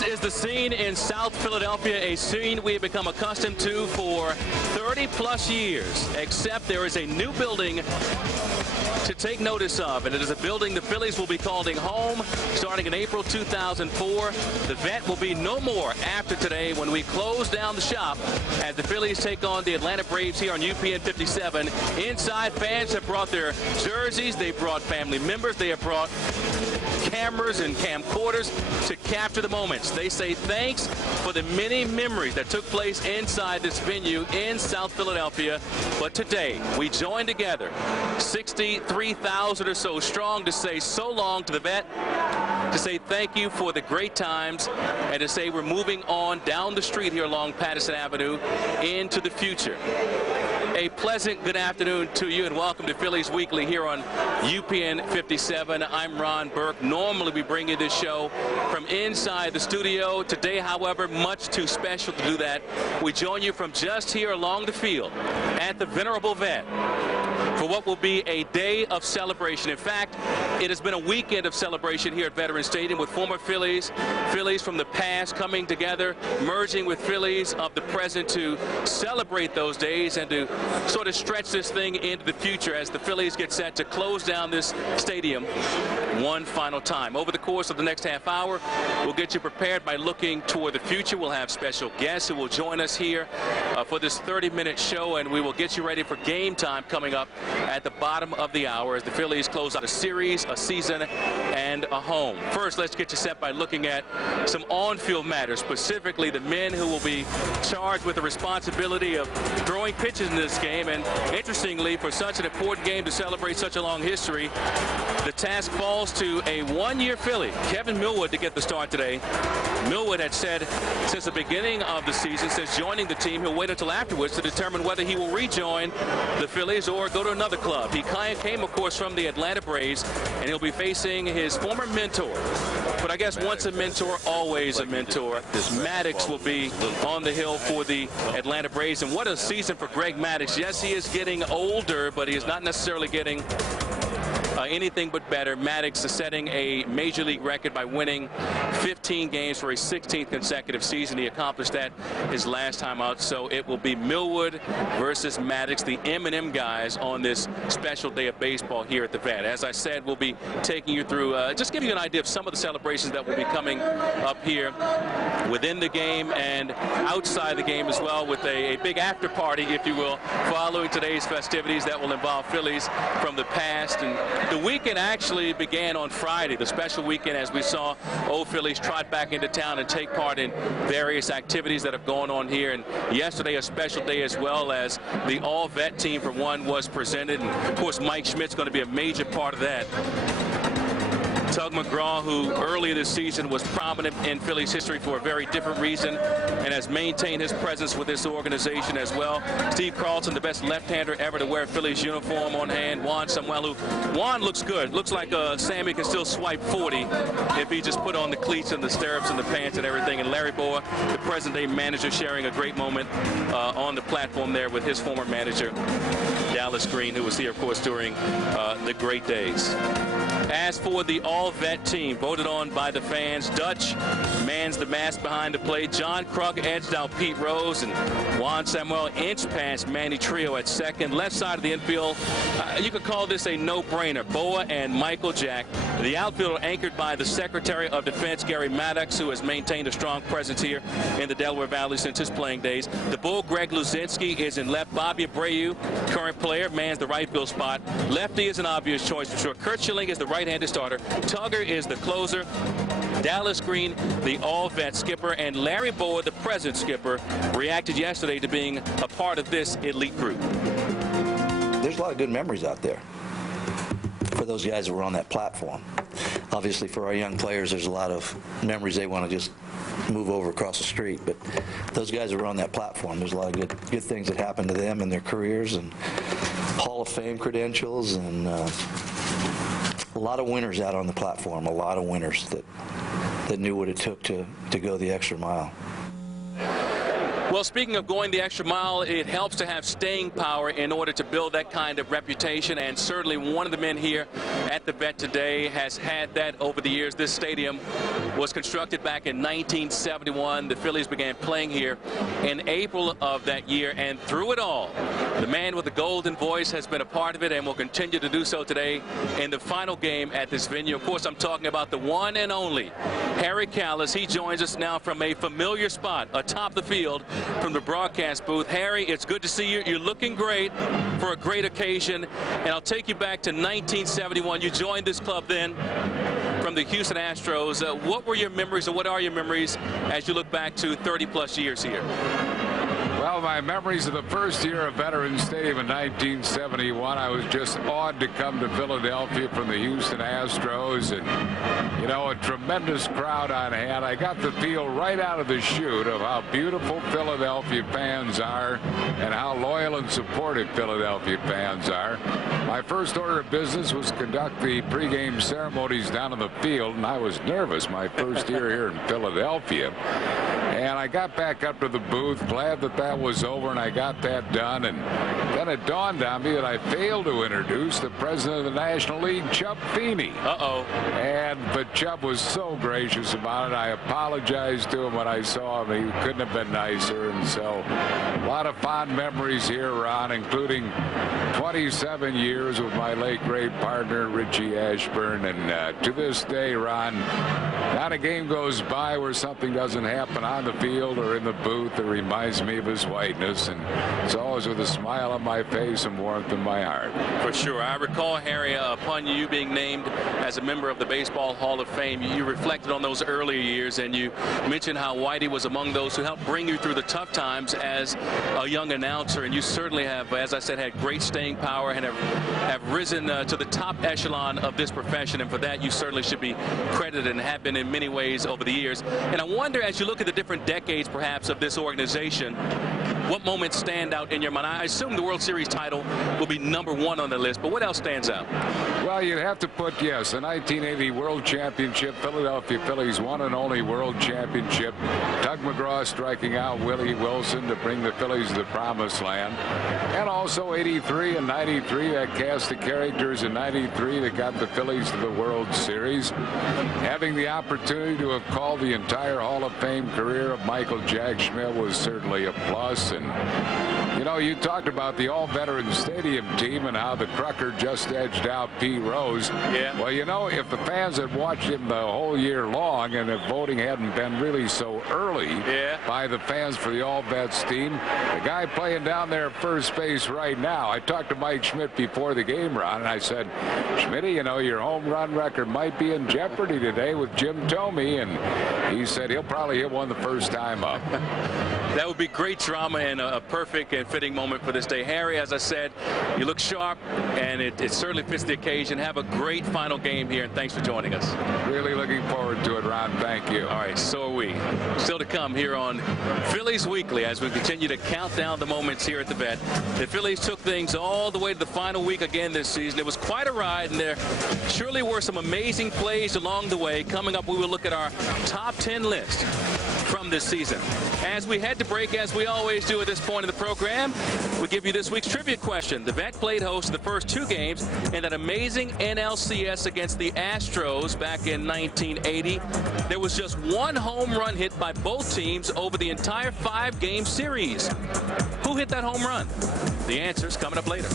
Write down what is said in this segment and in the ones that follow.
This is the scene in South Philadelphia, a scene we have become accustomed to for 30-plus years, except there is a new building to take notice of, and it is a building the Phillies will be calling home starting in April 2004. The Vet will be no more after today when we close down the shop as the Phillies take on the Atlanta Braves here on UPN 57. Inside, fans have brought their jerseys, they brought family members, they have brought cameras and camcorders to capture the moments. They say thanks for the many memories that took place inside this venue in South Philadelphia. But today, we join together, 63,000 or so strong, to say so long to the Vet, to say thank you for the great times, and to say we're moving on down the street here along Patterson Avenue into the future. A pleasant good afternoon to you, and welcome to Phillies Weekly here on UPN 57. I'm Ron Burke. Normally we bring you this show from inside the studio. Today, however, much too special to do that. We join you from just here along the field at the Venerable Vet for what will be a day of celebration. In fact, it has been a weekend of celebration here at Veterans Stadium with former Phillies from the past coming together, merging with Phillies of the present to celebrate those days and to sort of stretch this thing into the future as the Phillies get set to close down this stadium one final time. Over the course of the next half hour, we'll get you prepared by looking toward the future. We'll have special guests who will join us here for this 30-minute show, and we will get you ready for game time coming up at the bottom of the hour as the Phillies close out a series, a season, and a home. First, let's get you set by looking at some on-field matters, specifically the men who will be charged with the responsibility of throwing pitches in this game. And interestingly, for such an important game to celebrate such a long history, the task falls to a one-year Philly, Kevin Millwood, to get the start today. Millwood had said since the beginning of the season, since joining the team, he'll wait until afterwards to determine whether he will rejoin the Phillies or go to another club. He came, of course, from the Atlanta Braves, and he'll be facing his former mentor. But I guess once a mentor, always a mentor. Maddox will be on the hill for the Atlanta Braves. And what a season for Greg Maddox. Yes, he is getting older, but he is not necessarily getting anything but better. Maddox is setting a major league record by winning 15 games for a 16th consecutive season. He accomplished that his last time out. So it will be Millwood versus Maddox, the M&M guys, on this special day of baseball here at the Vet. As I said, we'll be taking you through, just giving you an idea of some of the celebrations that will be coming up here within the game and outside the game as well, with a big after party, if you will, following today's festivities that will involve Phillies from the past. And the weekend actually began on Friday, the special weekend, as we saw old Phillies trot back into town and take part in various activities that have gone on here. And yesterday, a special day as well, as the all-vet team for one was presented. And of course, Mike Schmidt's going to be a major part of that. Tug McGraw, who earlier this season was prominent in Phillies history for a very different reason and has maintained his presence with this organization as well. Steve Carlson, the best left-hander ever to wear a Phillies uniform, on hand. Juan Samuel, Juan looks good. Looks like Sammy can still swipe 40 if he just put on the cleats and the stirrups and the pants and everything. And Larry Boa, the present-day manager, sharing a great moment on the platform there with his former manager, Dallas Green, who was here, of course, during the great days. As for the all-vet team, voted on by the fans, Dutch mans the mask behind the plate. John Krug edged out Pete Rose, and Juan Samuel inched past Manny Trio at second. Left side of the infield, you could call this a no-brainer. Boa and Michael Jack. The outfield anchored by the Secretary of Defense, Gary Maddox, who has maintained a strong presence here in the Delaware Valley since his playing days. The Bull, Greg Luzinski, is in left. Bobby Abreu, current player, mans the right field spot. Lefty is an obvious choice for sure. Kurt Schilling is the right-handed starter. Tugger is the closer. Dallas Green, the all-vet skipper, and Larry Boa, the present skipper, reacted yesterday to being a part of this elite group. There's a lot of good memories out there for those guys that were on that platform. Obviously, for our young players, there's a lot of memories they want to just move over across the street. But those guys that were on that platform, there's a lot of good things that happened to them in their careers, and Hall of Fame credentials, and a lot of winners out on the platform, a lot of winners that knew what it took to go the extra mile. Well, speaking of going the extra mile, it helps to have staying power in order to build that kind of reputation, and certainly one of the men here at the Vet today has had that over the years. This stadium was constructed back in 1971. The Phillies began playing here in April of that year, and through it all, the man with the golden voice has been a part of it and will continue to do so today in the final game at this venue. Of course, I'm talking about the one and only Harry Kalas. He joins us now from a familiar spot atop the field from the broadcast booth. Harry, it's good to see you. You're looking great for a great occasion, and I'll take you back to 1971. You joined this club then from the Houston Astros. What were your memories, or what are your memories as you look back to 30-plus years here? Well, my memories of the first year of Veterans Stadium in 1971, I was just awed to come to Philadelphia from the Houston Astros, and, you know, a tremendous crowd on hand. I got the feel right out of the chute of how beautiful Philadelphia fans are and how loyal and supportive Philadelphia fans are. My first order of business was conduct the pregame ceremonies down on the field, and I was nervous my first year here in Philadelphia. And I got back up to the booth, glad that that was over, and I got that done. And then it dawned on me that I failed to introduce the president of the National League, Chub Feeney. But Chub was so gracious about it. I apologized to him when I saw him. He couldn't have been nicer. And so a lot of fond memories here, Ron, including 27 years with my late great partner, Richie Ashburn. And to this day, Ron, not a game goes by where something doesn't happen on the field or in the booth that reminds me of his whiteness, and it's always with a smile on my face and warmth in my heart. For sure. I recall, Harry, upon you being named as a member of the Baseball Hall of Fame, you reflected on those earlier years, and you mentioned how Whitey was among those who helped bring you through the tough times as a young announcer, and you certainly have, as I said, had great staying power and have risen to the top echelon of this profession, and for that you certainly should be credited and have been in many ways over the years. And I wonder, as you look at the different decades perhaps of this organization, what moments stand out in your mind? I assume the World Series title will be #1 on the list, but what else stands out? Well, you'd have to put, yes, the 1980 World Championship, Philadelphia Phillies one and only World Championship. Doug McGraw striking out Willie Wilson to bring the Phillies to the promised land. And also 83 and 93, that cast of characters in 93 that got the Phillies to the World Series. Having the opportunity to have called the entire Hall of Fame career of Michael Jack Schmidt was certainly a plus. And, you know, you talked about the all-veteran stadium team and how the Crucker just edged out P. Rose. Yeah. Well, you know, if the fans had watched him the whole year long and if voting hadn't been really so early by the fans for the all-vets team, the guy playing down there at first base right now, I talked to Mike Schmidt before the game, Ron, and I said, Schmitty, you know, your home run record might be in jeopardy today with Jim Thome, and he said he'll probably hit one the first time up. That would be great drama and a perfect and fitting moment for this day. Harry, as I said, you look sharp, and it certainly fits the occasion. Have a great final game here, and thanks for joining us. Really looking forward to it, Ron. Thank you. All right, so are we. Still to come here on Phillies Weekly as we continue to count down the moments here at the Vet. The Phillies took things all the way to the final week again this season. It was quite a ride, and there surely were some amazing plays along the way. Coming up, we will look at our top 10 list from this season. As we head to break, as we always do at this point in the program, we give you this week's trivia question. The Vet played host to the first 2 games in that amazing NLCS against the Astros back in 1980. There was just 1 home run hit by both teams over the entire 5-game series. Who hit that home run? The answer's coming up later.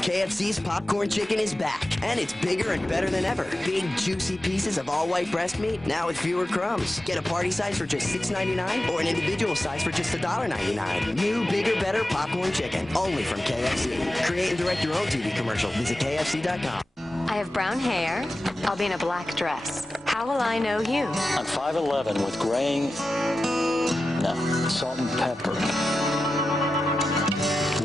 KFC's popcorn chicken is back, and it's bigger and better than ever. Big, juicy pieces of all-white breast meat, now with fewer crumbs. Get a party size for just $6.99 or an individual size for just $1.99. New, bigger, better popcorn chicken, only from KFC. Create and direct your own TV commercial. Visit KFC.com. I have brown hair. I'll be in a black dress. How will I know you? I'm 5'11" with graying, salt and pepper.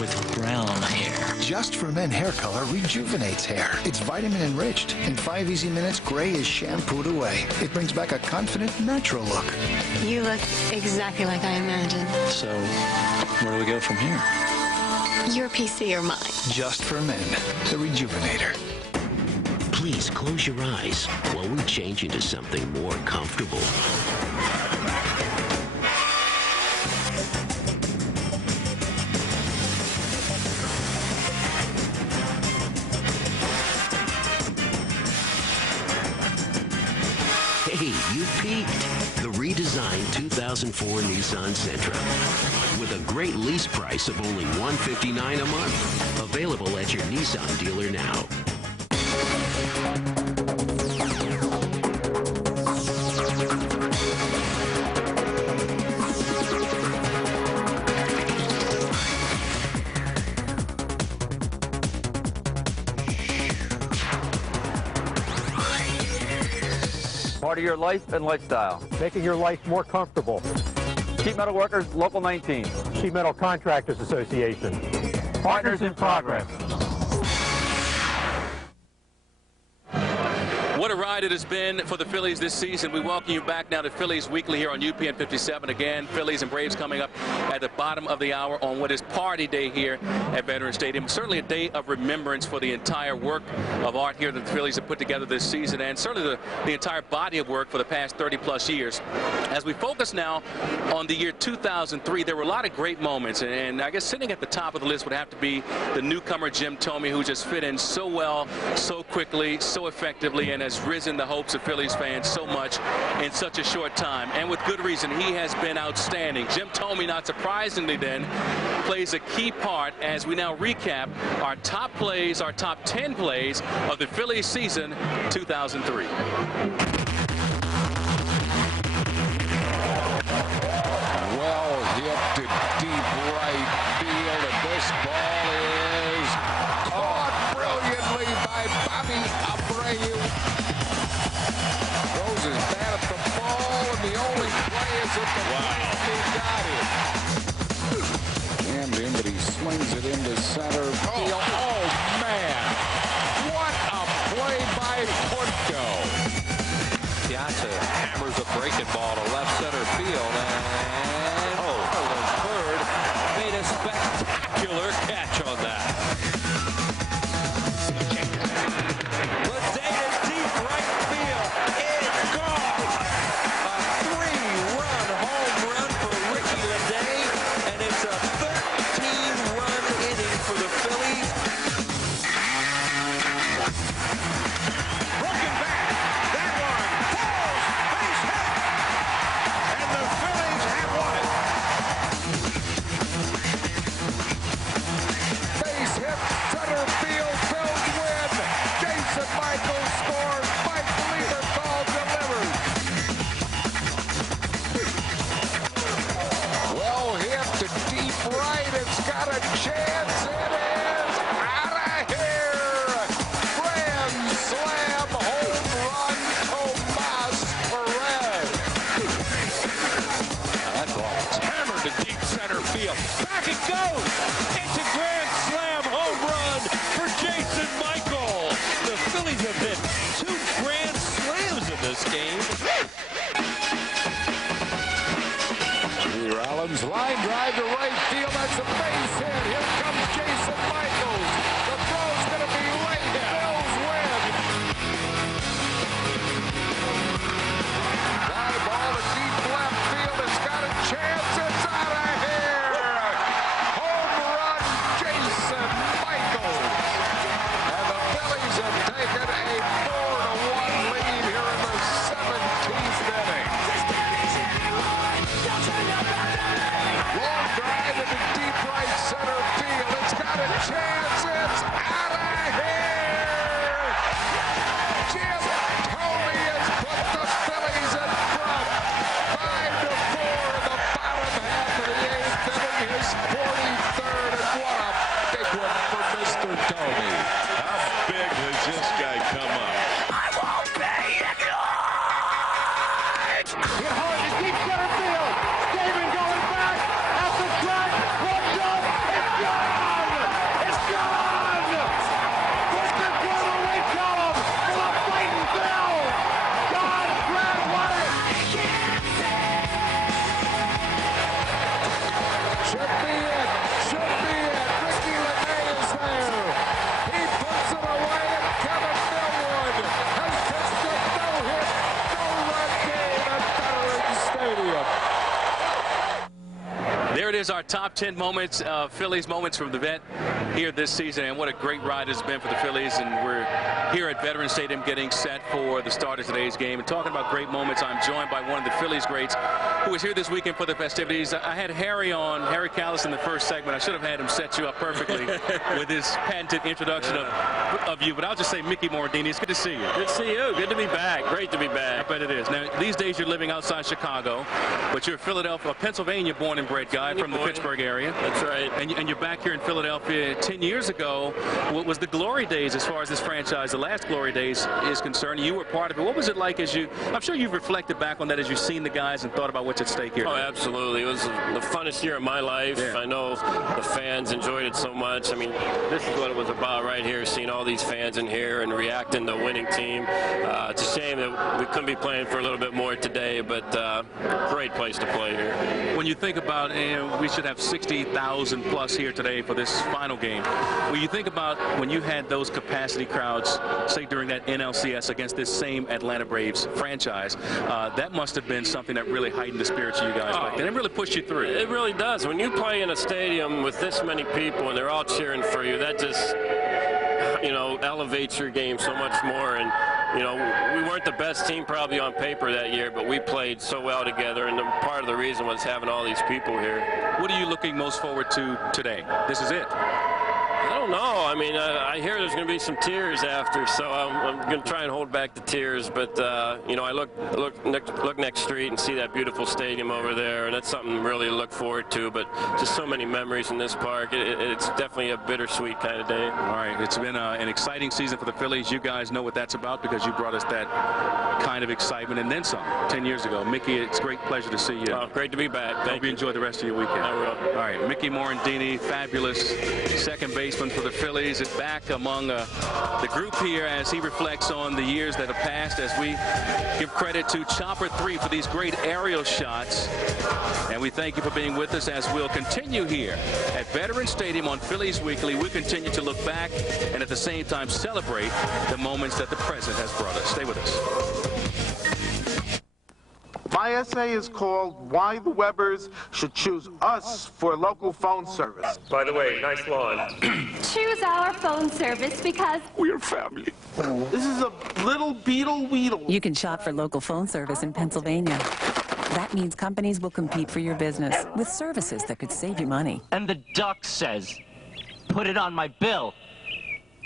with brown hair. Just for Men hair color rejuvenates hair. It's vitamin enriched. In 5 easy minutes, gray is shampooed away. It brings back a confident, natural look. You look exactly like I imagined. So, where do we go from here? Your PC or mine? Just for Men, the Rejuvenator. Please close your eyes while we change into something more comfortable. Hey, you peaked. The redesigned 2004 Nissan Sentra with a great lease price of only $159 a month. Available at your Nissan dealer now. Part of your life and lifestyle. Making your life more comfortable. Sheet Metal Workers, Local 19. Sheet Metal Contractors Association. Partners in progress. What a ride it has been for the Phillies this season. We welcome you back now to Phillies Weekly here on UPN 57. Again, Phillies and Braves coming up at the bottom of the hour on what is party day here at Veterans Stadium. Certainly a day of remembrance for the entire work of art here that the Phillies have put together this season, and certainly the entire body of work for the past 30-plus years. As we focus now on the year 2003, there were a lot of great moments, and I guess sitting at the top of the list would have to be the newcomer Jim Thome, who just fit in so well, so quickly, so effectively, and has risen the hopes of Phillies fans so much in such a short time, and with good reason. He has been outstanding. Jim Thome, not surprisingly then, plays a key part as we now recap our top plays, our top 10 plays of the Phillies season 2003. Well hit to deep right field, and this ball is caught brilliantly by Bobby Abreu. Throws his bat at the ball, and the only play is at the plate. He got it. Jammed in, but he slings it into center field. Oh, man. What a play by Punto. Piazza hammers a breaking ball to left center field, and Harlan Bird made a spectacular catch on that. Ledae's deep right field. It's gone. A 3-run home run for Ricky Ledae, and it's a 13-run inning for the Phillies. Broken back. That one falls. Base hit. And the Phillies have won it. Base hit, center field, Phil's win. Jason Michaels scores. Mike Lieberthal delivers. Well hit to deep right. It's got a chance. It is out of here. Grand slam home run, Tomas Perez. That ball is hammered to deep center field. Back it goes. It's a grand slam home run for Jason Michael. The Phillies have hit 2 grand slams in this game. Rollins line drive to right field. That's a base hit. Here comes Jason Michaels. The throw's going to be late. Phil's win. Fly ball to deep left field. It's got a chance. It's out of here. Home run, Jason Michaels. And the Phillies have taken a 4-1 lead here in the 17th inning. Long drive into deep right center field. Here's our top 10 moments, Phillies moments from the vet here this season, and what a great ride it's been for the Phillies. And we're here at Veterans Stadium getting set for the start of today's game. And talking about great moments, I'm joined by one of the Phillies greats who was here this weekend for the festivities. I had Harry on, Harry Callis, in the first segment. I should have had him set you up perfectly with his patented introduction of you. But I'll just say, Mickey Morandini, it's good to see you. Good to see you. Good to be back. Great to be back. I bet it is. Now, these days you're living outside Chicago, but you're a Pennsylvania born and bred guy from the Pittsburgh area. That's right. And you're back here in Philadelphia 10 years ago. What was the glory days as far as this franchise, the last glory days is concerned? You were part of it. What was it like I'm sure you've reflected back on that as you've seen the guys and thought about what's at stake here. Oh, absolutely. It was the funnest year of my life. Yeah. I know the fans enjoyed it so much. I mean, this is what it was about right here, seeing all these fans in here and reacting to a winning team. It's a shame that we couldn't be playing for a little bit more today, but great place to play here. When you think about, we should have 60,000 plus here today for this final game. When you think about when you had those capacity crowds, say during that NLCS against this same Atlanta Braves franchise, that must have been something that really heightened the spirits of you guys back then. It really pushed you through. It really does. When you play in a stadium with this many people and they're all cheering for you, that just, elevates your game so much more. And we weren't the best team probably on paper that year, but we played so well together, and part of the reason was having all these people here. What are you looking most forward to today? This is it. I don't know. I mean, I hear there's going to be some tears after, so I'm going to try and hold back the tears. But I look next street and see that beautiful stadium over there, and that's something really to look forward to. But just so many memories in this park. It's definitely a bittersweet kind of day. All right, it's been an exciting season for the Phillies. You guys know what that's about because you brought us that kind of excitement and then some 10 years ago. Mickey, it's a great pleasure to see you. Oh, great to be back. Hope you enjoy the rest of your weekend. I will. All right, Mickey Morandini, fabulous second baseman for the Phillies, is back among the group here as he reflects on the years that have passed, as we give credit to Chopper 3 for these great aerial shots. And we thank you for being with us as we'll continue here at Veterans Stadium on Phillies Weekly. We continue to look back and at the same time celebrate the moments that the present has brought us. Stay with us. My essay is called Why the Webbers Should Choose Us for Local Phone Service. By the way, nice lawn. Choose our phone service because we're family. This is a little beetle weedle. You can shop for local phone service in Pennsylvania. That means companies will compete for your business with services that could save you money. And the duck says, put it on my bill.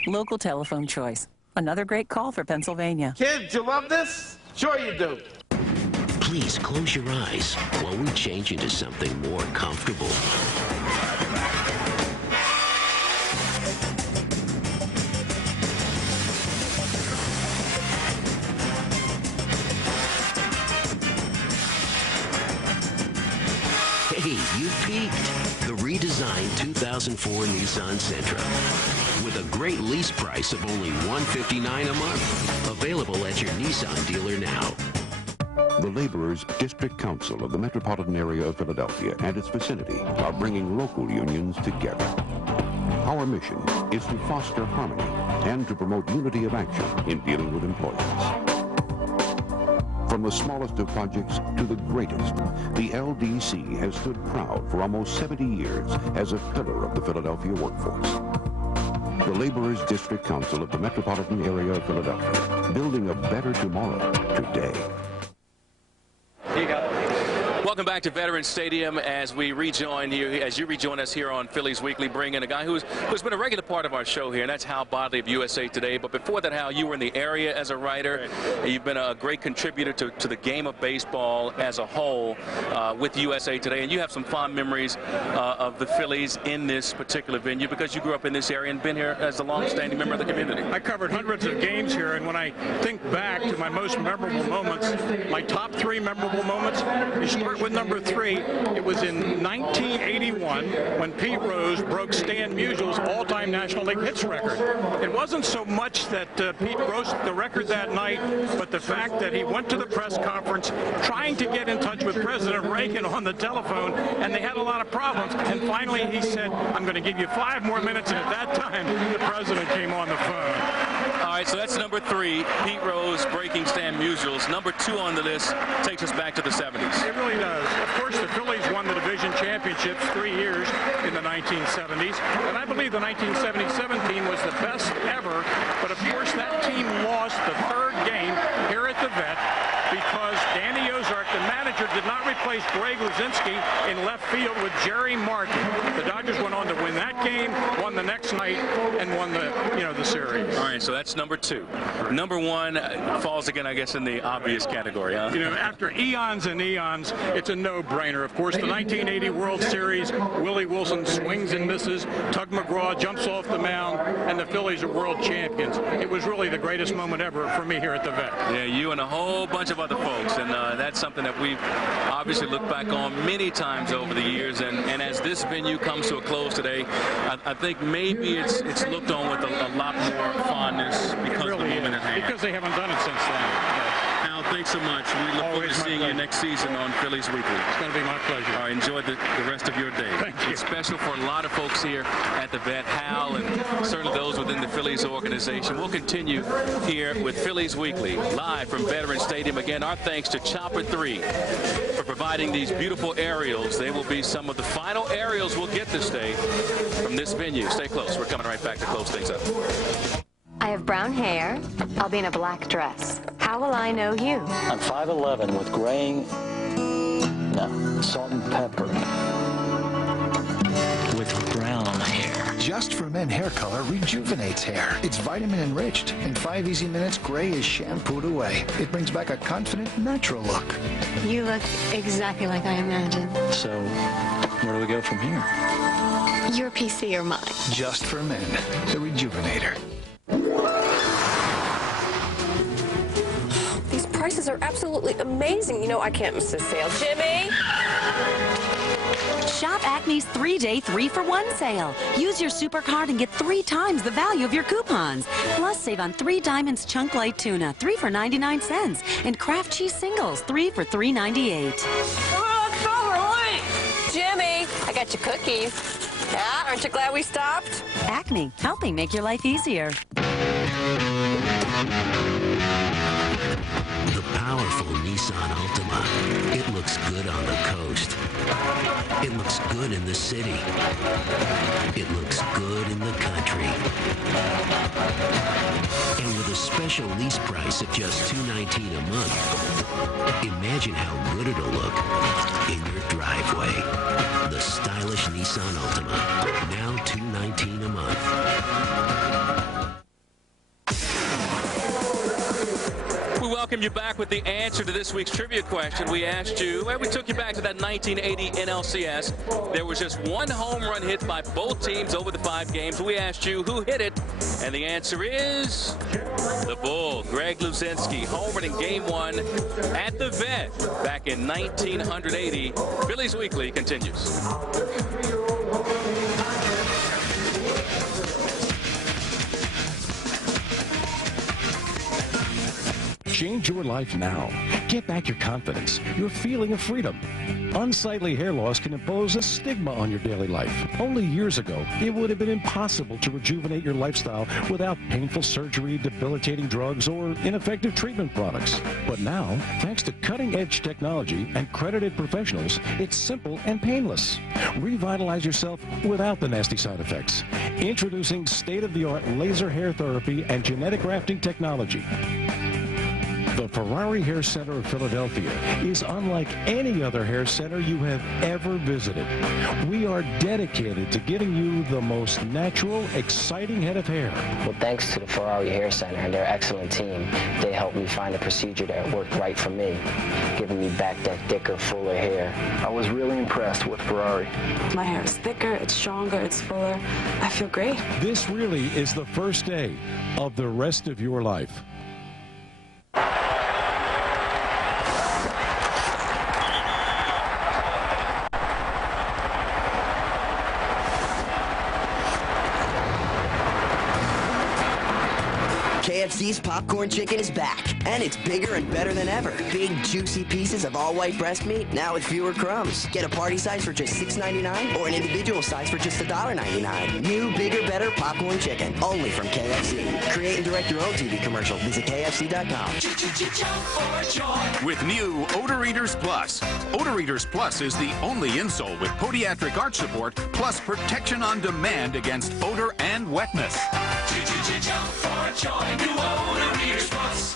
Local telephone choice. Another great call for Pennsylvania. Kids, you love this? Sure you do. Please close your eyes while we change into something more comfortable. Hey, you peeked. The redesigned 2004 Nissan Sentra with a great lease price of only $159 a month. Available at your Nissan dealer now. The Laborers District Council of the metropolitan area of Philadelphia and its vicinity are bringing local unions together. Our mission is to foster harmony and to promote unity of action in dealing with employers. From the smallest of projects to the greatest, the LDC has stood proud for almost 70 years as a pillar of the Philadelphia workforce. The Laborers District Council of the metropolitan area of Philadelphia, building a better tomorrow today. Here you go. Welcome back to Veterans Stadium as we rejoin you, as you rejoin us here on Phillies Weekly, bringing a guy who's been a regular part of our show here, and that's Hal Bodley of USA Today. But before that, Hal, you were in the area as a writer. You've been a great contributor to the game of baseball as a whole with USA Today, and you have some fond memories of the Phillies in this particular venue because you grew up in this area and been here as a long-standing member of the community. I covered hundreds of games here, and when I think back to my most memorable moments, my top 3 memorable moments, you start with number 3. It was in 1981 when Pete Rose broke Stan Musial's all-time National League hits record. It wasn't so much that Pete broke the record that night, but the fact that he went to the press conference trying to get in touch with President Reagan on the telephone, and they had a lot of problems. And finally he said, I'm going to give you 5 more minutes, and at that time the president came on the phone. All right, so that's number 3, Pete Rose breaking Stan Musial's. Number 2 on the list takes us back to the 70s. It really does. Of course, the Phillies won the division championship championships 3 years in the 1970s. And I believe the 1977 team was the best ever. But of course, that team lost the third game here at the Vet because Danny Ozark, the manager, did not replace Greg Luzinski in left field with Jerry Martin. The Dodgers went on to win that game, won the next night, and won the series. All right, so that's number 2. Number 1 falls again, I guess, in the obvious category, huh? After eons and eons, it's a no-brainer. Of course, the 1980 World Series, Willie Wilson swings and misses, Tug McGraw jumps off the mound, and the Phillies are world champions. It was really the greatest moment ever for me here at the Vet. Yeah, you and a whole bunch of other folks, and that's something that we've obviously looked back on many times over the years, and as this venue comes to a close today, I think maybe it's looked on with a lot more fondness because of the moment at hand. Because they haven't done it since then. Al, thanks so much. We look forward to seeing you next season on Phillies Weekly. It's going to be my pleasure. All right, enjoy the rest of your day. Thank you. It's special for a lot of folks here at the Vet, Hal, and certainly those within the Phillies organization. We'll continue here with Phillies Weekly, live from Veterans Stadium. Again, our thanks to Chopper 3 for providing these beautiful aerials. They will be some of the final aerials we'll get this day from this venue. Stay close. We're coming right back to close things up. I have brown hair. I'll be in a black dress. How will I know you? I'm 5'11" with graying, salt and pepper. With brown hair. Just for Men hair color rejuvenates hair. It's vitamin enriched. In 5 easy minutes, gray is shampooed away. It brings back a confident, natural look. You look exactly like I imagined. So, where do we go from here? Your PC or mine? Just for Men, the Rejuvenator. These prices are absolutely amazing. You know, I can't miss this sale. Jimmy? Shop Acme's 3-day 3-for-1 sale. Use your super card and get 3 times the value of your coupons. Plus, save on 3 Diamonds Chunk Light Tuna, 3 for 99 cents. And Kraft Cheese Singles, 3 for $3.98. Oh, it's over late. Jimmy, I got your cookies. Yeah, aren't you glad we stopped? Acme, helping make your life easier. The powerful Nissan Altima. It looks good on the coast. It looks good in the city. It looks good in the country. And with a special lease price of just $219 a month, imagine how good it'll look in your driveway. The stylish Nissan Altima, now $219 a month. We welcome you back with the answer to this week's trivia question. We asked you, and we took you back to that 1980 NLCS. There was just one home run hit by both teams over the 5 games. We asked you who hit it, and the answer is the Bull, Greg Luzinski, homered in Game 1 at the Vet back in 1980. Phillies Weekly continues. Change your life now. Get back your confidence, your feeling of freedom. Unsightly hair loss can impose a stigma on your daily life. Only years ago, it would have been impossible to rejuvenate your lifestyle without painful surgery, debilitating drugs, or ineffective treatment products. But now, thanks to cutting-edge technology and credited professionals, it's simple and painless. Revitalize yourself without the nasty side effects. Introducing state-of-the-art laser hair therapy and genetic grafting technology. The Ferrari Hair Center of Philadelphia is unlike any other hair center you have ever visited. We are dedicated to giving you the most natural, exciting head of hair. Well, thanks to the Ferrari Hair Center and their excellent team, they helped me find a procedure that worked right for me, giving me back that thicker, fuller hair. I was really impressed with Ferrari. My hair is thicker, it's stronger, it's fuller. I feel great. This really is the first day of the rest of your life. KFC's popcorn chicken is back, and it's bigger and better than ever. Big, juicy pieces of all-white breast meat, now with fewer crumbs. Get a party size for just $6.99 or an individual size for just $1.99. New, bigger, better popcorn chicken, only from KFC. Create and direct your own TV commercial. Visit KFC.com. Jump for joy. with new Odor Eaters Plus. Odor Eaters Plus is the only insole with podiatric arch support plus protection on demand against odor and wetness. Jump for joy, new Odor Eaters Plus.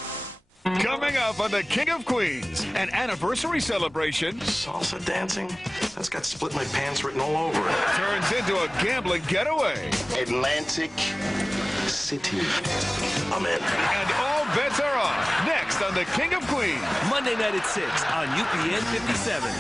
Coming up on the King of Queens, an anniversary celebration. Salsa dancing? That's got Split My Pants written all over it. Turns into a gambling getaway. Atlantic City. I'm in. And all bets are off. Next on the King of Queens. Monday night at 6 on UPN 57.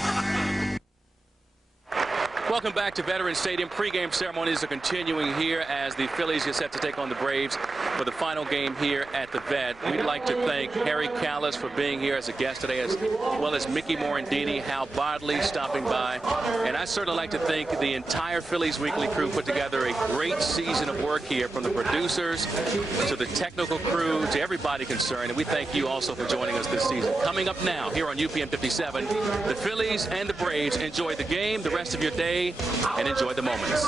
Welcome back to Veterans Stadium. Pre-game ceremonies are continuing here as the Phillies get set to take on the Braves for the final game here at the Vet. We'd like to thank Harry Callis for being here as a guest today, as well as Mickey Morandini, Hal Bodley stopping by. And I certainly like to thank the entire Phillies Weekly crew. Put together a great season of work here, from the producers to the technical crew to everybody concerned. And we thank you also for joining us this season. Coming up now here on UPN 57, the Phillies and the Braves. Enjoy the game, the rest of your day, and enjoy the moments.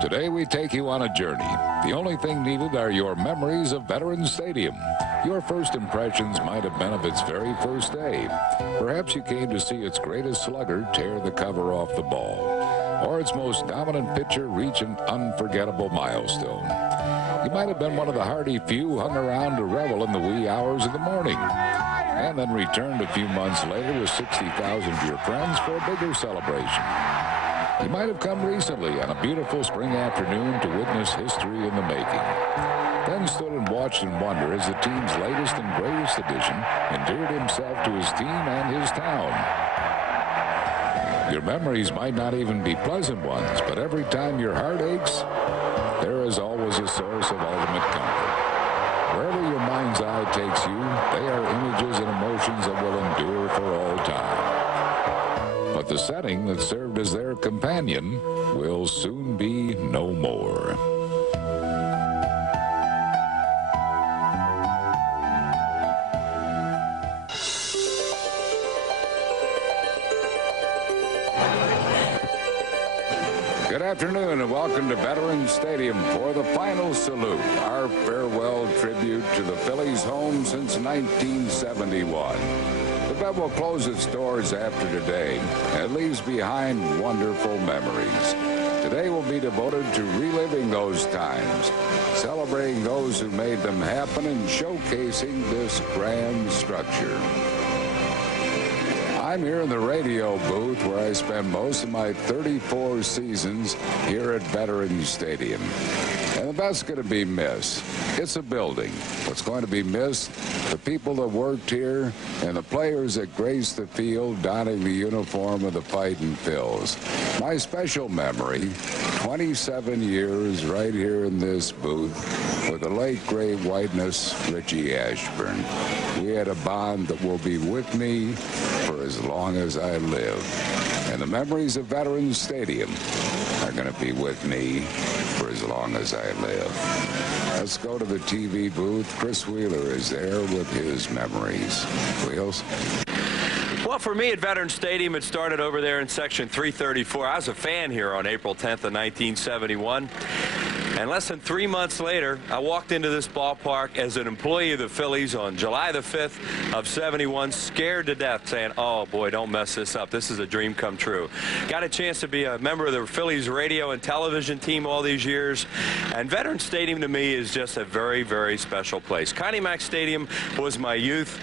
Today we take you on a journey. The only thing needed are your memories of Veterans Stadium. Your first impressions might have been of its very first day. Perhaps you came to see its greatest slugger tear the cover off the ball, or its most dominant pitcher reach an unforgettable milestone. You might have been one of the hardy few who hung around to revel in the wee hours of the morning, and then returned a few months later with 60,000 of your friends for a bigger celebration. You might have come recently on a beautiful spring afternoon to witness history in the making, then stood and watched in wonder as the team's latest and greatest addition endeared himself to his team and his town. Your memories might not even be pleasant ones, but every time your heart aches, there is always a source of ultimate comfort. Wherever your mind's eye takes you, they are images and emotions that will endure for all time. But the setting that served as their companion will soon be no more. Good afternoon and welcome to Veterans Stadium for the final salute, our farewell tribute to the Phillies' home since 1971. The Vet will close its doors after today, and it leaves behind wonderful memories. Today will be devoted to reliving those times, celebrating those who made them happen, and showcasing this grand structure. I'm here in the radio booth where I spent most of my 34 seasons here at Veterans Stadium. And the Vet's going to be missed. It's a building. What's going to be missed? The people that worked here and the players that graced the field donning the uniform of the Fightin' Phils. My special memory, 27 years right here in this booth with the late great whiteness Richie Ashburn. We had a bond that will be with me for as long as I live. And the memories of Veterans Stadium are going to be with me for as long as I live. Let's go to the TV booth. Chris Wheeler is there with his memories. Wheels? Well, for me at Veterans Stadium, it started over there in section 334. I was a fan here on April 10th of 1971. And less than 3 months later, I walked into this ballpark as an employee of the Phillies on July the 5th of 71, scared to death, saying, oh, boy, don't mess this up. This is a dream come true. Got a chance to be a member of the Phillies radio and television team all these years. And Veterans Stadium to me is just a very, very special place. Connie Mack Stadium was my youth.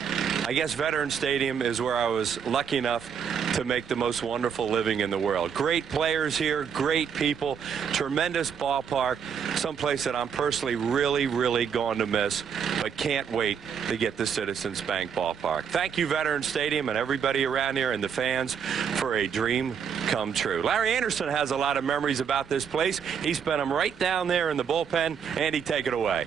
I guess Veterans Stadium is where I was lucky enough to make the most wonderful living in the world. Great players here, great people, tremendous ballpark. Someplace that I'm personally really, really going to miss, but can't wait to get to Citizens Bank Ballpark. Thank you, Veterans Stadium, and everybody around here and the fans for a dream come true. Larry Anderson has a lot of memories about this place. He spent them right down there in the bullpen. Andy, take it away.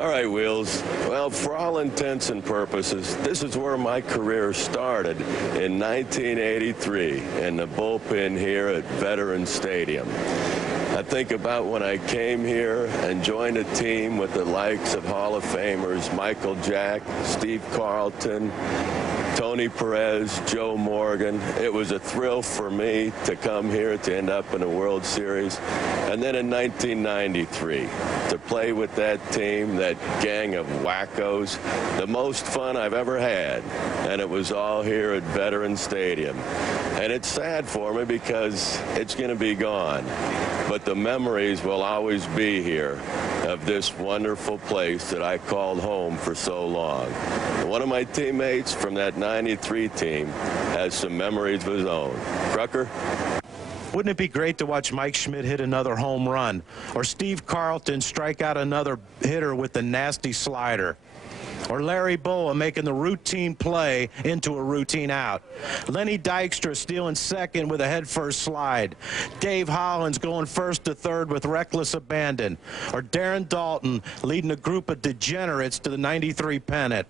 All right, Wheels. Well, for all intents and purposes, this is where my career started in 1983 in the bullpen here at Veterans Stadium. I think about when I came here and joined a team with the likes of Hall of Famers Michael Jack, Steve Carlton, Tony Perez, Joe Morgan. It was a thrill for me to come here to end up in a World Series. And then in 1993, to play with that team, that gang of wackos, the most fun I've ever had. And it was all here at Veterans Stadium. And it's sad for me because it's going to be gone. But the memories will always be here of this wonderful place that I called home for so long. One of my teammates from that 93 team has some memories of his own. Crucker? Wouldn't it be great to watch Mike Schmidt hit another home run, or Steve Carlton strike out another hitter with the nasty slider, or Larry Boa making the routine play into a routine out, Lenny Dykstra stealing second with a head-first slide, Dave Hollins going first to third with reckless abandon, or Darren Dalton leading a group of degenerates to the 93 pennant.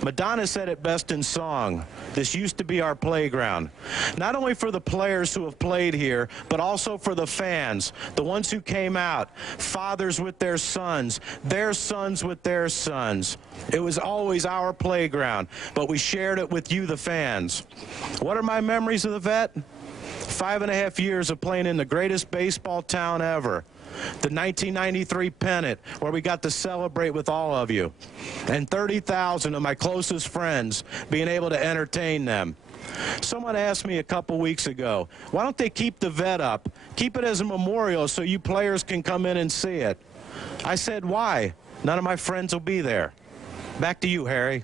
Madonna said it best in song. This used to be our playground. Not only for the players who have played here, but also for the fans, the ones who came out, fathers with their sons with their sons. It was always our playground, but we shared it with you, the fans. What are my memories of the Vet? 5.5 years of playing in the greatest baseball town ever. The 1993 pennant, where we got to celebrate with all of you, and 30,000 of my closest friends being able to entertain them. Someone asked me a couple weeks ago, why don't they keep the Vet up? Keep it as a memorial so you players can come in and see it. I said, why? None of my friends will be there. Back to you, Harry.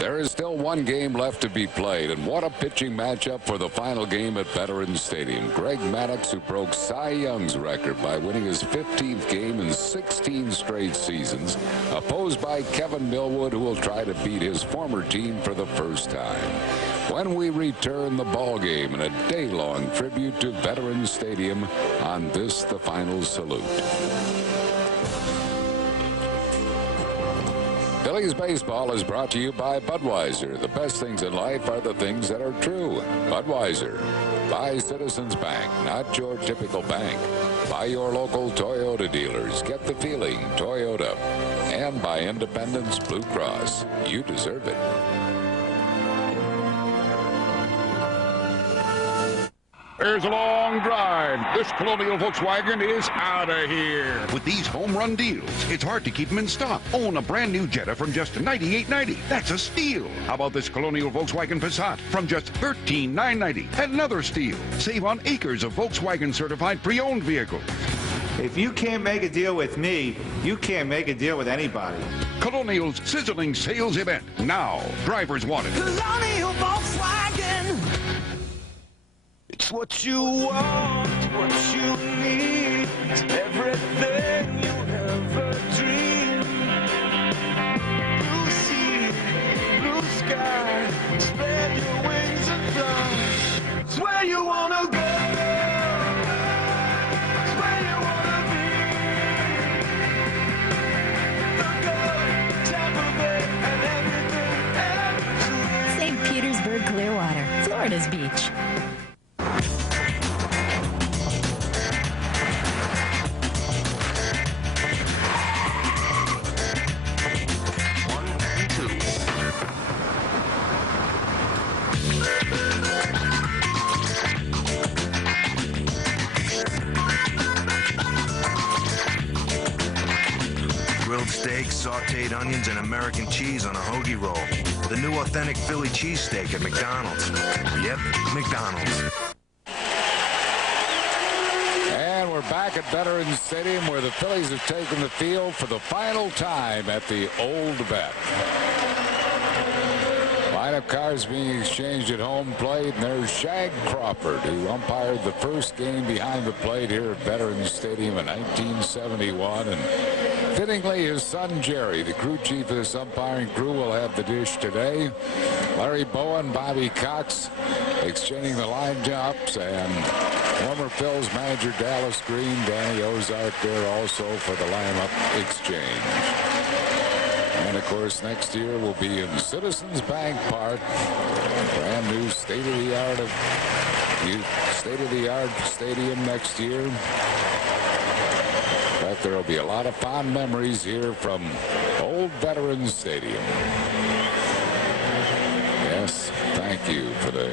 There is still one game left to be played, and what a pitching matchup for the final game at Veterans Stadium. Greg Maddux, who broke Cy Young's record by winning his 15th game in 16 straight seasons, opposed by Kevin Millwood, who will try to beat his former team for the first time. When we return, the ball game and a day-long tribute to Veterans Stadium on this, the final salute. Phillies baseball is brought to you by Budweiser. The best things in life are the things that are true. Budweiser. By Citizens Bank, not your typical bank. By your local Toyota dealers. Get the feeling, Toyota. And by Independence Blue Cross. You deserve it. There's a long drive. This Colonial Volkswagen is out of here. With these home run deals, it's hard to keep them in stock. Own a brand new Jetta from just $98.90. That's a steal. How about this Colonial Volkswagen Passat from just $13,990? Another steal. Save on acres of Volkswagen certified pre-owned vehicles. If you can't make a deal with me, you can't make a deal with anybody. Colonial's sizzling sales event. Now, drivers want it. Colonial Volkswagen. It's what you want, what you need, it's everything you ever dreamed. Blue sea, blue sky, spread your wings and fly. It's where you wanna go, it's where you wanna be. The good, Tampa Bay, and everything. St. Petersburg, Clearwater, Florida's beach. Grilled steak, sauteed onions, and American cheese on a hoagie roll. The new authentic Philly cheesesteak at McDonald's. Yep, McDonald's. And we're back at Veterans Stadium, where the Phillies have taken the field for the final time at the Old Vet. Line of cards being exchanged at home plate, and there's Shag Crawford, who umpired the first game behind the plate here at Veterans Stadium in 1971. And fittingly, his son Jerry, the crew chief of this umpiring crew, will have the dish today. Larry Bowen, Bobby Cox exchanging the line jumps, and former Phil's manager Dallas Green, Danny Ozark there also for the lineup exchange. And of course, next year will be in Citizens Bank Park, brand new state-of-the-art stadium next year. But there will be a lot of fond memories here from Old Veterans Stadium. you for the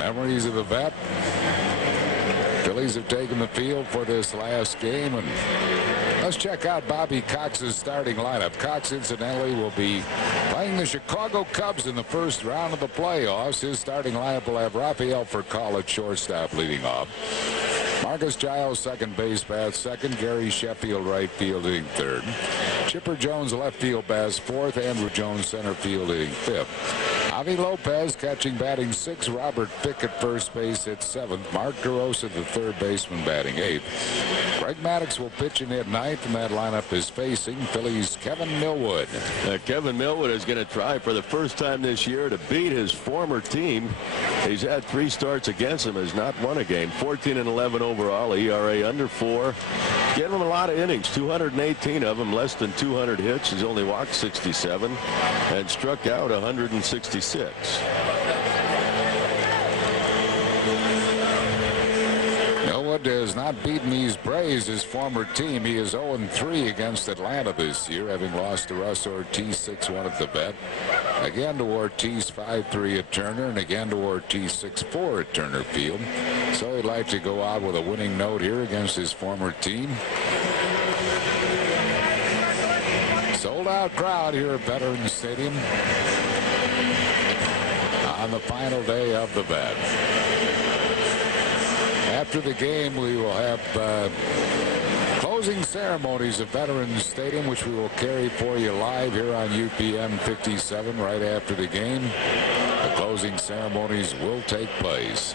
memories of the vet. Phillies have taken the field for this last game, and let's check out Bobby Cox's starting lineup. Cox, incidentally, will be playing the Chicago Cubs in the first round of the playoffs. His starting lineup will have Rafael Furcal at shortstop leading off. Marcus Giles, second base, bats second. Gary Sheffield, right field, hitting third. Chipper Jones, left field, bats fourth. Andrew Jones, center field, hitting fifth. Javi Lopez catching, batting sixth. Robert Fick at first base at seventh. Mark DeRosa, the third baseman, batting eighth. Greg Maddux will pitch and hit ninth, and that lineup is facing Phillies' Kevin Millwood. Kevin Millwood is going to try for the first time this year to beat his former team. He's had 3 starts against him, has not won a game. 14-11 overall, ERA under 4. Getting him a lot of innings, 218 of them, less than 200 hits. He's only walked 67 and struck out 166. Millwood has not beaten these Braves, his former team. He is 0-3 against Atlanta this year, having lost to Russ Ortiz 6-1 at the vet. Again to Ortiz 5-3 at Turner, and again to Ortiz 6-4 at Turner Field. So he'd like to go out with a winning note here against his former team. Sold out crowd here at Veterans Stadium on the final day of the vet. After the game, we will have closing ceremonies at Veterans Stadium, which we will carry for you live here on UPN 57 right after the game. The closing ceremonies will take place.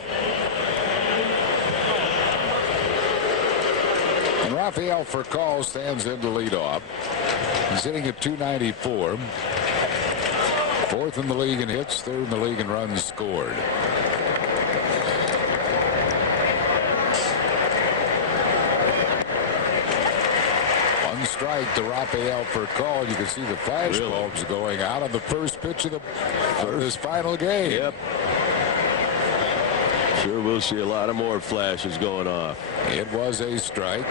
And Rafael Furcal stands in to lead off. He's hitting at 294. Fourth in the league in hits, third in the league in runs scored. One strike to Rafael Furcal. You can see the flash bulbs going out on the first pitch of this final game. Yep. Sure, we'll see a lot of more flashes going off. It was a strike.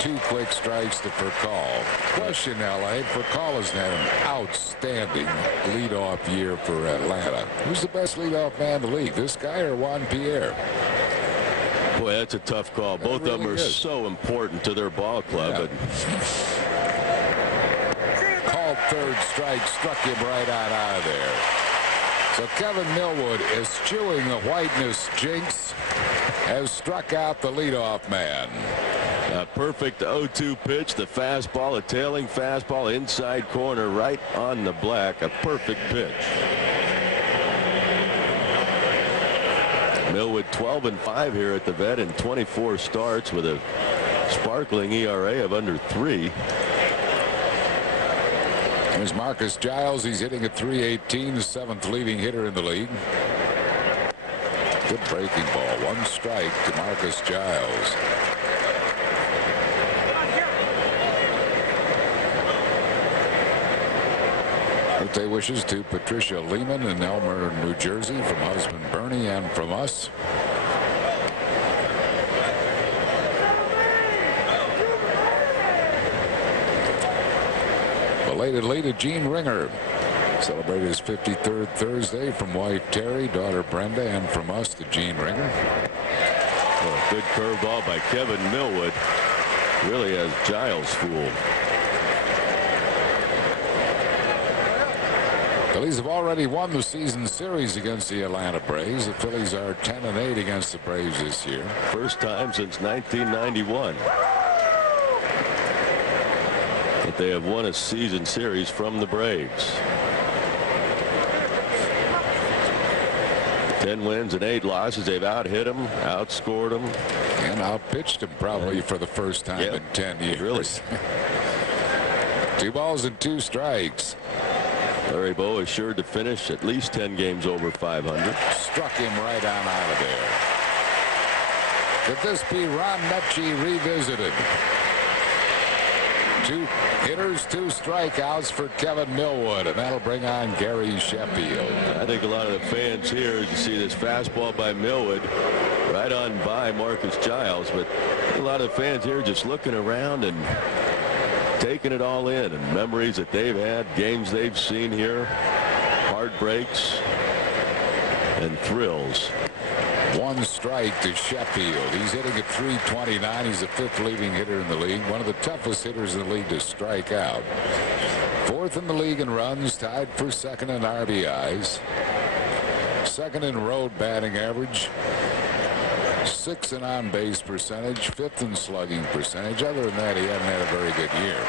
2 quick strikes to Furcal. Question, L.A. Furcal has had an outstanding leadoff year for Atlanta. Who's the best leadoff man in the league, this guy or Juan Pierre? Boy, that's a tough call. Both of them are so important to their ball club. Yeah. Called third strike, struck him right out of there. So Kevin Millwood, eschewing the whiteness jinx, has struck out the leadoff man. A perfect 0-2 pitch, the fastball, a tailing fastball, inside corner, right on the black. A perfect pitch. Millwood 12-5 here at the vet in 24 starts with a sparkling ERA of under 3. There's Marcus Giles. He's hitting at 318, the 7th leading hitter in the league. Good breaking ball. 1 strike to Marcus Giles. Birthday wishes to Patricia Lehman in Elmer, New Jersey, from husband Bernie and from us. Belatedly to Gene Ringer. Celebrated his 53rd Thursday from wife Terry, daughter Brenda, and from us to Gene Ringer. Well, a good curveball by Kevin Millwood. Really has Giles fooled. Phillies have already won the season series against the Atlanta Braves. The Phillies are 10-8 against the Braves this year. First time since 1991 that they have won a season series from the Braves. 10 wins and 8 losses. They've out-hit them, outscored them. And outpitched them probably for the first time in 10 years. Really. 2 balls and 2 strikes. Larry Bow is sure to finish at least 10 games over 500. Struck him right on out of there. Could this be Ron Mechie revisited? 2 hitters, 2 strikeouts for Kevin Millwood, and that'll bring on Gary Sheffield. I think a lot of the fans here, as you see this fastball by Millwood, right on by Marcus Giles, but a lot of fans here just looking around and taking it all in, and memories that they've had, games they've seen here, heartbreaks. and thrills. One strike to Sheffield. He's hitting at .329. He's the 5th leading hitter in the league. One of the toughest hitters in the league to strike out. 4th in the league in runs, tied for 2nd in RBIs. 2nd in road batting average. 6th in on-base percentage. 5th in slugging percentage. Other than that, he hasn't had a very good year.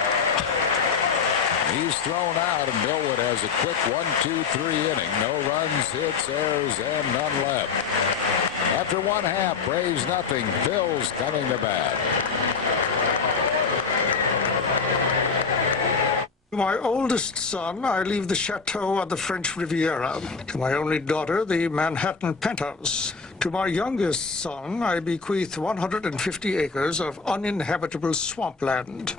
He's thrown out, and Millwood has a quick 1-2-3 inning. No runs, hits, errors, and none left. After 1/2, Braves nothing. Phil's coming to bat. To my oldest son, I leave the chateau on the French Riviera. To my only daughter, the Manhattan penthouse. To my youngest son, I bequeath 150 acres of uninhabitable swampland.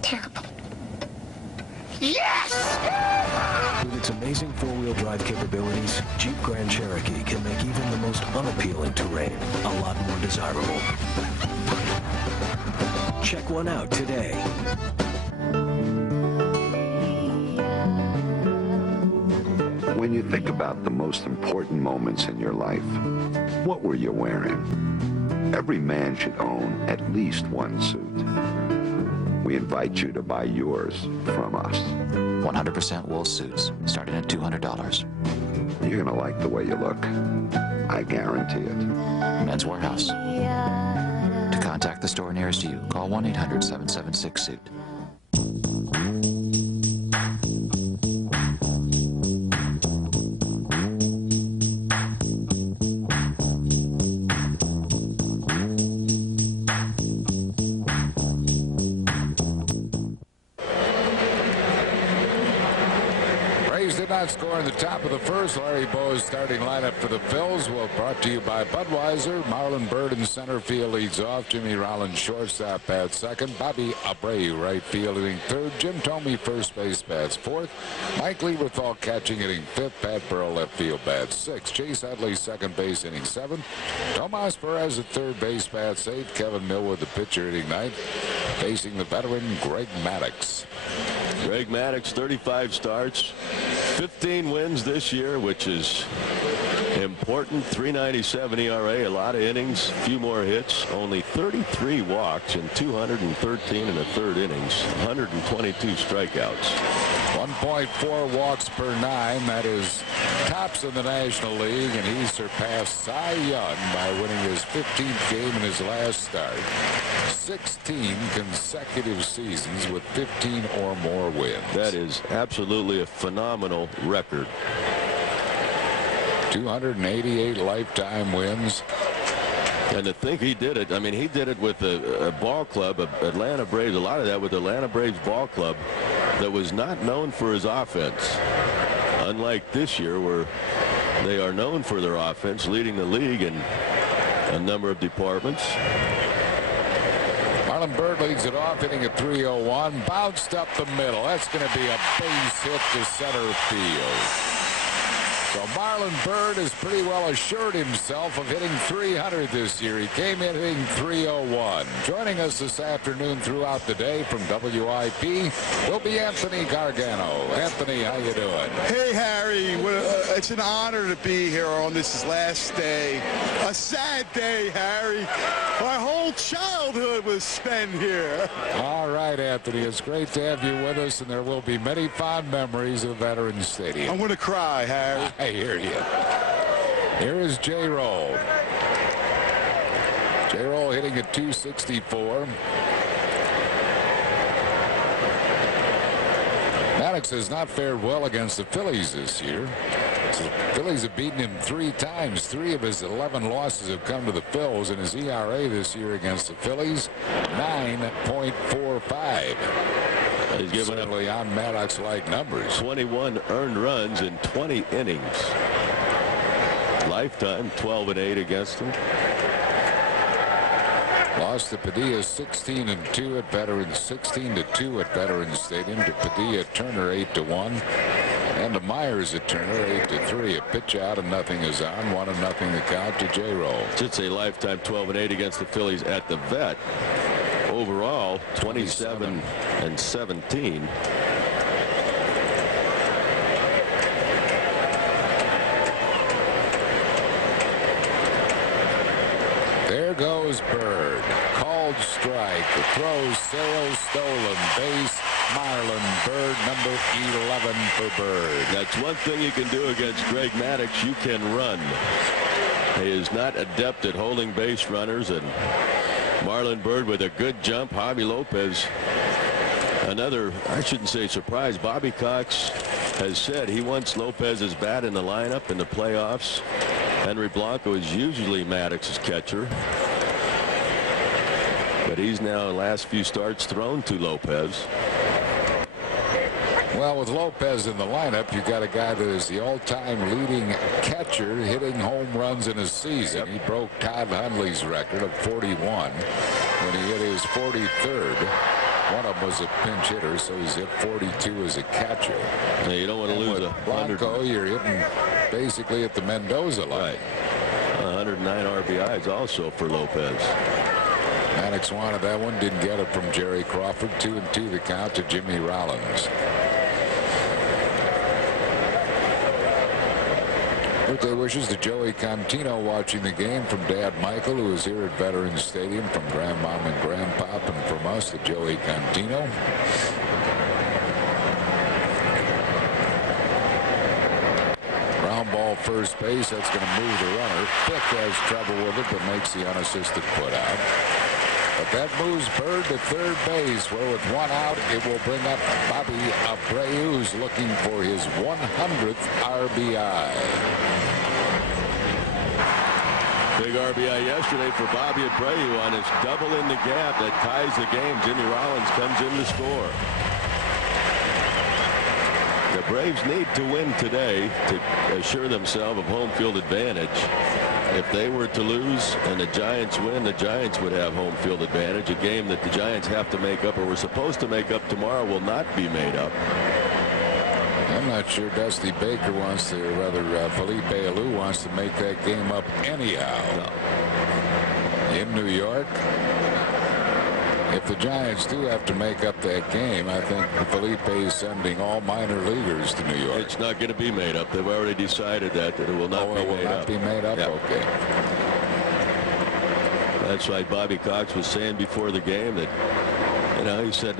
Terrible. Yes! With its amazing four-wheel drive capabilities, Jeep Grand Cherokee can make even the most unappealing terrain a lot more desirable. Check one out today. When you think about the most important moments in your life, what were you wearing? Every man should own at least one suit. We invite you to buy yours from us. 100% wool suits, starting at $200. You're going to like the way you look. I guarantee it. Men's Warehouse. To contact the store nearest you, call 1-800-776-SUIT. Score in the top of the first. Larry Bowa's starting lineup for the Phils. Well, brought to you by Budweiser. Marlon Byrd in center field leads off. Jimmy Rollins shortstop bats second. Bobby Abreu right field hitting third. Jim Thome first base bats fourth. Mike Lieberthal catching hitting fifth. Pat Burrell left field bats sixth. Chase Utley second base hitting seventh. Tomas Perez at third base bats eighth. Kevin Millwood the pitcher hitting ninth. Facing the veteran Greg Maddux. Greg Maddux, 35 starts, 15 wins this year, which is important. 3.97 ERA, a lot of innings, a few more hits, only 33 walks in 213 and a third innings, 122 strikeouts. 1.4 walks per nine. That is tops in the National League, and he surpassed Cy Young by winning his 15th game in his last start. 16 consecutive seasons with 15 or more wins. That is absolutely a phenomenal record. 288 lifetime wins. And to think he did it, I mean, he did it with a ball club, Atlanta Braves, a lot of that with the Atlanta Braves ball club that was not known for his offense. Unlike this year where they are known for their offense, leading the league in a number of departments. Marlon Byrd leads it off, hitting at .301, bounced up the middle. That's going to be a base hit to center field. So Marlon Byrd has pretty well assured himself of hitting 300 this year. He came in hitting .301. Joining us this afternoon throughout the day from WIP will be Anthony Gargano. Anthony, how you doing? Hey, Harry. It's an honor to be here on this last day. A sad day, Harry. My whole childhood was spent here. All right, Anthony. It's great to have you with us, and there will be many fond memories of Veterans Stadium. I'm going to cry, Harry. I hear you. Here is J. Roll. J. Roll hitting at .264. Maddux has not fared well against the Phillies this year. The Phillies have beaten him 3 times. 3 of his 11 losses have come to the Phils, and his ERA this year against the Phillies, 9.45. He's given up on Maddox-like numbers. 21 earned runs in 20 innings. Lifetime 12-8 against him. Lost to Padilla 16-2 at Veterans, 16-2 at Veterans Stadium. To Padilla, Turner 8-1, and to Myers at Turner 8-3. A pitch out and nothing is on. 1-0 the count to J. Roll. It's a lifetime 12-8 against the Phillies at the Vet. Overall, 27-17. There goes Bird. Called strike. The throw sails, stolen base. Marlon Bird, number 11 for Bird. That's one thing you can do against Greg Maddux. You can run. He is not adept at holding base runners, and Marlon Bird with a good jump. Javi Lopez, another, I shouldn't say surprise. Bobby Cox has said he wants Lopez's bat in the lineup in the playoffs. Henry Blanco is usually Maddox's catcher, but he's now, last few starts, thrown to Lopez. Well, with Lopez in the lineup, you got a guy that is the all-time leading catcher hitting home runs in a season. He broke Todd Hundley's record of 41 when he hit his 43rd. One of them was a pinch hitter, so he's hit 42 as a catcher. Yeah, you don't want to lose a Blanco. You're hitting basically at the Mendoza line. 109 RBIs also for Lopez. Maddox wanted that one, didn't get it from Jerry Crawford. 2-2 the count to Jimmy Rollins. Birthday wishes to Joey Contino watching the game from Dad Michael, who is here at Veterans Stadium, from Grandmom and Grandpop, and from us to Joey Contino. Ground ball first base. That's going to move the runner. Fick has trouble with it, but makes the unassisted put out. But that moves Bird to third base, where with one out, it will bring up Bobby Abreu, who's looking for his 100th RBI. Big RBI yesterday for Bobby Abreu on his double in the gap that ties the game. Jimmy Rollins comes in to score. The Braves need to win today to assure themselves of home field advantage. If they were to lose and the Giants win, the Giants would have home field advantage. A game that the Giants have to make up, or were supposed to make up tomorrow, will not be made up. I'm not sure Dusty Baker wants to, or rather Felipe Alou wants to make that game up anyhow. No. In New York, if the Giants do have to make up that game, I think Felipe is sending all minor leaguers to New York. It's not going to be made up. They've already decided that it will not be made up. It will not be made up? Yeah. Okay. That's why Bobby Cox was saying before the game that, you know, he said,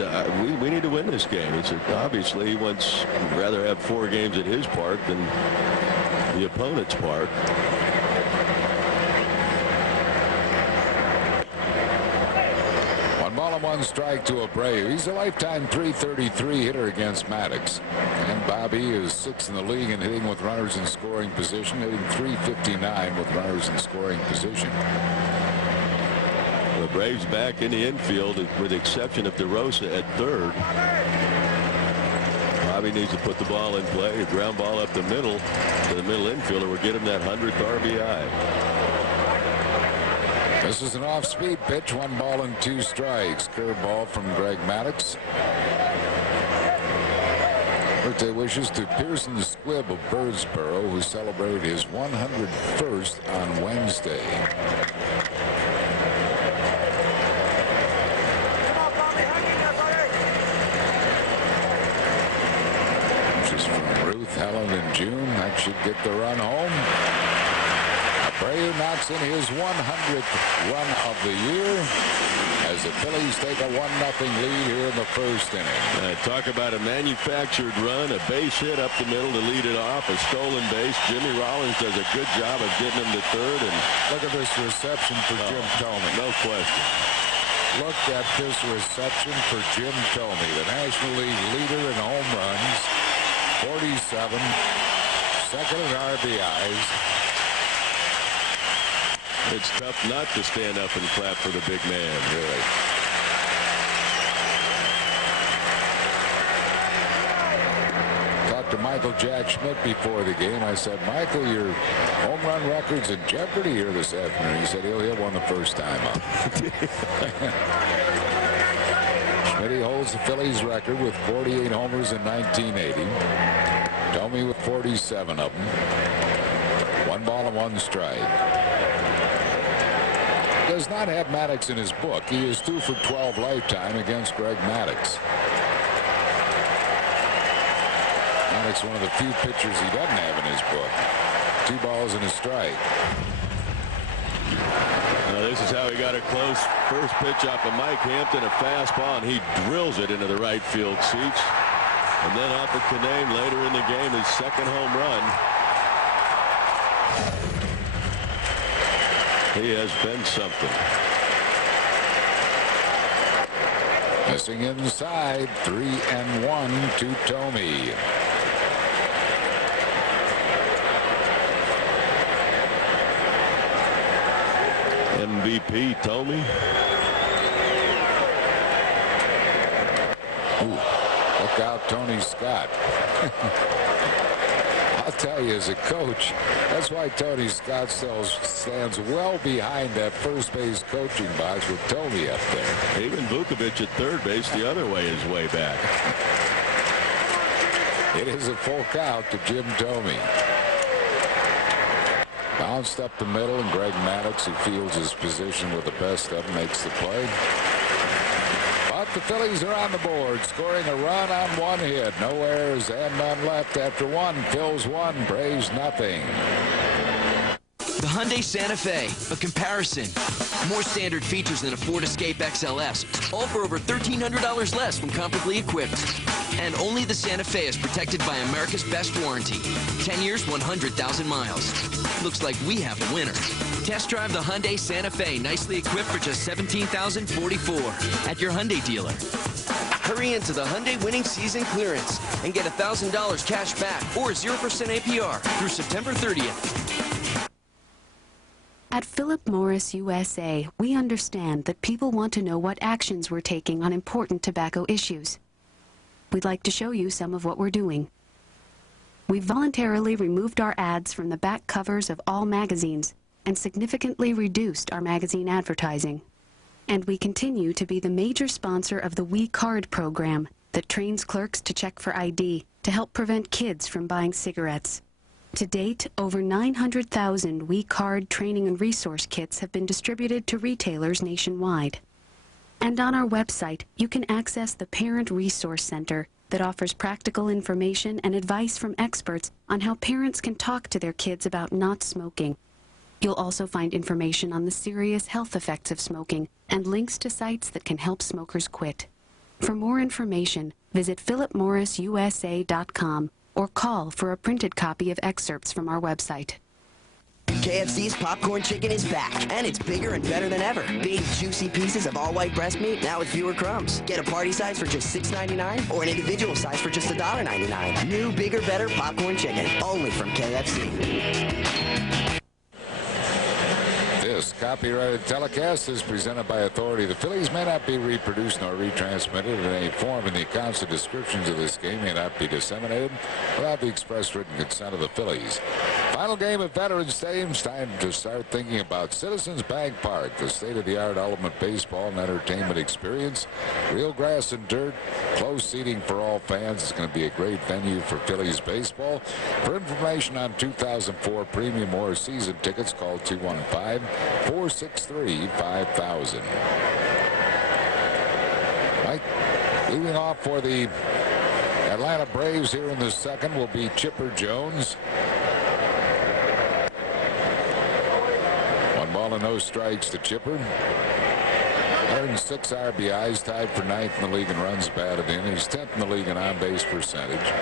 we need to win this game. He said, obviously, he would rather have 4 games at his park than the opponent's park. One strike to Abreu. He's a lifetime .333 hitter against Maddox. And Bobby is 6th in the league in hitting with runners in scoring position, hitting .359 with runners in scoring position. The Braves back in the infield with the exception of DeRosa at third. Bobby needs to put the ball in play. A ground ball up the middle to the middle infielder will get him that 100th RBI. This is an off-speed pitch. 1 ball and 2 strikes. Curveball from Greg Maddux. Birthday wishes to Pearson Squibb of Birdsboro, who celebrated his 101st on Wednesday. Which is from Ruth, Helen, and June. That should get the run home. Abreu knocks in his 100th run of the year as the Phillies take a 1-0 lead here in the first inning. Talk about a manufactured run, a base hit up the middle to lead it off, a stolen base. Jimmy Rollins does a good job of getting him to third. And look at this reception for Jim Thome. No question. Look at this reception for Jim Thome, the National League leader in home runs, 47, second in RBIs. It's tough not to stand up and clap for the big man, really. Talked to Michael Jack Schmidt before the game. I said, Michael, your home run record's in jeopardy here this afternoon. He said he'll hit one the first time up. Schmidt holds the Phillies record with 48 homers in 1980. Thome with 47 of them. 1 ball and 1 strike. Does not have Maddux in his book. He is 2 for 12 lifetime against Greg Maddux. Maddux, one of the few pitchers he doesn't have in his book. 2 balls and a strike. Now, this This is how he got it close. First pitch off of Mike Hampton, a fastball, and he drills it into the right field seats. And then off of Kanane later in the game, his second home run. He has been something. Missing inside, 3-1 to Tomey. MVP Tomey. Ooh, look out, Tony Scott. I'll tell you, as a coach, that's why Tony Scott still stands well behind that first base coaching box with Tomey up there. Even Vukovich at third base the other way is way back. It is a full count to Jim Tomey. Bounced up the middle, and Greg Maddox, who fields his position with the best of them, makes the play. But the Phillies are on the board, scoring a run on one hit. No errors and none left after one. Phils 1, Braves nothing. The Hyundai Santa Fe, a comparison. More standard features than a Ford Escape XLS, all for over $1,300 less when comparably equipped. And only the Santa Fe is protected by America's best warranty. 10 years, 100,000 miles. Looks like we have a winner. Test drive the Hyundai Santa Fe, nicely equipped for just $17,044 at your Hyundai dealer. Hurry into the Hyundai winning season clearance and get $1,000 cash back or 0% APR through September 30th. At Philip Morris USA, we understand that people want to know what actions we're taking on important tobacco issues. We'd like to show you some of what we're doing. We've voluntarily removed our ads from the back covers of all magazines and significantly reduced our magazine advertising. And we continue to be the major sponsor of the We Card program that trains clerks to check for ID to help prevent kids from buying cigarettes. To date, over 900,000 We Card training and resource kits have been distributed to retailers nationwide. And on our website, you can access the Parent Resource Center that offers practical information and advice from experts on how parents can talk to their kids about not smoking. You'll also find information on the serious health effects of smoking and links to sites that can help smokers quit. For more information, visit philipmorrisusa.com or call for a printed copy of excerpts from our website. KFC's popcorn chicken is back, and it's bigger and better than ever. Big, juicy pieces of all-white breast meat, now with fewer crumbs. Get a party size for just $6.99 or an individual size for just $1.99. New, bigger, better popcorn chicken, only from KFC. This copyrighted telecast is presented by authority. The Phillies may not be reproduced nor retransmitted in any form, and the accounts and descriptions of this game may not be disseminated without the express written consent of the Phillies. Final game at Veterans Stadium. It's time to start thinking about Citizens Bank Park, the state-of-the-art element baseball and entertainment experience. Real grass and dirt, close seating for all fans. It's going to be a great venue for Phillies baseball. For information on 2004 premium or season tickets, call 215-463-5000. Right, leading off for the Atlanta Braves here in the second will be Chipper Jones. 1 ball and no strikes to Chipper. 106 RBIs, tied for 9th in the league in runs batted in. He's 10th in the league in on-base percentage.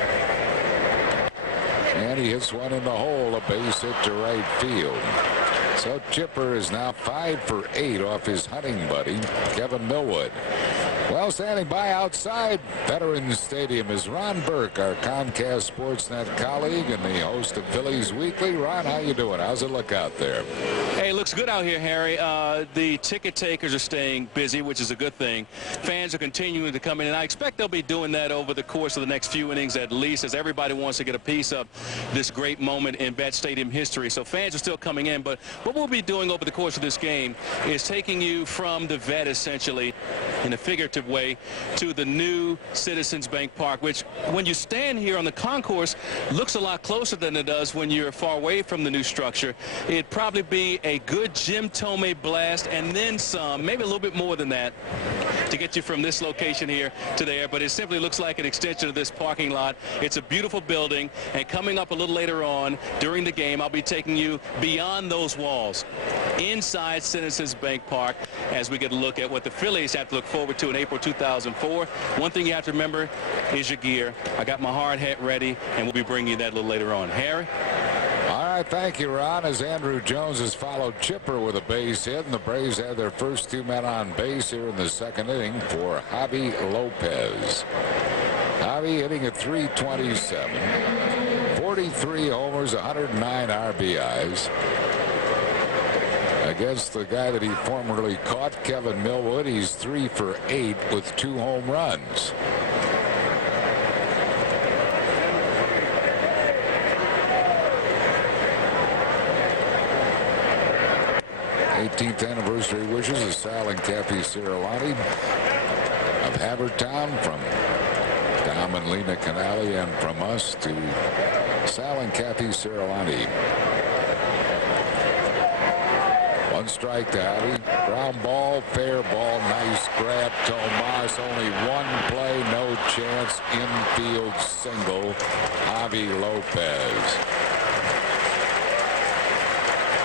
And he hits one in the hole, a base hit to right field. So Chipper is now 5 for 8 off his hunting buddy, Kevin Millwood. Well, standing by outside Veterans Stadium is Ron Burke, our Comcast Sportsnet colleague and the host of Phillies Weekly. Ron, how you doing? How's it look out there? Hey, it looks good out here, Harry. The ticket takers are staying busy, which is a good thing. Fans are continuing to come in, and I expect they'll be doing that over the course of the next few innings at least, as everybody wants to get a piece of this great moment in Vet Stadium history. So fans are still coming in, but what we'll be doing over the course of this game is taking you from the Vet, essentially, in a figure comparative way to the new Citizens Bank Park, which when you stand here on the concourse looks a lot closer than it does when you're far away from the new structure. It'd probably be a good Jim Thome blast and then some, maybe a little bit more than that, to get you from this location here to there, but it simply looks like an extension of this parking lot. It's a beautiful building, and coming up a little later on during the game, I'll be taking you beyond those walls inside Citizens Bank Park as we get a look at what the Phillies have to look forward to in April 2004. One thing you have to remember is your gear. I got my hard hat ready, and we'll be bringing you that a little later on. Harry? All right, thank you, Ron. As Andrew Jones has followed Chipper with a base hit, and the Braves have their first 2 men on base here in the second inning for Javi Lopez. Javi hitting at .327, 43 homers, 109 RBIs. Against the guy that he formerly caught, Kevin Millwood, he's 3 for 8 with 2 home runs. 18th anniversary wishes of Sal and Kathy Cirilani of Havertown, from Dom and Lena Canali, and from us to Sal and Kathy Cirilani. 1 strike to Javi. Ground ball, fair ball, nice grab. Tomas, only 1 play, no chance. Infield single. Javi Lopez.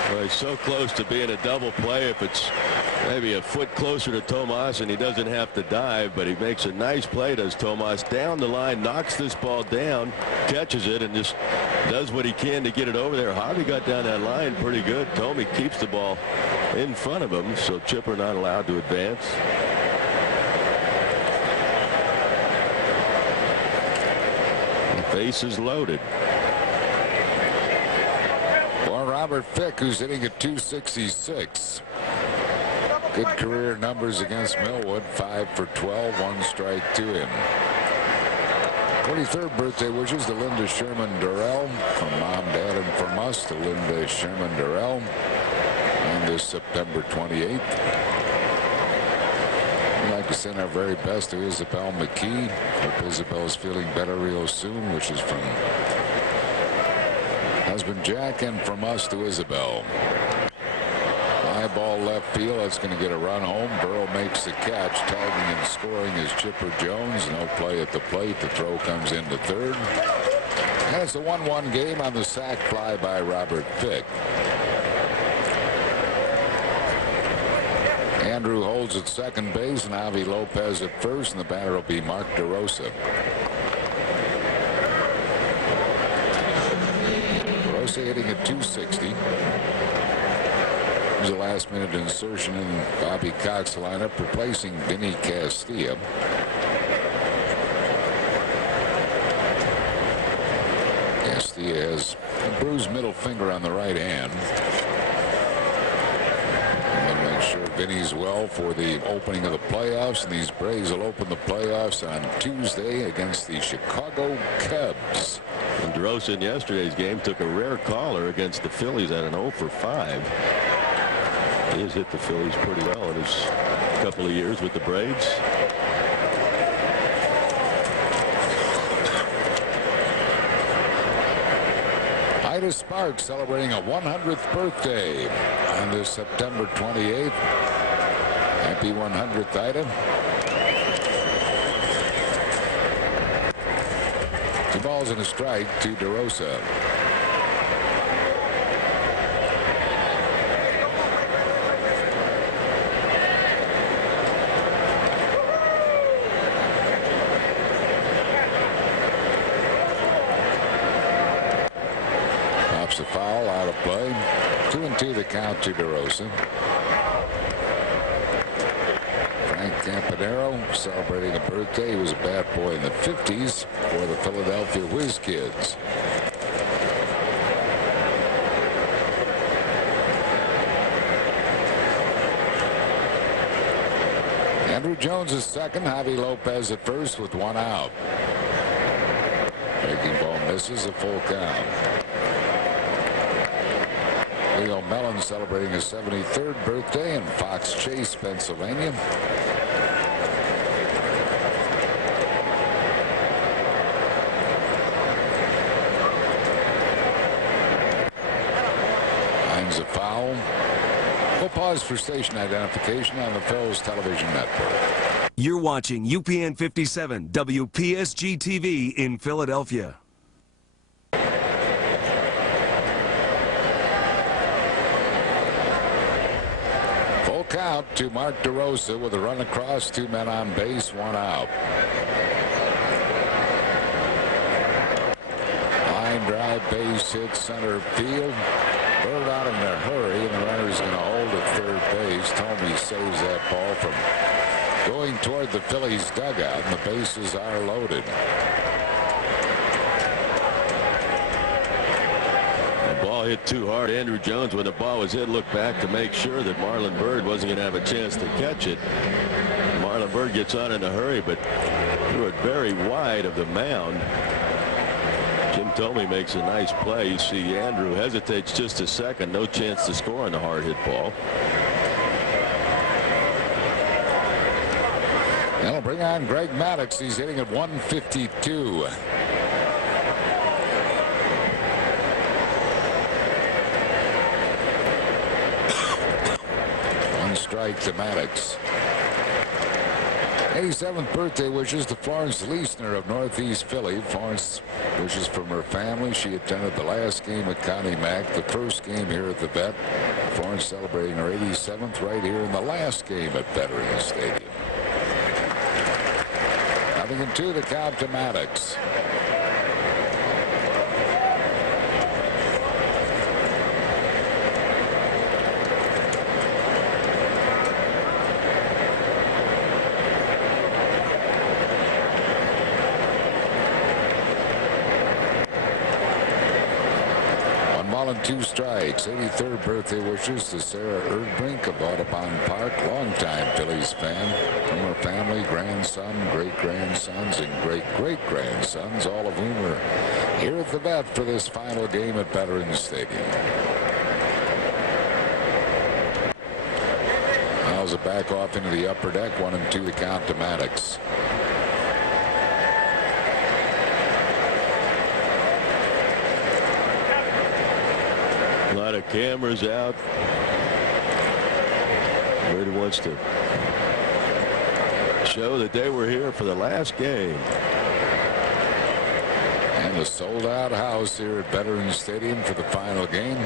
Well, he's so close to being a double play. If it's maybe a foot closer to Tomas and he doesn't have to dive, but he makes a nice play, does Tomas, down the line, knocks this ball down, catches it, and just does what he can to get it over there. Javi got down that line pretty good. Thome keeps the ball in front of him, so Chipper not allowed to advance. The base is loaded. Robert Fick, who's hitting at .266. Good career numbers against Millwood. 5 for 12, 1 strike to him. 23rd birthday wishes to Linda Sherman Durrell, from Mom, Dad, and from us to Linda Sherman Durrell on this September 28th. We'd like to send our very best to Isabel McKee. Hope Isabel's feeling better real soon, which is from husband Jack, and from us to Isabel. High ball left field. That's going to get a run home. Burrow makes the catch. Tagging and scoring is Chipper Jones. No play at the plate. The throw comes into third. And it's a 1-1 game on the sac fly by Robert Fick. Andrew holds at second base, and Javi Lopez at first, and the batter will be Mark DeRosa. Hitting at .260. There's a last-minute insertion in Bobby Cox's lineup, replacing Vinny Castilla. Castilla has a bruised middle finger on the right hand. And we'll make sure Vinny's well for the opening of the playoffs, and these Braves will open the playoffs on Tuesday against the Chicago Cubs. And DeRosa in yesterday's game took a rare caller against the Phillies at an 0 for 5. He has hit the Phillies pretty well in his couple of years with the Braves. Ida Sparks celebrating a 100th birthday on this September 28th. Happy 100th, Ida. 2 balls and a strike to DeRosa. Pops a foul, out of play. 2-2 the count to DeRosa. Frank Campanaro celebrating a birthday. He was a bat boy in the 50s for the Philadelphia Whiz Kids. Andrew Jones is second. Javi Lopez at first with 1 out. Breaking ball misses, a full count. Leo Mellon celebrating his 73rd birthday in Fox Chase, Pennsylvania. foul. We'll pause for station identification on the Phillies television network. You're watching UPN 57 WPSG TV in Philadelphia. Full count to Mark DeRosa with a run across, 2 men on base, 1 out. Line drive, base hit center field. Bird out in a hurry, and the runner's going to hold at third base. Tomey saves that ball from going toward the Phillies dugout, and the bases are loaded. The ball hit too hard. Andrew Jones, when the ball was hit, looked back to make sure that Marlon Byrd wasn't going to have a chance to catch it. Marlon Byrd gets on in a hurry, but threw it very wide of the mound. Jim Tomey makes a nice play. You see Andrew hesitates just a second. No chance to score on the hard hit ball. That'll bring on Greg Maddux. He's hitting at 152. One strike to Maddux. 87th birthday wishes to Florence Leisner of Northeast Philly. Florence wishes from her family. She attended the last game at Connie Mack, the first game here at the Vet. Florence celebrating her 87th right here in the last game at Veterans Stadium. 0-2 the count to Maddux. And 2 strikes. 83rd birthday wishes to Sarah Erdbrink of Audubon Park, longtime Phillies fan. From her family, grandson, great-grandsons, and great-great-grandsons, all of whom are here at the Vet for this final game at Veterans Stadium. Allows it back off into the upper deck. 1-2 the count to Maddux. A lot of cameras out. Brady wants to show that they were here for the last game. And a sold-out house here at Veterans Stadium for the final game.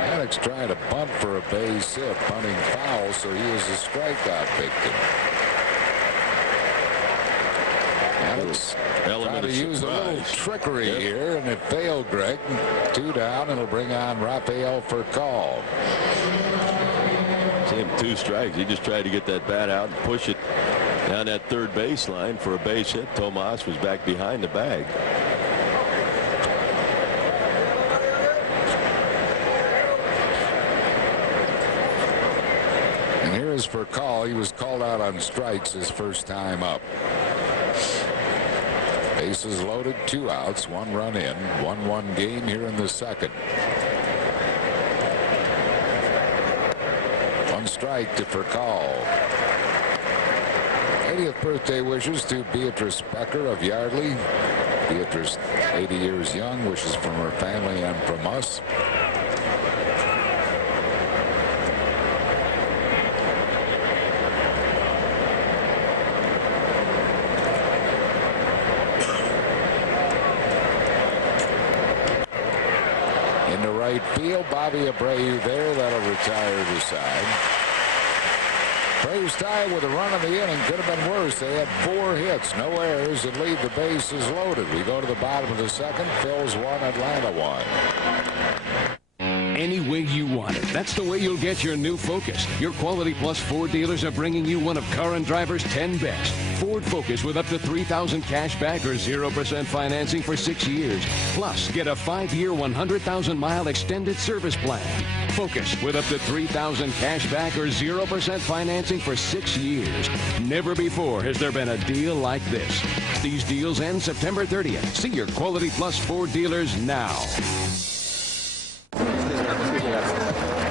Maddux trying to bunt for a base hit, bunting foul, so he is a strikeout victim. Maddux trying to use a little trickery here, and it failed, Greg. 2 down, and it'll bring on Rafael Furcal. See him 2 strikes. He just tried to get that bat out and push it down that third baseline for a base hit. Tomas was back behind the bag. And here is Furcal. He was called out on strikes his first time up. Bases loaded, 2 outs, 1 run in, 1-1 game here in the second. 1 strike to Furcal. 80th birthday wishes to Beatrice Becker of Yardley. Beatrice, 80 years young, wishes from her family and from us. Right field, Bobby Abreu there. That'll retire the side. Braves tied with a run in the inning. Could have been worse. They had 4 hits, no errors, and lead the bases loaded. We go to the bottom of the second. Phil's 1, Atlanta 1. Any way you want it. That's the way you'll get your new Focus. Your Quality Plus Ford dealers are bringing you one of Car and Driver's 10 best. Ford Focus with up to $3,000 cash back or 0% financing for 6 years. Plus, get a 5-year, 100,000-mile extended service plan. Focus with up to $3,000 cash back or 0% financing for 6 years. Never before has there been a deal like this. These deals end September 30th. See your Quality Plus Ford dealers now.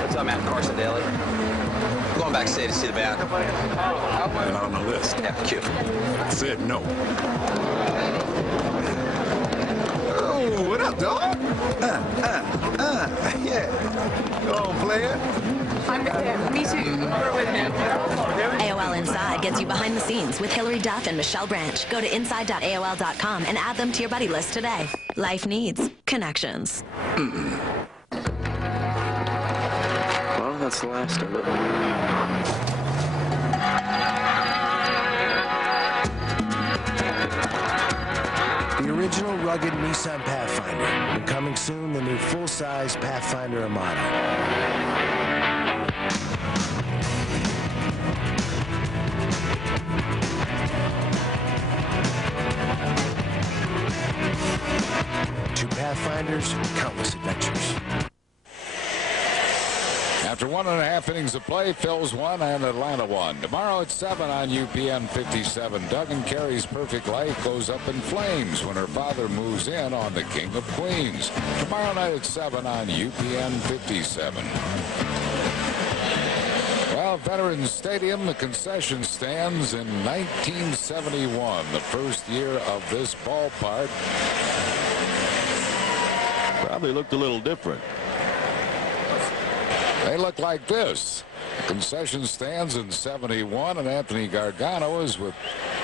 What's up, Matt? Carson Daly. I'm going backstage to see the band. Not on the list. Yeah, cute. I said no. Oh, what up? dog. Yeah. Go on, player. I'm with him. Me too. We're with him. AOL Inside gets you behind the scenes with Hillary Duff and Michelle Branch. Go to inside.aol.com and add them to your buddy list today. Life needs connections. Well, that's the last of it. The original rugged Nissan Pathfinder. And coming soon, the new full-size Pathfinder Armada. Two Pathfinders, countless adventures. After 1.5 innings of play, Phil's won and Atlanta won. Tomorrow at 7 on UPN 57, Duggan Carey's perfect life goes up in flames when her father moves in on the King of Queens. Tomorrow night at 7 on UPN 57. Well, Veterans Stadium, the concession stands in 1971, the first year of this ballpark. Probably looked a little different. They look like this. Concession stands in 71, and Anthony Gargano is with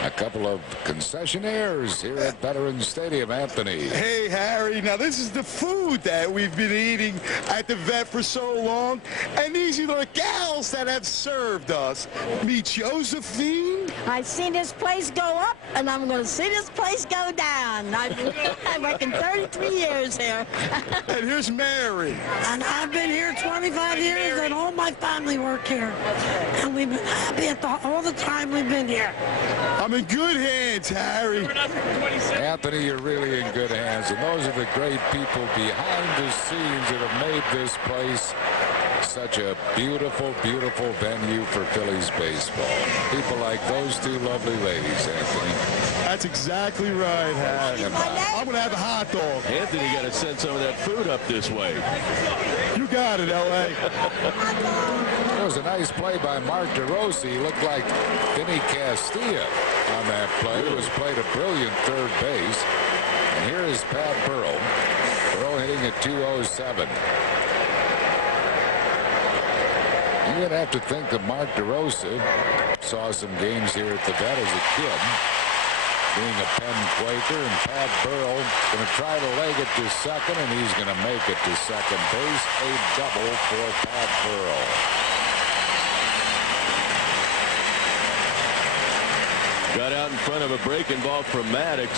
a couple of concessionaires here at Veterans Stadium. Anthony. Hey, Harry. Now, this is the food that we've been eating at the vet for so long. And these are the gals that have served us. Meet Josephine. I've seen this place go up, and I'm going to see this place go down. I've been working 33 years here. And here's Mary. And I've been here 25 years, and all my family work here. And we've been happy all the time we've been here. I'm in good hands, Harry. Anthony, you're really in good hands. And those are the great people behind the scenes that have made this place such a beautiful, beautiful venue for Phillies baseball. People like those two lovely ladies, Anthony. That's exactly right, Harry. I'm going to have a hot dog. Anthony got to send some of that food up this way. You got it, L.A. There was a nice play by Mark DeRosa. He looked like Vinny Castilla on that play. It was played a brilliant third base. And here is Pat Burrell. Burrell hitting at 207. You'd have to think that Mark DeRosa saw some games here at the vet as a kid, being a Penn Quaker, and Pat Burrell going to try to leg it to second, and he's going to make it to second base. A double for Pat Burrell. Got out in front of a breaking ball from Maddox.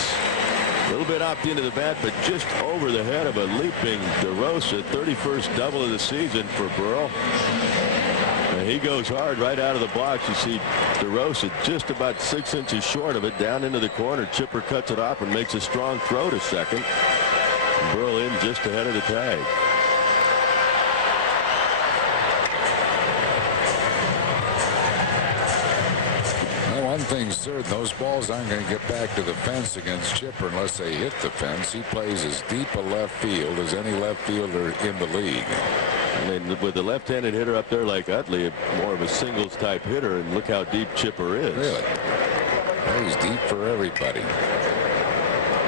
A little bit off the end of the bat, but just over the head of a leaping DeRosa. 31st double of the season for Burrell. And he goes hard right out of the box. You see DeRosa just about 6 inches short of it, down into the corner. Chipper cuts it off and makes a strong throw to second. Burrell in just ahead of the tag. One thing's certain, those balls aren't going to get back to the fence against Chipper unless they hit the fence. He plays as deep a left field as any left fielder in the league. I mean, with the left-handed hitter up there like Utley, more of a singles-type hitter, and look how deep Chipper is. Really? Plays deep for everybody.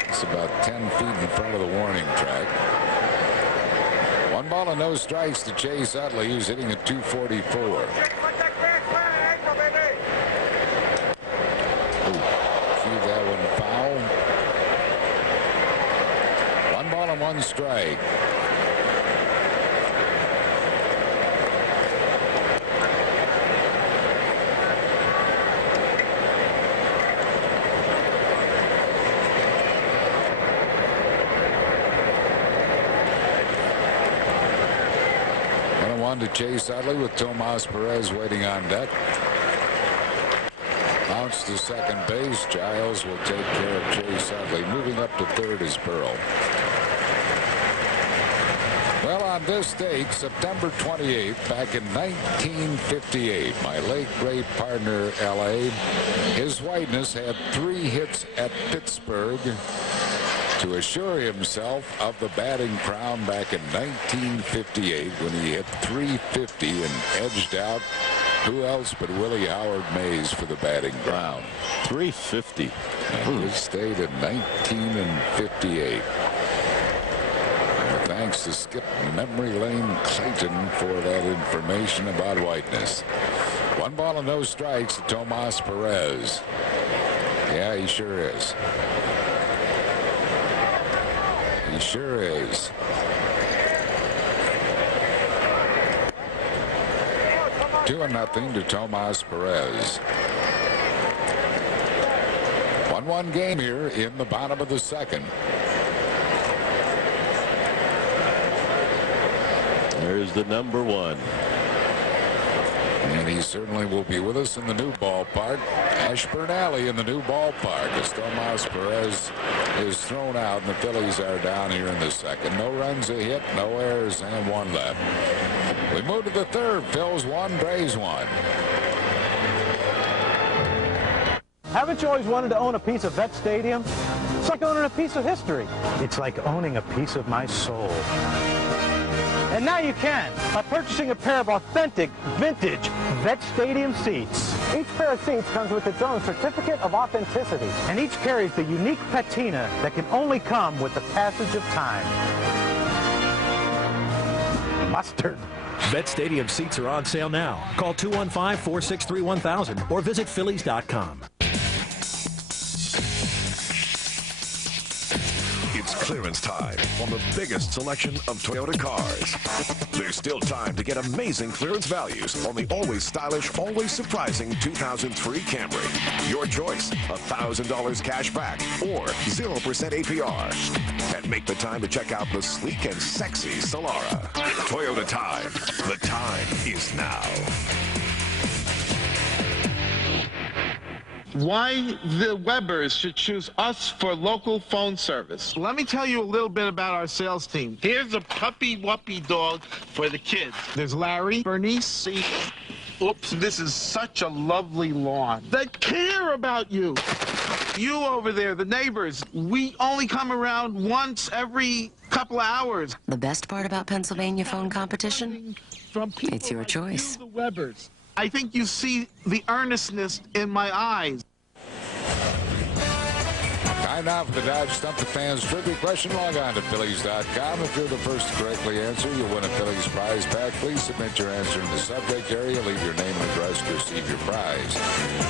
It's about 10 feet in front of the warning track. 1 ball and no strikes to Chase Utley, who's hitting at 244. That one foul. 1 ball and 1 strike. One to Chase Utley with Tomas Perez waiting on deck. Bounce to second base. Giles will take care of Chase Utley. Moving up to third is Burrell. Well, on this date, September 28th, back in 1958, my late great partner, L.A., His Whiteness had 3 hits at Pittsburgh to assure himself of the batting crown back in 1958 when he hit .350 and edged out who else but Willie Howard Mays for the batting crown. .350. And he stayed at 19 and 58. thanks to Skip Memory Lane Clayton for that information about whiteness. 1 ball and no strikes to Tomas Perez. Yeah, he sure is. He sure is. Two and nothing to Tomas Perez. 1-1 game here in the bottom of the second. There's the number 1. And he certainly will be with us in the new ballpark. Ashburn Alley in the new ballpark as Tomas Perez is thrown out and the Phillies are down here in the second. No runs a hit, no errors, and 1 left. We move to the third. Phil's 1, Braves 1. Haven't you always wanted to own a piece of Vet Stadium? It's like owning a piece of history. It's like owning a piece of my soul. And now you can by purchasing a pair of authentic, vintage Vet Stadium seats. Each pair of seats comes with its own certificate of authenticity, and each carries the unique patina that can only come with the passage of time. Mustard. Vet Stadium seats are on sale now. Call 215-463-1000 or visit Phillies.com. It's clearance time on the biggest selection of Toyota cars. There's still time to get amazing clearance values on the always stylish, always surprising 2003 Camry. Your choice, $1,000 cash back or 0% APR. And make the time to check out the sleek and sexy Solara. Toyota time. The time is now. Why the Webbers should choose us for local phone service. Let me tell you a little bit about our sales team. Here's a puppy-wuppy dog for the kids. There's Larry, Bernice. Oops, this is such a lovely lawn. They care about you. You over there, the neighbors, we only come around once every couple of hours. The best part about Pennsylvania phone competition? It's your choice. The Webbers. I think you see the earnestness in my eyes. Time now for the Dodge Stump the Fans trivia question. Log on to Phillies.com. If you're the first to correctly answer, you'll win a Phillies prize pack. Please submit your answer in the subject area. Leave your name and address to receive your prize.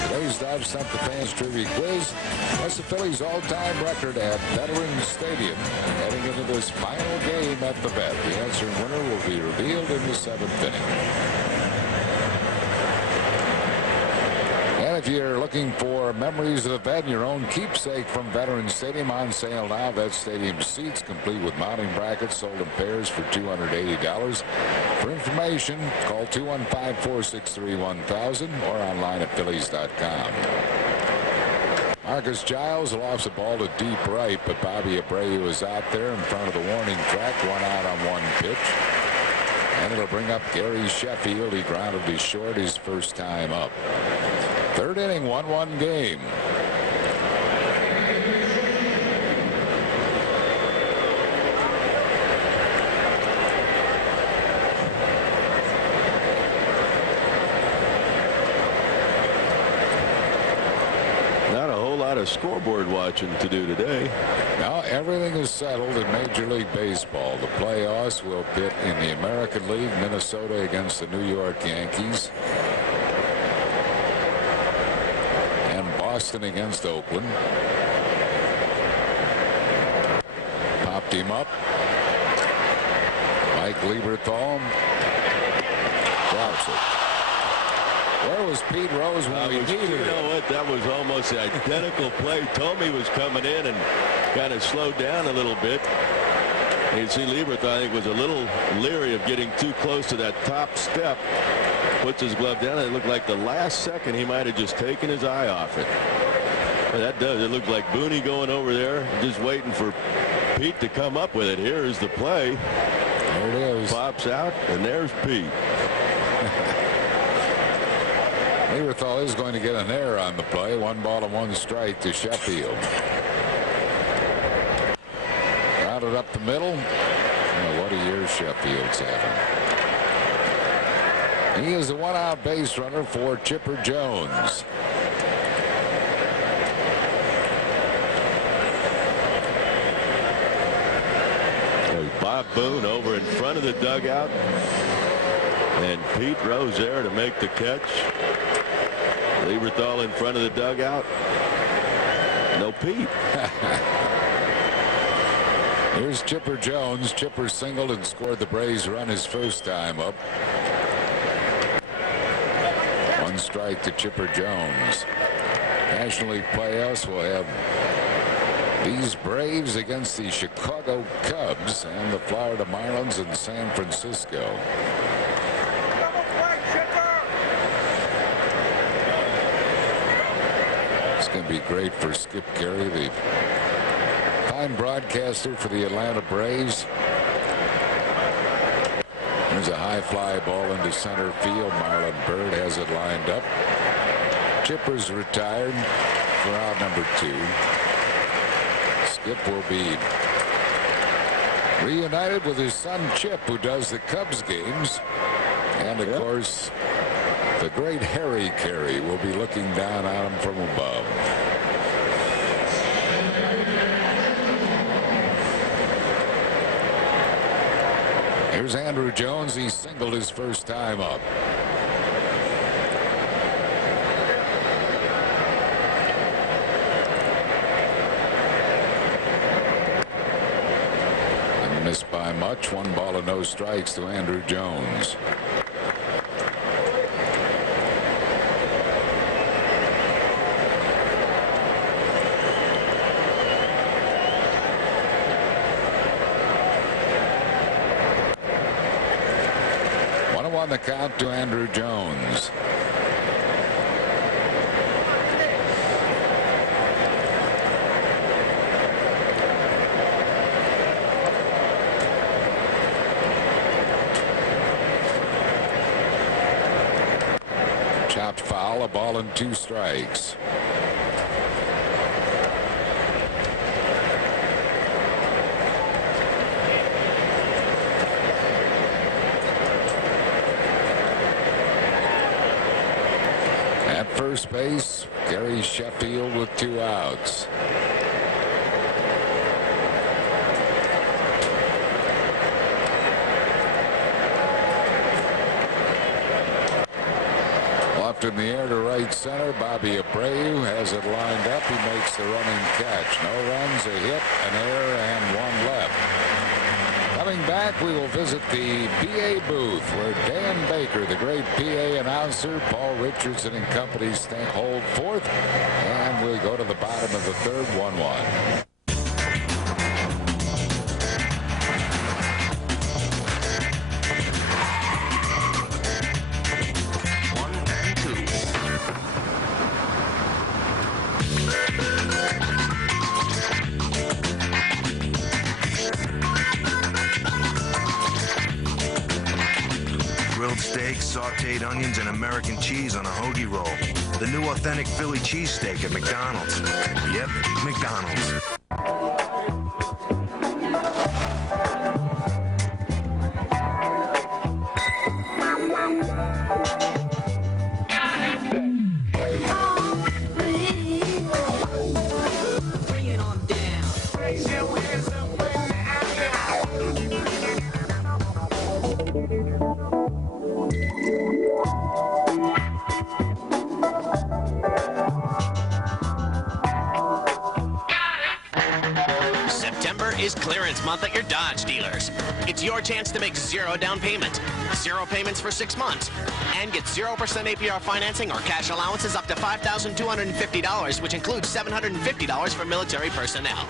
Today's Dodge Stump the Fans trivia quiz. What's the Phillies' all-time record at Veterans Stadium heading into this final game at the Vet? The answer and winner will be revealed in the 7th inning. And if you're looking for memories of the Vet and your own keepsake from Veterans Stadium, on sale now. Vet Stadium seats complete with mounting brackets sold in pairs for $280. For information, call 215-463-1000 or online at Phillies.com. Marcus Giles lofts the ball to deep right, but Bobby Abreu is out there in front of the warning track. 1 out on 1 pitch. And it'll bring up Gary Sheffield. He grounded to short his first time up. 3rd inning, 1-1 game. Not a whole lot of scoreboard watching to do today. Now everything is settled in Major League Baseball. The playoffs will pit in the American League, Minnesota against the New York Yankees. Boston against Oakland. Popped him up. Mike Lieberthal drops it. Where was Pete Rose when we needed it? You know what? That was almost the identical play. Tommy was coming in and kind of slowed down a little bit. And you see Lieberthal, I think, was a little leery of getting too close to that top step. Puts his glove down, and it looked like the last second he might have just taken his eye off it. But that does. It looked like Booney going over there, just waiting for Pete to come up with it. Here's the play. There it is. Pops out, and there's Pete. Lieberthal is going to get an error on the play. 1 ball and 1 strike to Sheffield. Grounded up the middle. Oh, what a year Sheffield's having. He is a 1-out base runner for Chipper Jones. Bob Boone over in front of the dugout. And Pete Rose there to make the catch. Lieberthal in front of the dugout. No Pete. Here's Chipper Jones. Chipper singled and scored the Braves run his first time up. 1 strike to Chipper Jones. National League playoffs will have these Braves against the Chicago Cubs and the Florida Marlins in San Francisco. It's going to be great for Skip Carey, the fine broadcaster for the Atlanta Braves. There's a high fly ball into center field. Marlon Byrd has it lined up. Chipper's retired for out number 2. Skip will be reunited with his son Chip, who does the Cubs games. And of course, the great Harry Carey will be looking down on him from above. Here's Andrew Jones. He singled his first time up. And missed by much. 1 ball and no strikes to Andrew Jones. On the count to Andrew Jones. Chopped foul, a ball and 2 strikes. First base, Gary Sheffield with 2 outs. Left in the air to right center. Bobby Abreu has it lined up. He makes the running catch. No runs, a hit, an error, and 1 left. Coming back, we will visit the PA booth where Dan Baker, the great PA announcer, Paul Richardson and company hold forth, and we'll go to the bottom of the 3rd, 1-1. Sauteed onions and American cheese on a hoagie roll. The new authentic Philly cheesesteak at McDonald's. Yep, McDonald's. Is clearance month at your Dodge dealers. It's your chance to make 0 down payment, 0 payments for 6 months, and get 0% APR financing or cash allowances up to $5,250, which includes $750 for military personnel.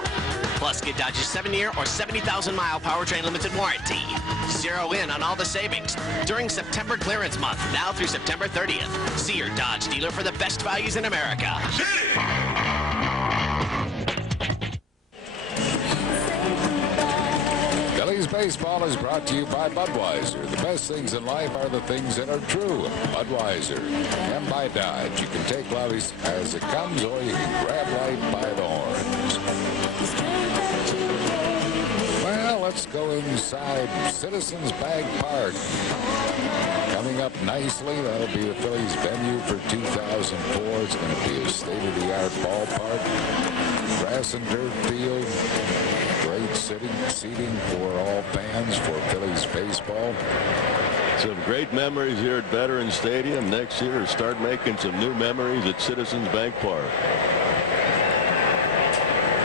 Plus, get Dodge's 7-year or 70,000-mile powertrain limited warranty. 0 in on all the savings during September clearance month, now through September 30th. See your Dodge dealer for the best values in America. Phillies baseball is brought to you by Budweiser. The best things in life are the things that are true. Budweiser. And by Dodge. You can take life as it comes, or you can grab life by the horns. Well, let's go inside Citizens Bank Park. Coming up nicely, that'll be the Phillies venue for 2004. It's going to be a state-of-the-art ballpark. Grass and dirt field. Great seating for all fans for Phillies baseball. Some great memories here at Veterans Stadium. Next year, start making some new memories at Citizens Bank Park.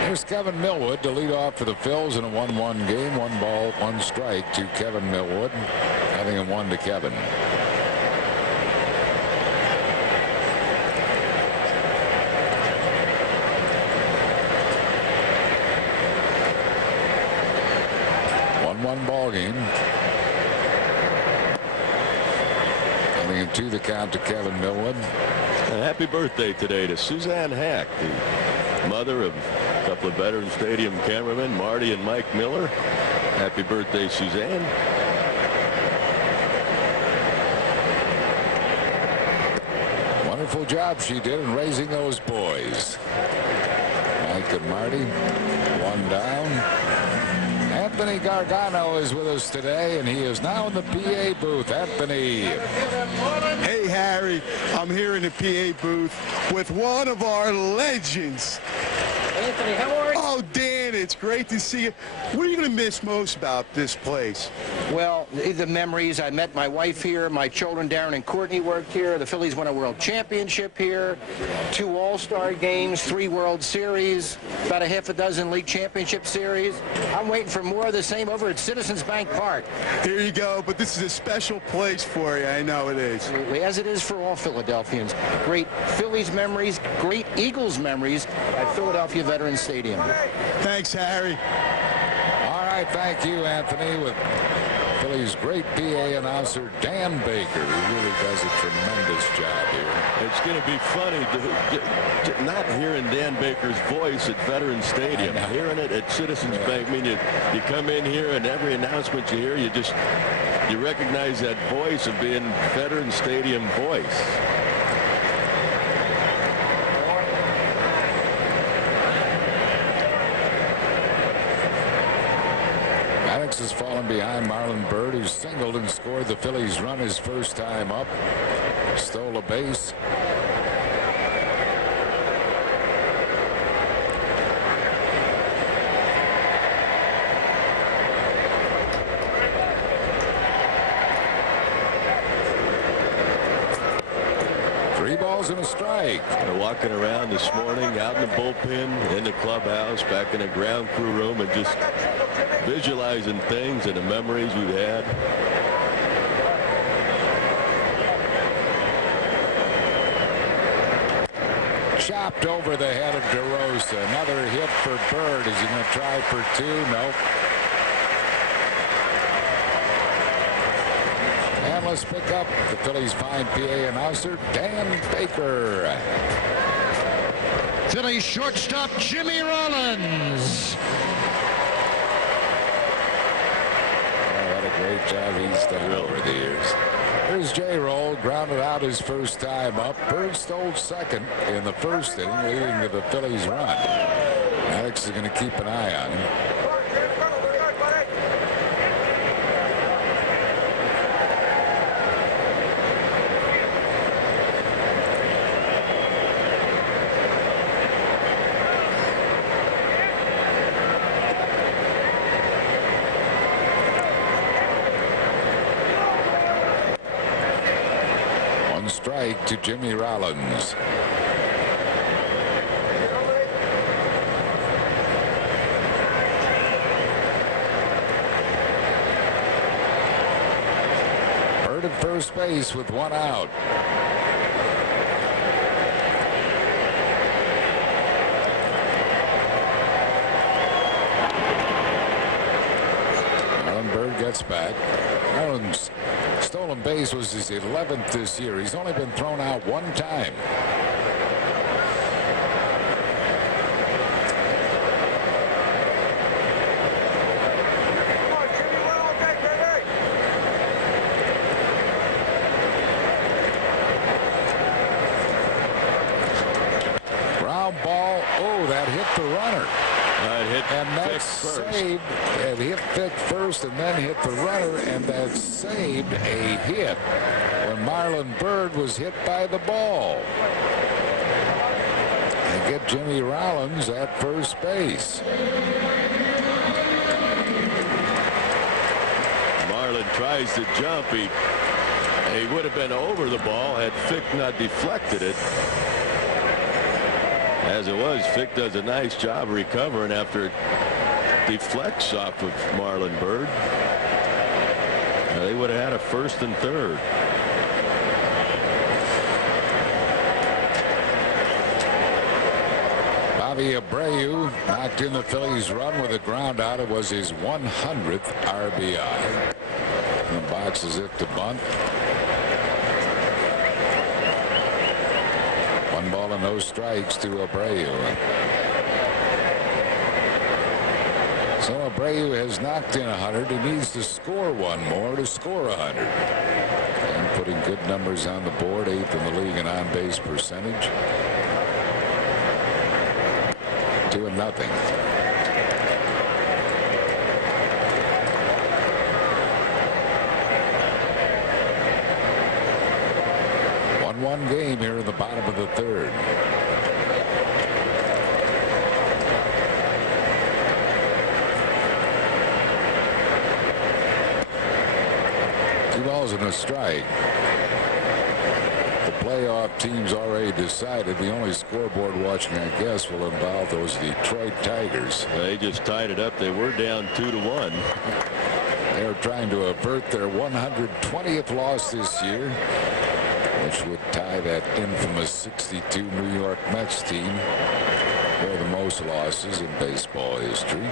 Here's Kevin Millwood to lead off for the Phils in a 1-1 game. 1 ball, 1 strike to Kevin Millwood. Nothing and 1 to Kevin. One ball game. Nothing and 2 the count to Kevin Millwood. Happy birthday today to Suzanne Hack, the mother of a couple of Veterans Stadium cameramen, Marty and Mike Miller. Happy birthday, Suzanne. Wonderful job she did in raising those boys. Mike and Marty, 1 down. Anthony Gargano is with us today, and he is now in the PA booth. Anthony. Hey, Harry. I'm here in the PA booth with one of our legends. Anthony, how are you? Oh, Dan, it's great to see you. What are you going to miss most about this place? Well, the memories. I met my wife here. My children, Darren and Courtney, worked here. The Phillies won a World Championship here. 2 All-Star games, 3 World Series, about a half a dozen League Championship Series. I'm waiting for more of the same over at Citizens Bank Park. There you go. But this is a special place for you. I know it is. Absolutely, as it is for all Philadelphians. Great Phillies memories, great Eagles memories at Philadelphia Veterans Stadium. Thanks, Harry. All right, thank you, Anthony, with Phillies' great PA announcer, Dan Baker, who really does a tremendous job here. It's going to be funny to not hearing Dan Baker's voice at Veterans Stadium, hearing it at Citizens Bank. I mean, you come in here and every announcement you hear, you recognize that voice of being Veterans Stadium voice. Has fallen behind Marlon Byrd, who singled and scored the Phillies run his first time up. Stole a base. Three balls and a strike. They're walking around this morning out in the bullpen, in the clubhouse, back in the ground crew room, and just visualizing things and the memories we've had. Chopped over the head of DeRosa. Another hit for Byrd. Is he going to try for 2? Nope. And let's pick up the Phillies' fine PA announcer, Dan Baker. Phillies shortstop Jimmy Rollins. Great job he's done over the years. Here's J-Roll, grounded out his first time up. Byrd stole second in the first inning, leading to the Phillies run. Alex is going to keep an eye on him. Strike to Jimmy Rollins. Byrd at first base with 1 out. Marlon Byrd gets back. Marlon's stolen base was his 11th this year. He's only been thrown out 1 time. Ground ball. Oh, that hit the runner. And that saved, it hit Fick first and then hit the runner, and that saved a hit when Marlon Byrd was hit by the ball. And get Jimmy Rollins at first base. tries to jump. He would have been over the ball had Fick not deflected it. As it was, Fick does a nice job recovering after it deflects off of Marlon Byrd. They would have had a first and third. Bobby Abreu knocked in the Phillies' run with a ground out. It was his 100th RBI. And the box is it to bunt. 1 ball and no strikes to Abreu. So Abreu has knocked in 100. He needs to score 1 more to score 100. And putting good numbers on the board, 8th in the league in on-base percentage. 2-0. 1-1 game here in the bottom of the third. Two balls and a strike. The playoff teams already decided. The only scoreboard watching, I guess, will involve those Detroit Tigers. They just tied it up. They were down 2-1. They're trying to avert their 120th loss this year, which would tie that infamous 62 New York Mets team for the most losses in baseball history.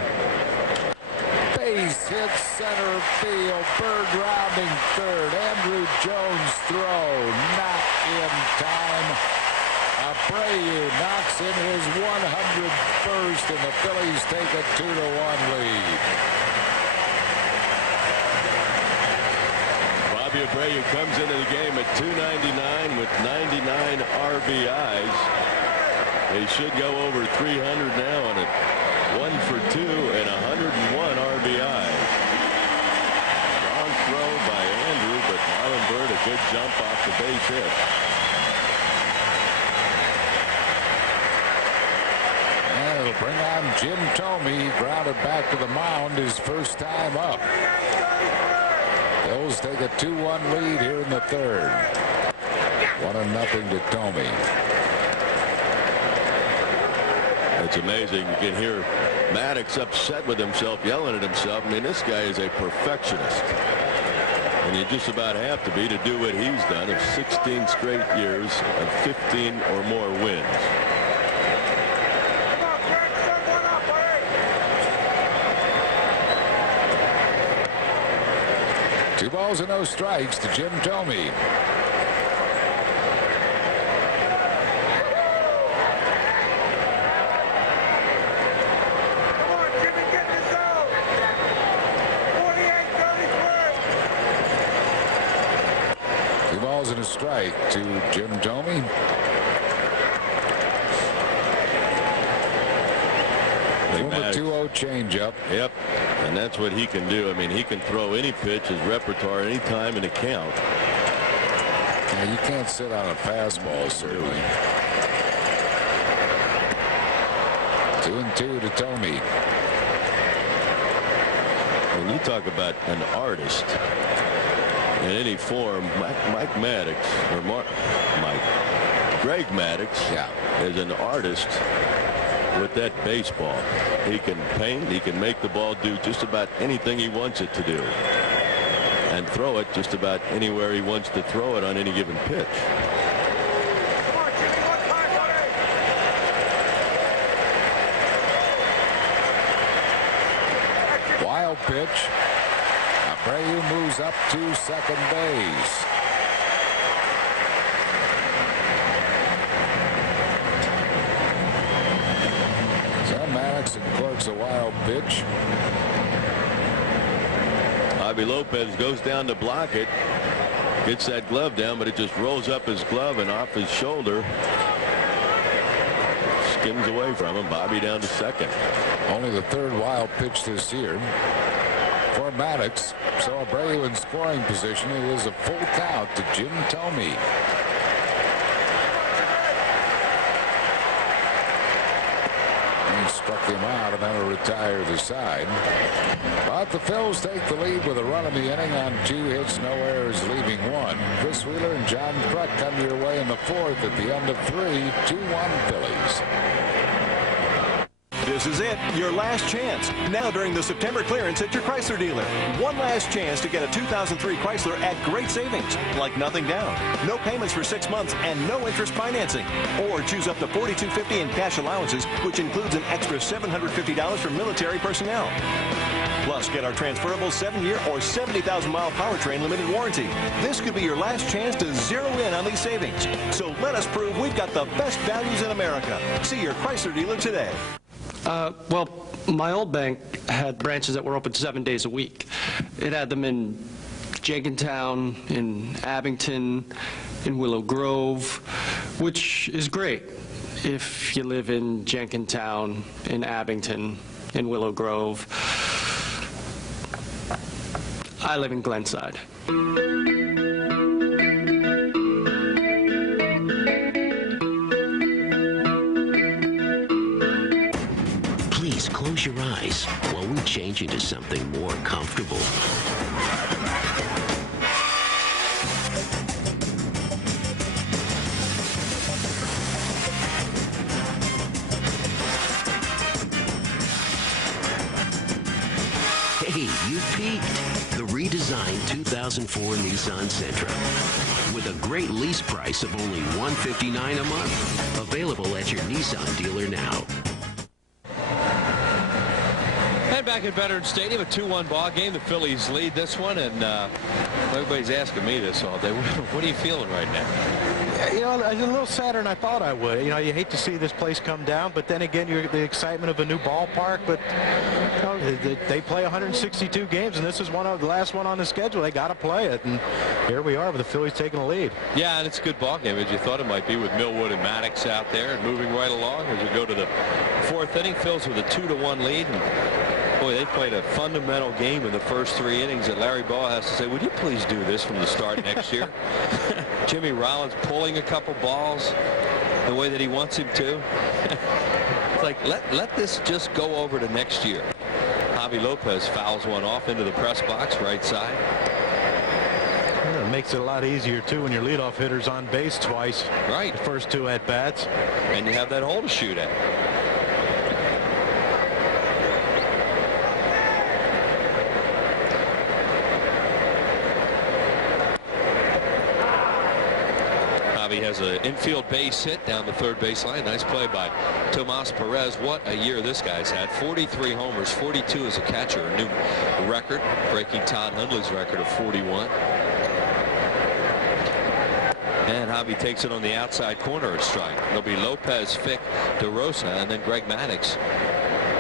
Base hit center field. Bird rounding third. Andrew Jones throw not in time. Abreu knocks in his 101st, and the Phillies take a 2-1 lead. Bobby Abreu comes into the game at 299 with 99 RBIs. They should go over 300 now on it. 1 for 2 and 101 RBIs. Long throw by Andrew, but Marlon Byrd a good jump off the base hit. And it'll bring on Jim Thome. He grounded back to the mound his first time up. Phillies take a 2-1 lead here in the third. 1-0 to Thome. It's amazing. You can hear Maddox upset with himself, yelling at himself. I mean, this guy is a perfectionist. And you just about have to be to do what he's done of 16 straight years of 15 or more wins. Two balls and no strikes to Jim Thome. And a strike to Jim Thome. From a 2-0 changeup. Yep, and that's what he can do. I mean, he can throw any pitch, his repertoire, any time in the count. Yeah, you can't sit on a fastball, certainly. 2-2 to Thome. When you talk about an artist in any form, Mike Maddox, or Greg Maddox, is an artist with that baseball. He can paint, he can make the ball do just about anything he wants it to do, and throw it just about anywhere he wants to throw it on any given pitch. Wild pitch. Abreu moves up to second base. So Maddox corks a wild pitch. Javi Lopez goes down to block it. Gets that glove down, but it just rolls up his glove and off his shoulder. Skims away from him. Bobby down to second. Only the third wild pitch this year for Maddox. So Abreu in scoring position. It is a full count to Jim Thome. He struck him out and then retire the side. But the Phils take the lead with a run in the inning on 2 hits, no errors, leaving 1. Chris Wheeler and John Kruk come your way in the 4th at the end of 3. 2-1 Phillies. This is it, your last chance. Now during the September clearance at your Chrysler dealer. One last chance to get a 2003 Chrysler at great savings, like nothing down, no payments for 6 months, and no interest financing. Or choose up to $4,250 in cash allowances, which includes an extra $750 for military personnel. Plus, get our transferable 7-year or 70,000-mile powertrain limited warranty. This could be your last chance to zero in on these savings. So let us prove we've got the best values in America. See your Chrysler dealer today. Well, my old bank had branches that were open 7 days a week. It had them in Jenkintown, in Abington, in Willow Grove, which is great if you live in Jenkintown, in Abington, in Willow Grove. I live in Glenside. Close your eyes while we change into something more comfortable. Hey, you peaked. The redesigned 2004 Nissan Sentra. With a great lease price of only $159 a month. Available at your Nissan dealer now. And back at Veterans Stadium, a 2-1 ball game. The Phillies lead this one, and everybody's asking me this all day. What are you feeling right now? You know, a little sadder than I thought I would. You know, you hate to see this place come down, but then again, you're the excitement of a new ballpark. But you know, they play 162 games, and this is one of the last one on the schedule. They got to play it, and here we are with the Phillies taking the lead. Yeah, and it's a good ball game, as you thought it might be, with Millwood and Maddox out there and moving right along as we go to the 4th inning. Phil's with a 2-1 lead. And boy, they played a fundamental game in the first 3 innings that Larry Bowa has to say, would you please do this from the start next year? Jimmy Rollins pulling a couple balls the way that he wants him to. It's like, let this just go over to next year. Javi Lopez fouls one off into the press box, right side. Yeah, it makes it a lot easier, too, when your leadoff hitter's on base twice. Right. The first 2 at-bats. And you have that hole to shoot at. He has an infield base hit down the 3rd baseline. Nice play by Tomas Perez. What a year this guy's had. 43 homers, 42 as a catcher. A new record, breaking Todd Hundley's record of 41. And Javi takes it on the outside corner at strike. It'll be Lopez, Fick, DeRosa, and then Greg Maddux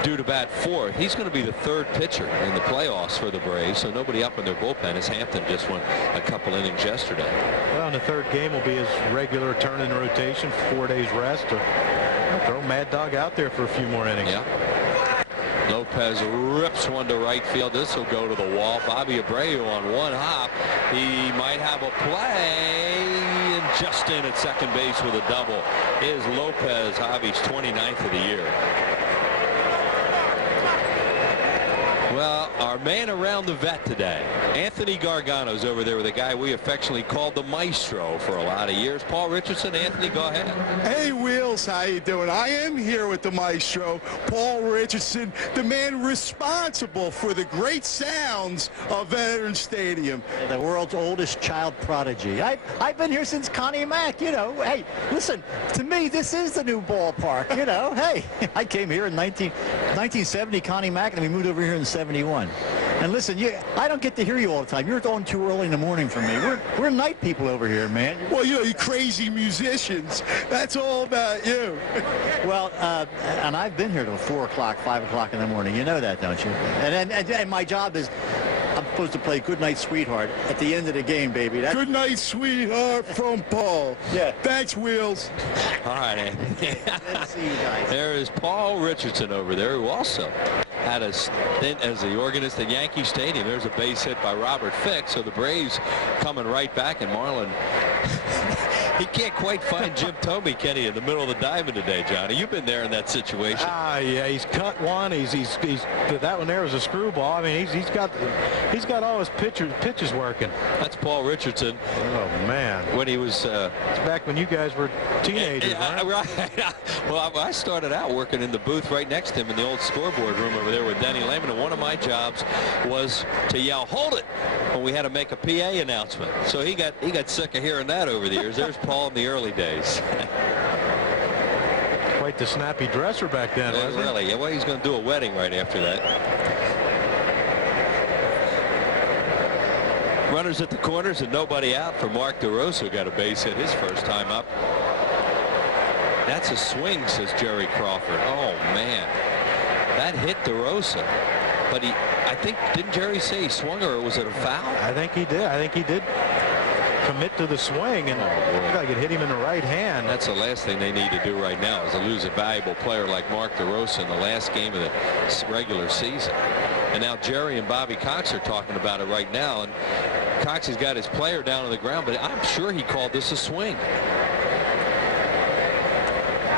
due to bat 4th. He's going to be the 3rd pitcher in the playoffs for the Braves, so nobody up in their bullpen as Hampton just won a couple innings yesterday. Well, in the 3rd game will be his regular turn in rotation, 4 days rest. Throw Mad Dog out there for a few more innings. Yeah. Lopez rips one to right field. This will go to the wall. Bobby Abreu on one hop. He might have a play, and just in at second base with a double is Lopez, Javi's 29th of the year. Well, our man around the vet today, Anthony Gargano's over there with a guy we affectionately called the Maestro for a lot of years. Paul Richardson. Anthony, go ahead. Hey, Wheels, how you doing? I am here with the Maestro, Paul Richardson, the man responsible for the great sounds of Veterans Stadium. The world's oldest child prodigy. I've been here since Connie Mack, you know. Hey, listen, to me, this is the new ballpark, you know. Hey, I came here in 1970, Connie Mack, and we moved over here in 71. And listen, I don't get to hear you all the time. You're on too early in the morning for me. We're night people over here, man. Well, you know, you crazy musicians. That's all about you. Well, and I've been here till 4 o'clock, 5 o'clock in the morning. You know that, don't you? And my job is, I'm supposed to play Good Night Sweetheart at the end of the game, baby. Good Night Sweetheart from Paul. Yeah. Thanks, Wheels. All right, Anthony. Let's see you guys. There is Paul Richardson over there, who also had a stint as the organist at Yankee Stadium. There's a base hit by Robert Fick, so the Braves coming right back, and Marlon He can't quite find Jim Thome, can he, in the middle of the diamond today, Johnny? You've been there in that situation. Yeah, he's cut one. He's that one there was a screwball. I mean, he's got all his pitches working. That's Paul Richardson. Oh man, when he was it's back when you guys were teenagers. Right? Well, I started out working in the booth right next to him in the old scoreboard room over there with Denny Lehman, and one of my jobs was to yell, "Hold it!" when we had to make a PA announcement. So he got sick of hearing that over the years. There's Paul in the early days. Quite the snappy dresser back then, wasn't he? Really? Yeah, well, he's going to do a wedding right after that. Runners at the corners and nobody out for Mark DeRosa, who got a base hit his first time up. That's a swing, says Jerry Crawford. Oh, man. That hit DeRosa. But I think, didn't Jerry say he swung, or was it a foul? I think he did. I think he did commit to the swing, and looked like it hit him in the right hand. That's the last thing they need to do right now, is to lose a valuable player like Mark DeRosa in the last game of the regular season. And now Jerry and Bobby Cox are talking about it right now, and Cox has got his player down on the ground, but I'm sure he called this a swing.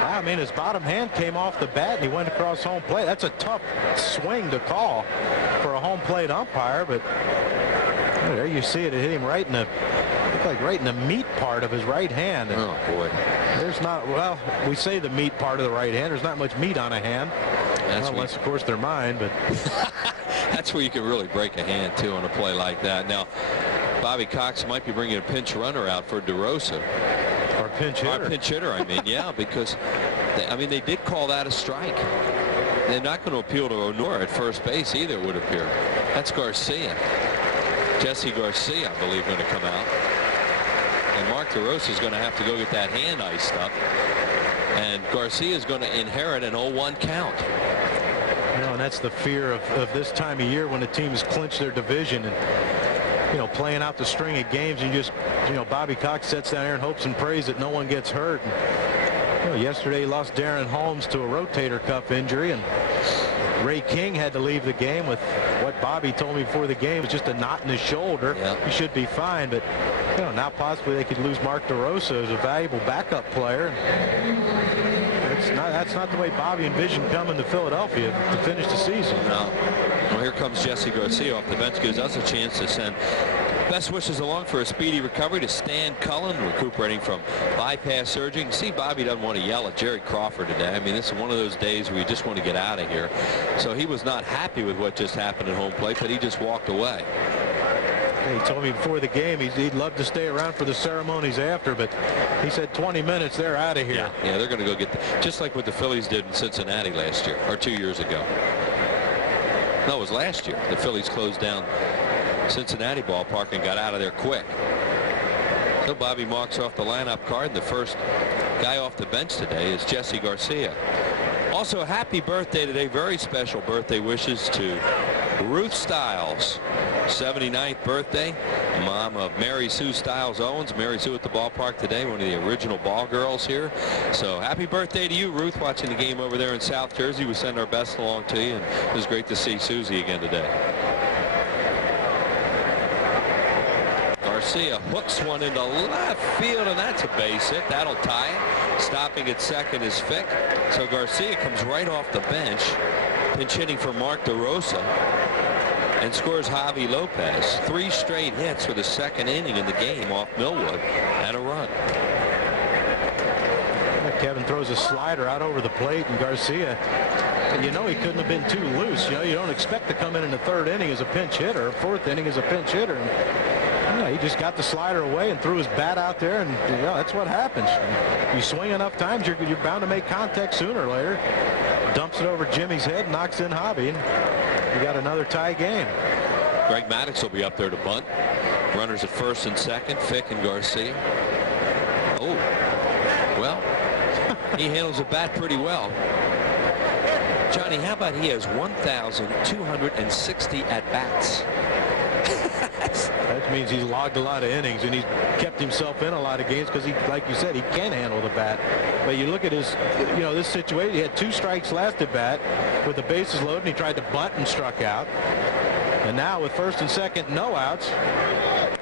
I mean, his bottom hand came off the bat and he went across home plate. That's a tough swing to call for a home plate umpire, but there you see it. It hit him right in the, looked like right in the meat part of his right hand. Oh boy. There's not, well, we say the meat part of the right hand. There's not much meat on a hand. That's well, unless of course they're mine, but that's where you can really break a hand too on a play like that. Now Bobby Cox might be bringing a pinch runner out for DeRosa. Or pinch hitter. Or pinch hitter, I mean, yeah, because they did call that a strike. They're not going to appeal to Honora at first base either, it would appear. That's Garcia. Jesse Garcia, I believe, going to come out. And Mark DeRosa is going to have to go get that hand iced up. And Garcia is going to inherit an 0-1 count. You know, and that's the fear of this time of year when the teams clinch their division and, you know, playing out the string of games. And just, you know, Bobby Cox sits down there and hopes and prays that no one gets hurt. And, you know, yesterday he lost Darren Holmes to a rotator cuff injury, and Ray King had to leave the game with what Bobby told me before the game was just a knot in his shoulder. Yep. He should be fine, but you know, now possibly they could lose Mark DeRosa as a valuable backup player. That's not the way Bobby envisioned coming to Philadelphia to finish the season. No. Well, here comes Jesse Garcia off the bench. Gives us a chance to send best wishes along for a speedy recovery to Stan Cullen, recuperating from bypass surgery. You can see Bobby doesn't want to yell at Jerry Crawford today. I mean, this is one of those days where you just want to get out of here. So he was not happy with what just happened at home plate, but he just walked away. He told me before the game he'd love to stay around for the ceremonies after, but he said 20 minutes, they're out of here. Yeah, they're going to go get just like what the Phillies did in Cincinnati last year, or 2 years ago. No, it was last year. The Phillies closed down Cincinnati ballpark and got out of there quick. So Bobby marks off the lineup card, and the first guy off the bench today is Jesse Garcia. Also, happy birthday today, very special birthday wishes to Ruth Stiles, 79th birthday, mom of Mary Sue Stiles Owens. Mary Sue at the ballpark today, one of the original ball girls here. So happy birthday to you, Ruth, watching the game over there in South Jersey. We send our best along to you, and it was great to see Susie again today. Garcia hooks one into left field, and that's a base hit. That'll tie it. Stopping at second is Fick. So Garcia comes right off the bench, pinch hitting for Mark DeRosa, and scores Javi Lopez. 3 straight hits for the second inning in the game off Millwood, and a run. Kevin throws a slider out over the plate, and Garcia, you know, he couldn't have been too loose. You know, you don't expect to come in the third inning as a pinch hitter, or fourth inning as a pinch hitter. And, you know, he just got the slider away and threw his bat out there, and you know, that's what happens. You swing enough times, you're bound to make contact sooner or later. Dumps it over Jimmy's head, knocks in Hobby, and you got another tie game. Greg Maddox will be up there to bunt. Runners at first and second, Fick and Garcia. Oh, well, he handles the bat pretty well. Johnny, how about he has 1,260 at-bats? That means he's logged a lot of innings, and he's kept himself in a lot of games because he, like you said, he can handle the bat. But you look at his, you know, this situation, he had 2 strikes last at bat with the bases loaded, and he tried to bunt and struck out. And now with first and second, no outs,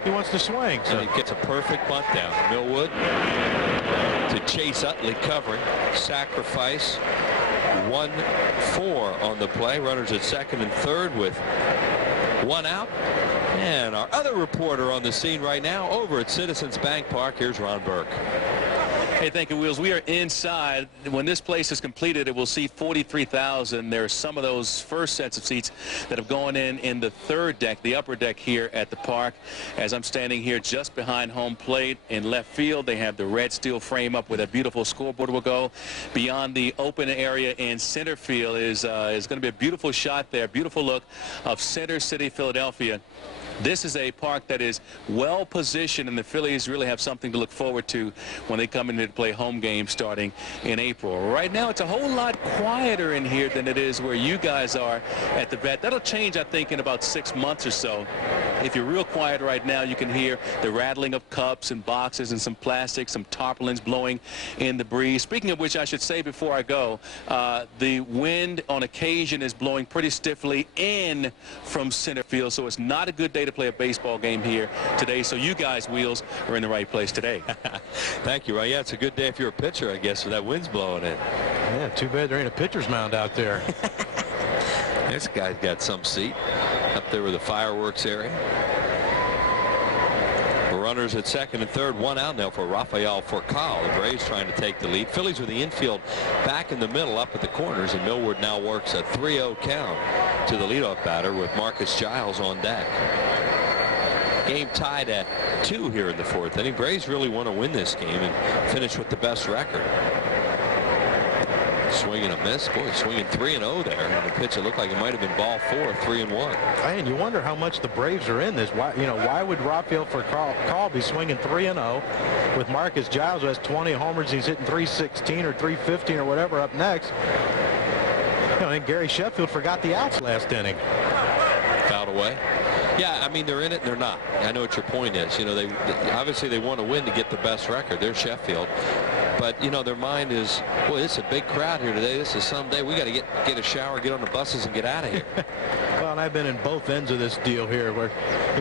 He wants to swing. So. And he gets a perfect bunt down. Millwood to Chase Utley covering. Sacrifice. 1-4 on the play. Runners at second and third with one out. And our other reporter on the scene right now over at Citizens Bank Park. Here's Ron Burke. Hey, thank you, Wheels. We are inside. When this place is completed, it will seat 43,000. There are some of those first sets of seats that have gone in the third deck, the upper deck here at the park. As I'm standing here just behind home plate in left field, they have the red steel frame up where that beautiful scoreboard will go. Beyond the open area in center field is going to be a beautiful shot there, beautiful look of Center City, Philadelphia. This is a park that is well positioned, and the Phillies really have something to look forward to when they come in here to play home games starting in April. Right now, it's a whole lot quieter in here than it is where you guys are at the Vet. That'll change, I think, in about 6 months or so. If you're real quiet right now, you can hear the rattling of cups and boxes and some plastic, some tarpaulins blowing in the breeze. Speaking of which, I should say before I go, the wind on occasion is blowing pretty stiffly in from center field, so it's not a good day to play a baseball game here today. So you guys, Wheels, are in the right place today. Thank you. Well, yeah, it's a good day if you're a pitcher, I guess, so that wind's blowing in. Yeah, too bad there ain't a pitcher's mound out there. This guy's got some seat up there with the fireworks area. Runners at second and third, one out now for Rafael Furcal. The Braves trying to take the lead. Phillies with the infield back in the middle up at the corners, and Millwood now works a 3-0 count to the leadoff batter with Marcus Giles on deck. Game tied at 2 here in the fourth inning. Braves really want to win this game and finish with the best record. Swing and a miss. Boy, swinging 3-0 there. And the pitch, it looked like it might have been ball 4, 3-1. And you wonder how much the Braves are in this. Why, why would Rafael Furcal be swinging 3-0 with Marcus Giles, who has 20 homers, he's hitting 316 or 315 or whatever up next? I think Gary Sheffield forgot the outs last inning. Fouled away. Yeah, I mean, they're in it and they're not. I know what your point is. They obviously they want to win to get the best record. They're Sheffield. But, their mind is, boy, this is a big crowd here today. This is someday we got to get a shower, get on the buses, and get out of here. Well, and I've been in both ends of this deal here where,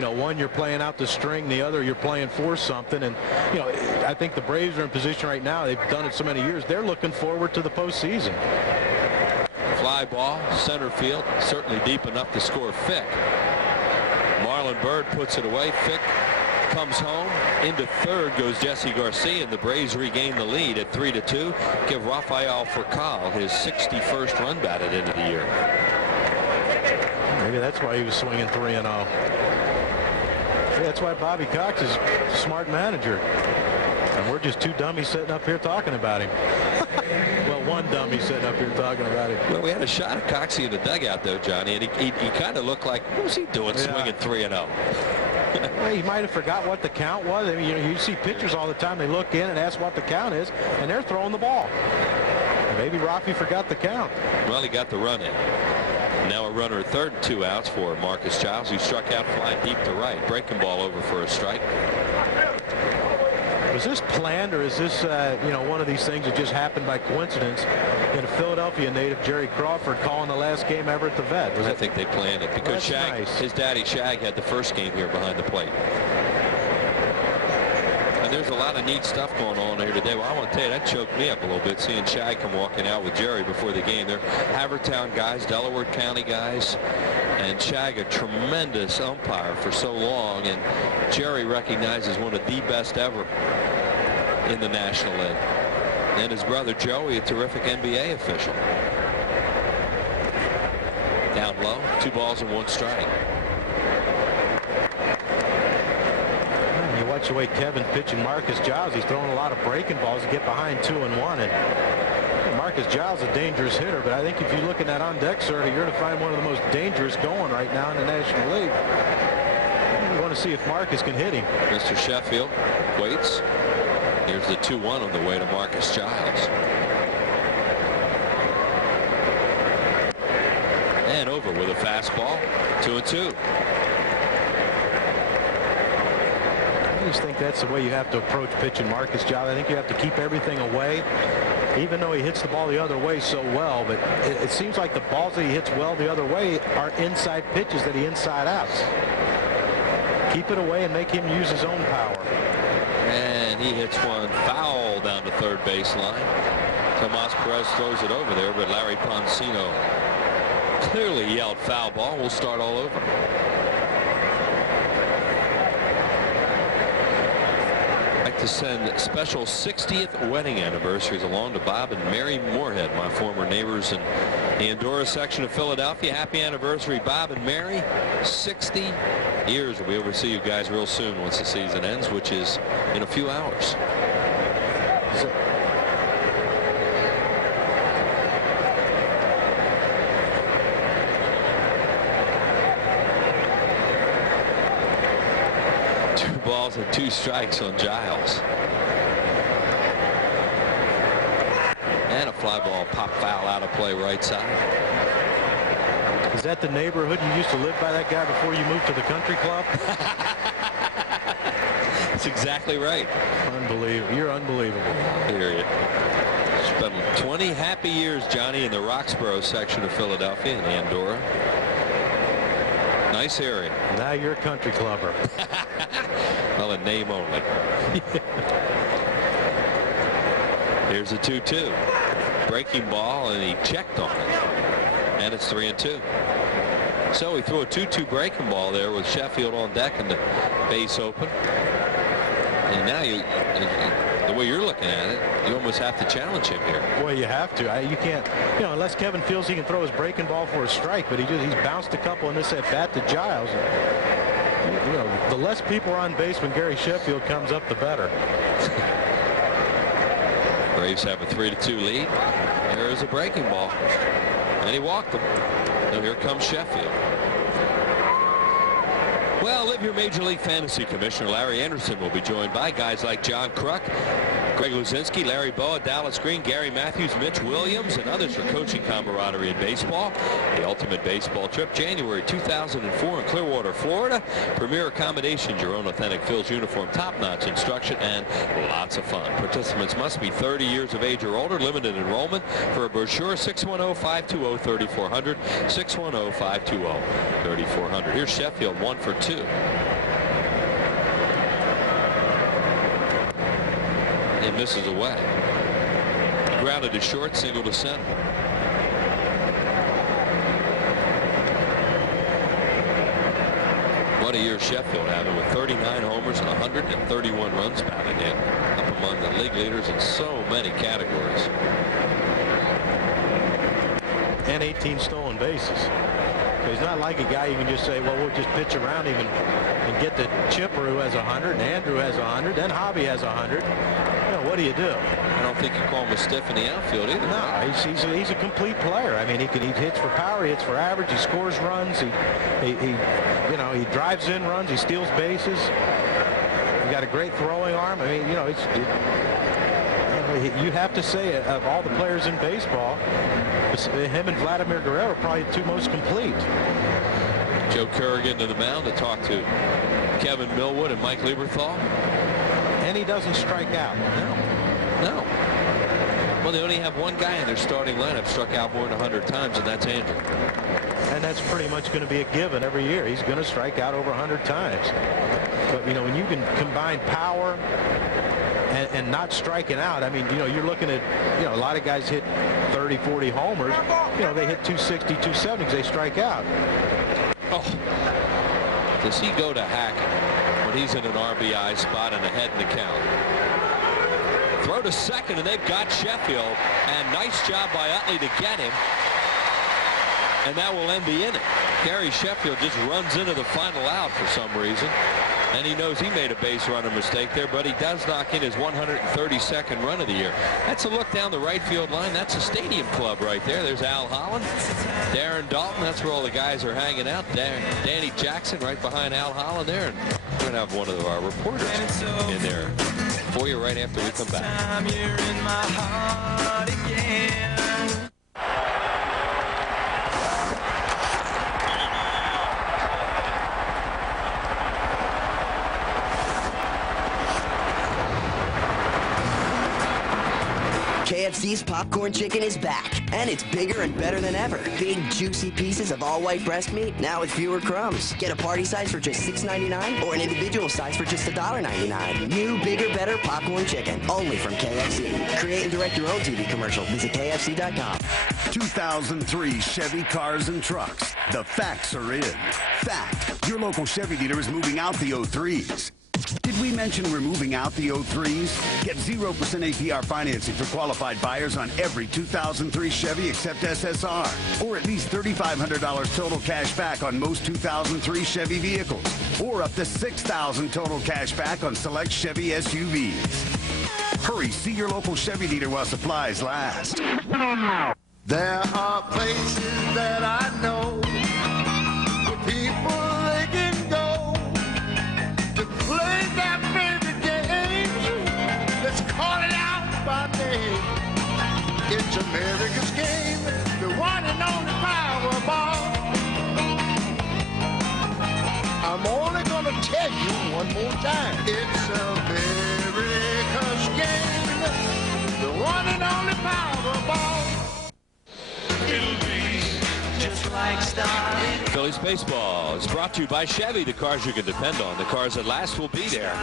one you're playing out the string, the other you're playing for something. And, I think the Braves are in position right now. They've done it so many years. They're looking forward to the postseason. Fly ball, center field, certainly deep enough to score Fick. Marlon Byrd puts it away. Fick comes home. Into third goes Jesse Garcia, and the Braves regain the lead at 3-2. Give Rafael Furcal his 61st run batted into the year. Maybe that's why he was swinging 3-0. Yeah, that's why Bobby Cox is a smart manager. And we're just two dummies sitting up here talking about him. Well, one dummy sitting up here talking about him. Well, we had a shot of Coxie in the dugout, though, Johnny, and he kind of looked like, what was he doing swinging 3-0? Well, he might have forgot what the count was. I mean, you see pitchers all the time. They look in and ask what the count is, and they're throwing the ball. Maybe Rafi forgot the count. Well, he got the run in. Now a runner at third and 2 outs for Marcus Giles, who struck out flying deep to right. Breaking ball over for a strike. Was this planned, or is this, one of these things that just happened by coincidence? In a Philadelphia native, Jerry Crawford, calling the last game ever at the Vet. I think they planned it because Shag, his daddy Shag, had the first game here behind the plate. And there's a lot of neat stuff going on here today. Well, I want to tell you, that choked me up a little bit seeing Shag come walking out with Jerry before the game. They're Havertown guys, Delaware County guys. And Shag, a tremendous umpire for so long, and Jerry recognized as one of the best ever in the National League. And his brother Joey, a terrific NBA official. Down low, 2 balls and 1 strike. You watch the way Kevin pitching Marcus Giles. He's throwing a lot of breaking balls to get behind 2-1. And Marcus Giles is a dangerous hitter, but I think if you look at that on-deck circuit, you're going to find one of the most dangerous going right now in the National League. You want to see if Marcus can hit him. Mr. Sheffield waits. Here's the 2-1 on the way to Marcus Giles. And over with a fastball. 2-2. I just think that's the way you have to approach pitching Marcus Giles. I think you have to keep everything away, even though he hits the ball the other way so well. But it seems like the balls that he hits well the other way are inside pitches that he inside outs. Keep it away and make him use his own power. And he hits one foul down the third baseline. Tomas Perez throws it over there, but Larry Poncino clearly yelled foul ball. We'll start all over. To send special 60th wedding anniversaries along to Bob and Mary Moorhead, my former neighbors in the Andorra section of Philadelphia. Happy anniversary, Bob and Mary. 60 years. We'll be over to see you guys real soon once the season ends, which is in a few hours. Balls and 2 strikes on Giles. And a fly ball pop foul out of play right side. Is that the neighborhood you used to live by that guy before you moved to the country club? That's exactly right. Unbelievable. You're unbelievable. I hear you. Spent 20 happy years, Johnny, in the Roxborough section of Philadelphia in Andorra. Nice area. Now you're a country clubber. Well, in name only. Here's a 2-2. Breaking ball, and he checked on it. And it's 3-2. So he threw a 2-2 breaking ball there with Sheffield on deck and the base open. And now the way you're looking at it, you almost have to challenge him here. Well, you have to. You can't, unless Kevin feels he can throw his breaking ball for a strike, but he's bounced a couple in this at bat to Giles. The less people are on base when Gary Sheffield comes up, the better. Braves have a 3-2 lead. There is a breaking ball. And he walked them. Now here comes Sheffield. Well, Live Your Major League Fantasy Commissioner Larry Anderson will be joined by guys like John Kruk, Greg Luzinski, Larry Boa, Dallas Green, Gary Matthews, Mitch Williams, and others for coaching camaraderie in baseball. The Ultimate Baseball Trip, January 2004 in Clearwater, Florida. Premier accommodations, your own authentic Phil's uniform, top-notch instruction, and lots of fun. Participants must be 30 years of age or older. Limited enrollment. For a brochure, 610-520-3400, 610-520-3400. Here's Sheffield, 1 for 2. And misses away. Grounded to short, single to center. What a year Sheffield having with 39 homers and 131 runs batted in. Up among the league leaders in so many categories. And 18 stolen bases. So he's not like a guy you can just say, well, we'll just pitch around him and get the Chipper who has 100, and Andrew has 100, and Hobby has 100. What do you do? I don't think you call him a stiff in the outfield either. No, he's a complete player. I mean, he hits for power, he hits for average, he scores runs, he drives in runs, he steals bases. He got a great throwing arm. I mean, you have to say of all the players in baseball, him and Vladimir Guerrero are probably the two most complete. Joe Kerrigan to the mound to talk to Kevin Millwood and Mike Lieberthal. And he doesn't strike out. No. Well, they only have one guy in their starting lineup struck out more than 100 times, and that's Andrew. And that's pretty much going to be a given every year. He's going to strike out over 100 times. But, when you can combine power and not striking out, I mean, you're looking at, a lot of guys hit 30, 40 homers. They hit 260, 270 because they strike out. Oh, does he go to Hack when he's in an RBI spot and ahead in the count? Throw to second, and they've got Sheffield. And nice job by Utley to get him. And that will end the inning. Gary Sheffield just runs into the final out for some reason. And he knows he made a base runner mistake there, but he does knock in his 132nd run of the year. That's a look down the right field line. That's a stadium club right there. There's Al Holland, Darren Dalton. That's where all the guys are hanging out. Danny Jackson right behind Al Holland there. And we're going to have one of our reporters in there for you right after we come back. KFC's popcorn chicken is back, and it's bigger and better than ever. Big, juicy pieces of all-white breast meat, now with fewer crumbs. Get a party size for just $6.99 or an individual size for just $1.99. New, bigger, better popcorn chicken, only from KFC. Create and direct your own TV commercial. Visit KFC.com. 2003 Chevy cars and trucks. The facts are in. Fact, your local Chevy dealer is moving out the 03s. Did we mention we're moving out the 03s? Get 0% APR financing for qualified buyers on every 2003 Chevy except SSR. Or at least $3,500 total cash back on most 2003 Chevy vehicles. Or up to $6,000 total cash back on select Chevy SUVs. Hurry, see your local Chevy dealer while supplies last. There are places that I know where people they can go to play that favorite game. Let's call it out by name. It's America's game, the one and only Powerball. I'm only gonna tell you one more time. It's America's game, the one and only Powerball. Phillies baseball is brought to you by Chevy, the cars you can depend on, the cars that last will be there.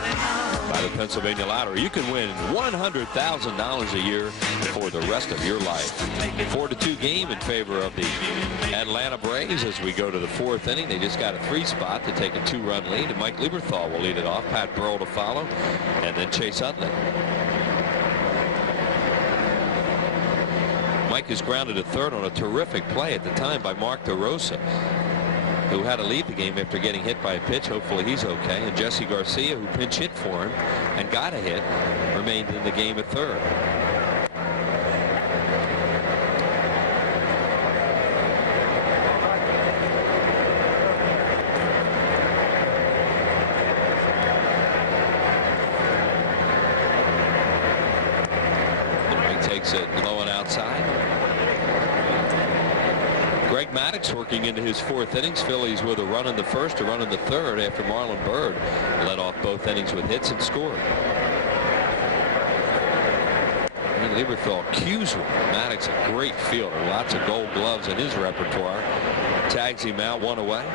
By the Pennsylvania Lottery, you can win $100,000 a year for the rest of your life. 4-2 game in favor of the Atlanta Braves as we go to the fourth inning. They just got a 3 spot to take a 2-run lead, and Mike Lieberthal will lead it off. Pat Burrell to follow, and then Chase Utley. Mike is grounded at third on a terrific play at the time by Mark DeRosa, who had to leave the game after getting hit by a pitch. Hopefully he's okay. And Jesse Garcia, who pinch hit for him and got a hit, remained in the game at third. Mike takes it low and outside. Greg Maddux working into his fourth innings. Phillies with a run in the first, a run in the third after Marlon Byrd led off both innings with hits and scored. And Lieberthal cues one. Maddux a great fielder. Lots of gold gloves in his repertoire. Tags him out, one away.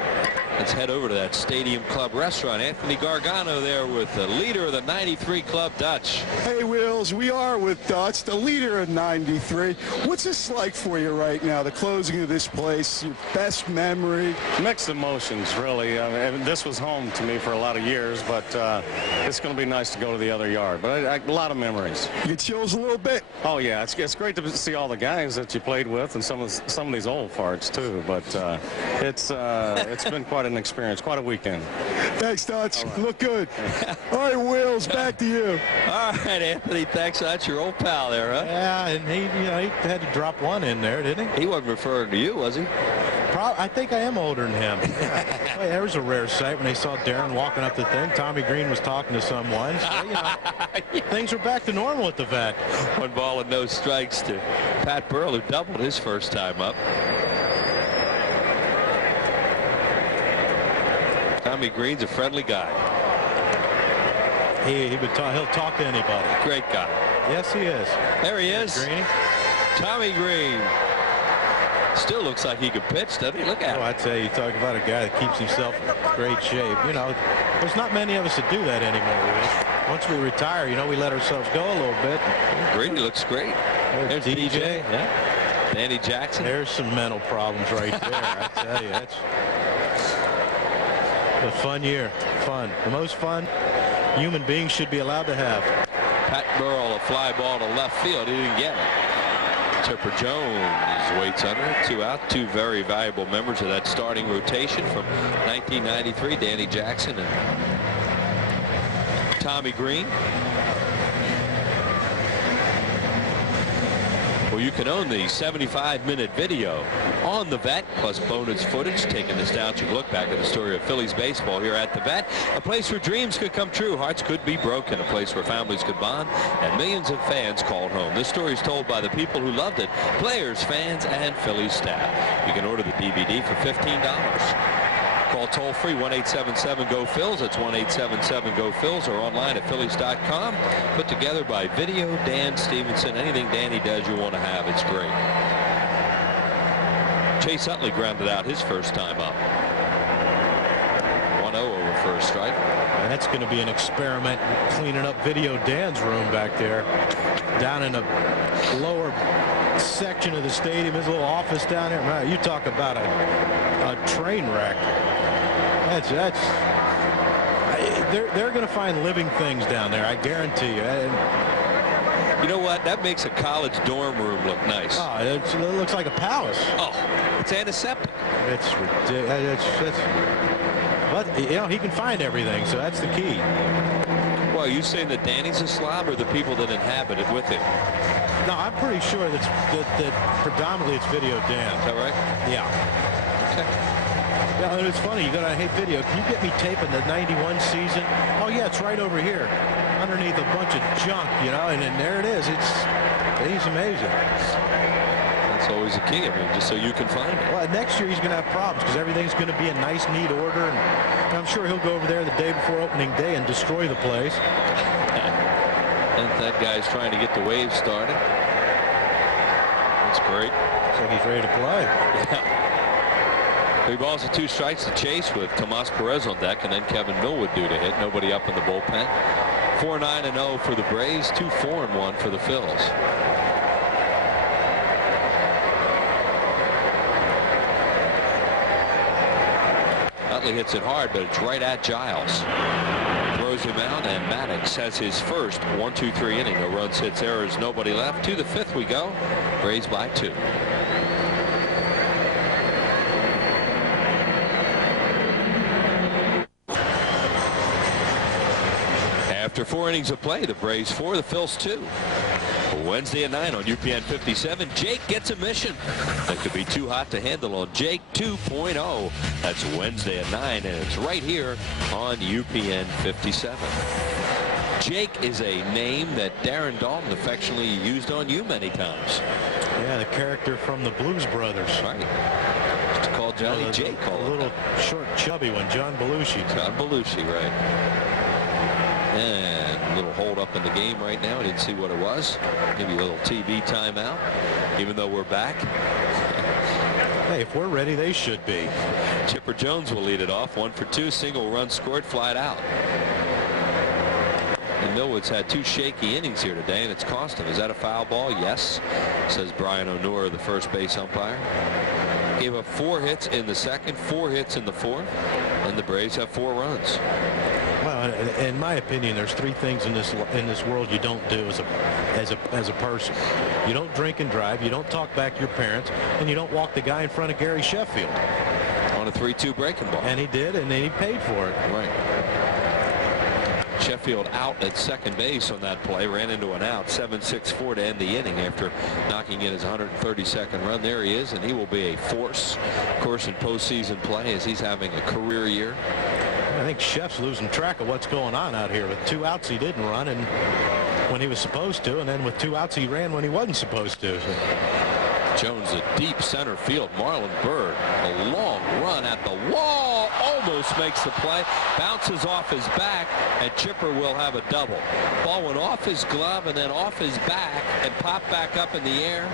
Let's head over to that Stadium Club restaurant. Anthony Gargano there with the leader of the 93 Club, Dutch. Hey, Wills, we are with Dutch, the leader of 93. What's this like for you right now, the closing of this place, your best memory? Mixed emotions, really. I mean, this was home to me for a lot of years, but it's going to be nice to go to the other yard. But a lot of memories. You get chills a little bit? Oh, yeah. It's great to see all the guys that you played with and some of these old farts, too. But it's been quite an experience, quite a weekend. Thanks, Dutch. Right. Look good. All right, Wills, back to you. All right, Anthony, thanks. That's your old pal there, huh? Yeah, and he had to drop one in there, didn't he? He wasn't referring to you, was he? I think I am older than him. Yeah. Well, there was a rare sight when they saw Darren walking up the thing. Tommy Green was talking to someone. So, things are back to normal at the vet. 1 ball and no strikes to Pat Burrell, who doubled his first time up. Tommy Green's a friendly guy. He'll talk to anybody. Great guy. Yes, he is. There he is. Greeny. Tommy Green. Still looks like he could pitch, doesn't he? Look at him. I tell you talk about a guy that keeps himself in great shape. You know, there's not many of us that do that anymore. Once we retire, we let ourselves go a little bit. Greeny looks great. There's DJ. Yeah. Danny Jackson. There's some mental problems right there. I tell you, that's a fun year. Fun. The most fun human beings should be allowed to have. Pat Burrell, a fly ball to left field. He didn't get it. Chipper Jones waits under it. 2 out. 2 very valuable members of that starting rotation from 1993. Danny Jackson and Tommy Green. Well, you can own the 75-minute video on the Vet, plus bonus footage, taking a nostalgic look back at the story of Phillies baseball here at the Vet. A place where dreams could come true, hearts could be broken, a place where families could bond, and millions of fans called home. This story is told by the people who loved it, players, fans, and Phillies staff. You can order the DVD for $15. Call toll-free 1-877-GO-PHILS. That's 1-877-GO-PHILS, or online at Phillies.com. Put together by Video Dan Stevenson. Anything Danny does you want to have, it's great. Chase Utley grounded out his first time up. 1-0 over first strike. And that's going to be an experiment cleaning up Video Dan's room back there. Down in the lower section of the stadium, his little office down there. Man, you talk about a train wreck. They're going to find living things down there, I guarantee you. You know what? That makes a college dorm room look nice. Oh, it looks like a palace. Oh, it's antiseptic. It's ridiculous. But, you know, he can find everything, so that's the key. Well, are you saying that Danny's a slob, or the people that inhabit it with him? No, I'm pretty sure that predominantly it's Video Dan. Is that right? Yeah. Okay. Yeah, and it's funny. You go to, hey, Video, can you get me taping the 91 season? Oh, yeah, it's right over here underneath a bunch of junk, you know, and then there it is. He's amazing. That's always the key. I mean, just so you can find it. Well, next year he's going to have problems because everything's going to be in nice, neat order, and I'm sure he'll go over there the day before opening day and destroy the place. And that guy's trying to get the wave started. That's great. Looks like he's ready to play. Yeah. 3 balls and 2 strikes to Chase with Tomas Perez on deck, and then Kevin Millwood due to hit. Nobody up in the bullpen. 4-9-0 for the Braves. 2-4-1 for the Phils. Utley hits it hard, but it's right at Giles. Throws him out, and Maddox has his first 1-2-3 inning. No runs, hits, errors, nobody left. To the 5th we go. Braves by 2. After 4 innings of play, the Braves 4, the Phils 2. Wednesday at 9 on UPN 57. Jake gets a mission that could be too hot to handle on Jake 2.0. That's Wednesday at 9, and it's right here on UPN 57. Jake is a name that Darren Dalton affectionately used on you many times. Yeah, the character from the Blues Brothers. Right. Used to call Johnny Jake. A little short, chubby one, John Belushi. John Belushi, right. And a little hold up in the game right now. I didn't see what it was. Maybe a little TV timeout, even though we're back. Hey, if we're ready, they should be. Chipper Jones will lead it off. 1 for 2, single run scored, flied out. And Millwood's had 2 shaky innings here today, and it's cost him. Is that a foul ball? Yes, says Brian O'Nora, the first base umpire. Gave up 4 hits in the second, 4 hits in the fourth, and the Braves have 4 runs. Well, in my opinion, there's 3 things in this world you don't do as a person. You don't drink and drive, you don't talk back to your parents, and you don't walk the guy in front of Gary Sheffield. On a 3-2 breaking ball. And he did, and then he paid for it. Right. Sheffield out at second base on that play, ran into an out. 7-6-4 to end the inning after knocking in his 132nd run. There he is, and he will be a force, of course, in postseason play as he's having a career year. I think Sheff's losing track of what's going on out here. With 2 outs, he didn't run, and when he was supposed to, and then with 2 outs, he ran when he wasn't supposed to. So. Jones, a deep center field. Marlon Byrd, a long run at the wall, almost makes the play, bounces off his back, and Chipper will have a double. Ball went off his glove and then off his back and popped back up in the air,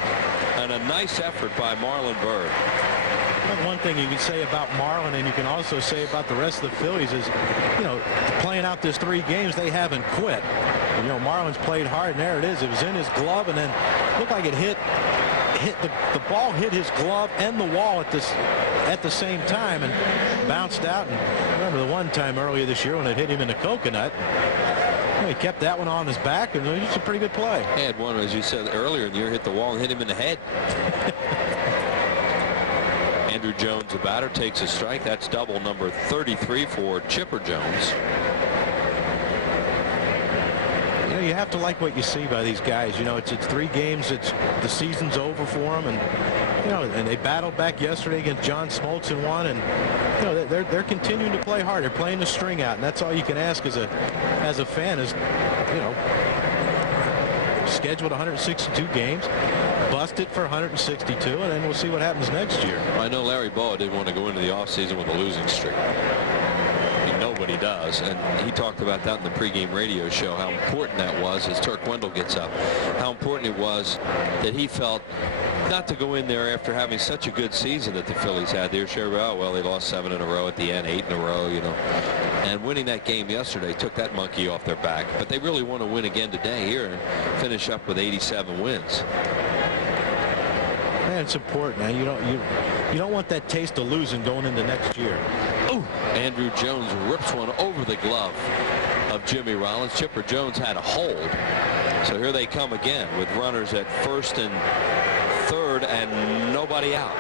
and a nice effort by Marlon Byrd. One thing you can say about Marlon, and you can also say about the rest of the Phillies, is, you know, playing out this 3 games, they haven't quit. And, you know, Marlon's played hard, and there it is. It was in his glove, and then looked like it hit the ball hit his glove and the wall at the same time and bounced out. And remember the one time earlier this year when it hit him in the coconut. You know, he kept that one on his back, and it was a pretty good play. He had one, as you said earlier in the year, hit the wall and hit him in the head. Andrew Jones, the batter, takes a strike. That's double number 33 for Chipper Jones. You know, you have to like what you see by these guys. You know, it's 3 games. The season's over for them, and you know, and they battled back yesterday against John Smoltz and won. And you know, they're continuing to play hard. They're playing the string out, and that's all you can ask as a fan is, you know, scheduled 162 games, busted for 162, and then we'll see what happens next year. I know Larry Bowa didn't want to go into the offseason with a losing streak. Nobody does, and he talked about that in the pregame radio show, how important that was as Turk Wendell gets up, how important it was that he felt not to go in there after having such a good season that the Phillies had. They were sure, oh, well, they lost 7 in a row at the end, 8 in a row, you know. And winning that game yesterday took that monkey off their back. But they really want to win again today here and finish up with 87 wins. Man, it's important, man. You don't want that taste of losing going into next year. Ooh, Andrew Jones rips one over the glove of Jimmy Rollins. Chipper Jones had a hold. So here they come again with runners at first and third and nobody out.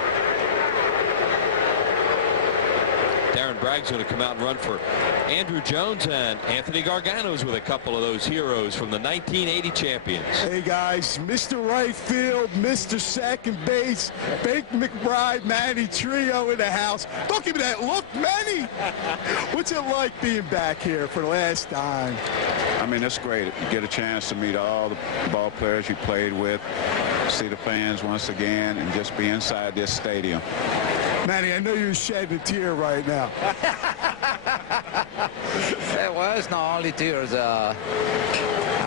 Darren Bragg's going to come out and run for Andrew Jones, and Anthony Gargano's with a couple of those heroes from the 1980 champions. Hey guys, Mr. Right Field, Mr. Second Base, Bake McBride, Manny Trio in the house. Don't give me that look, Manny. What's it like being back here for the last time? I mean, it's great. You get a chance to meet all the ball players you played with, see the fans once again, and just be inside this stadium. Manny, I know you're shedding a tear right now. Well, it's not only tears. I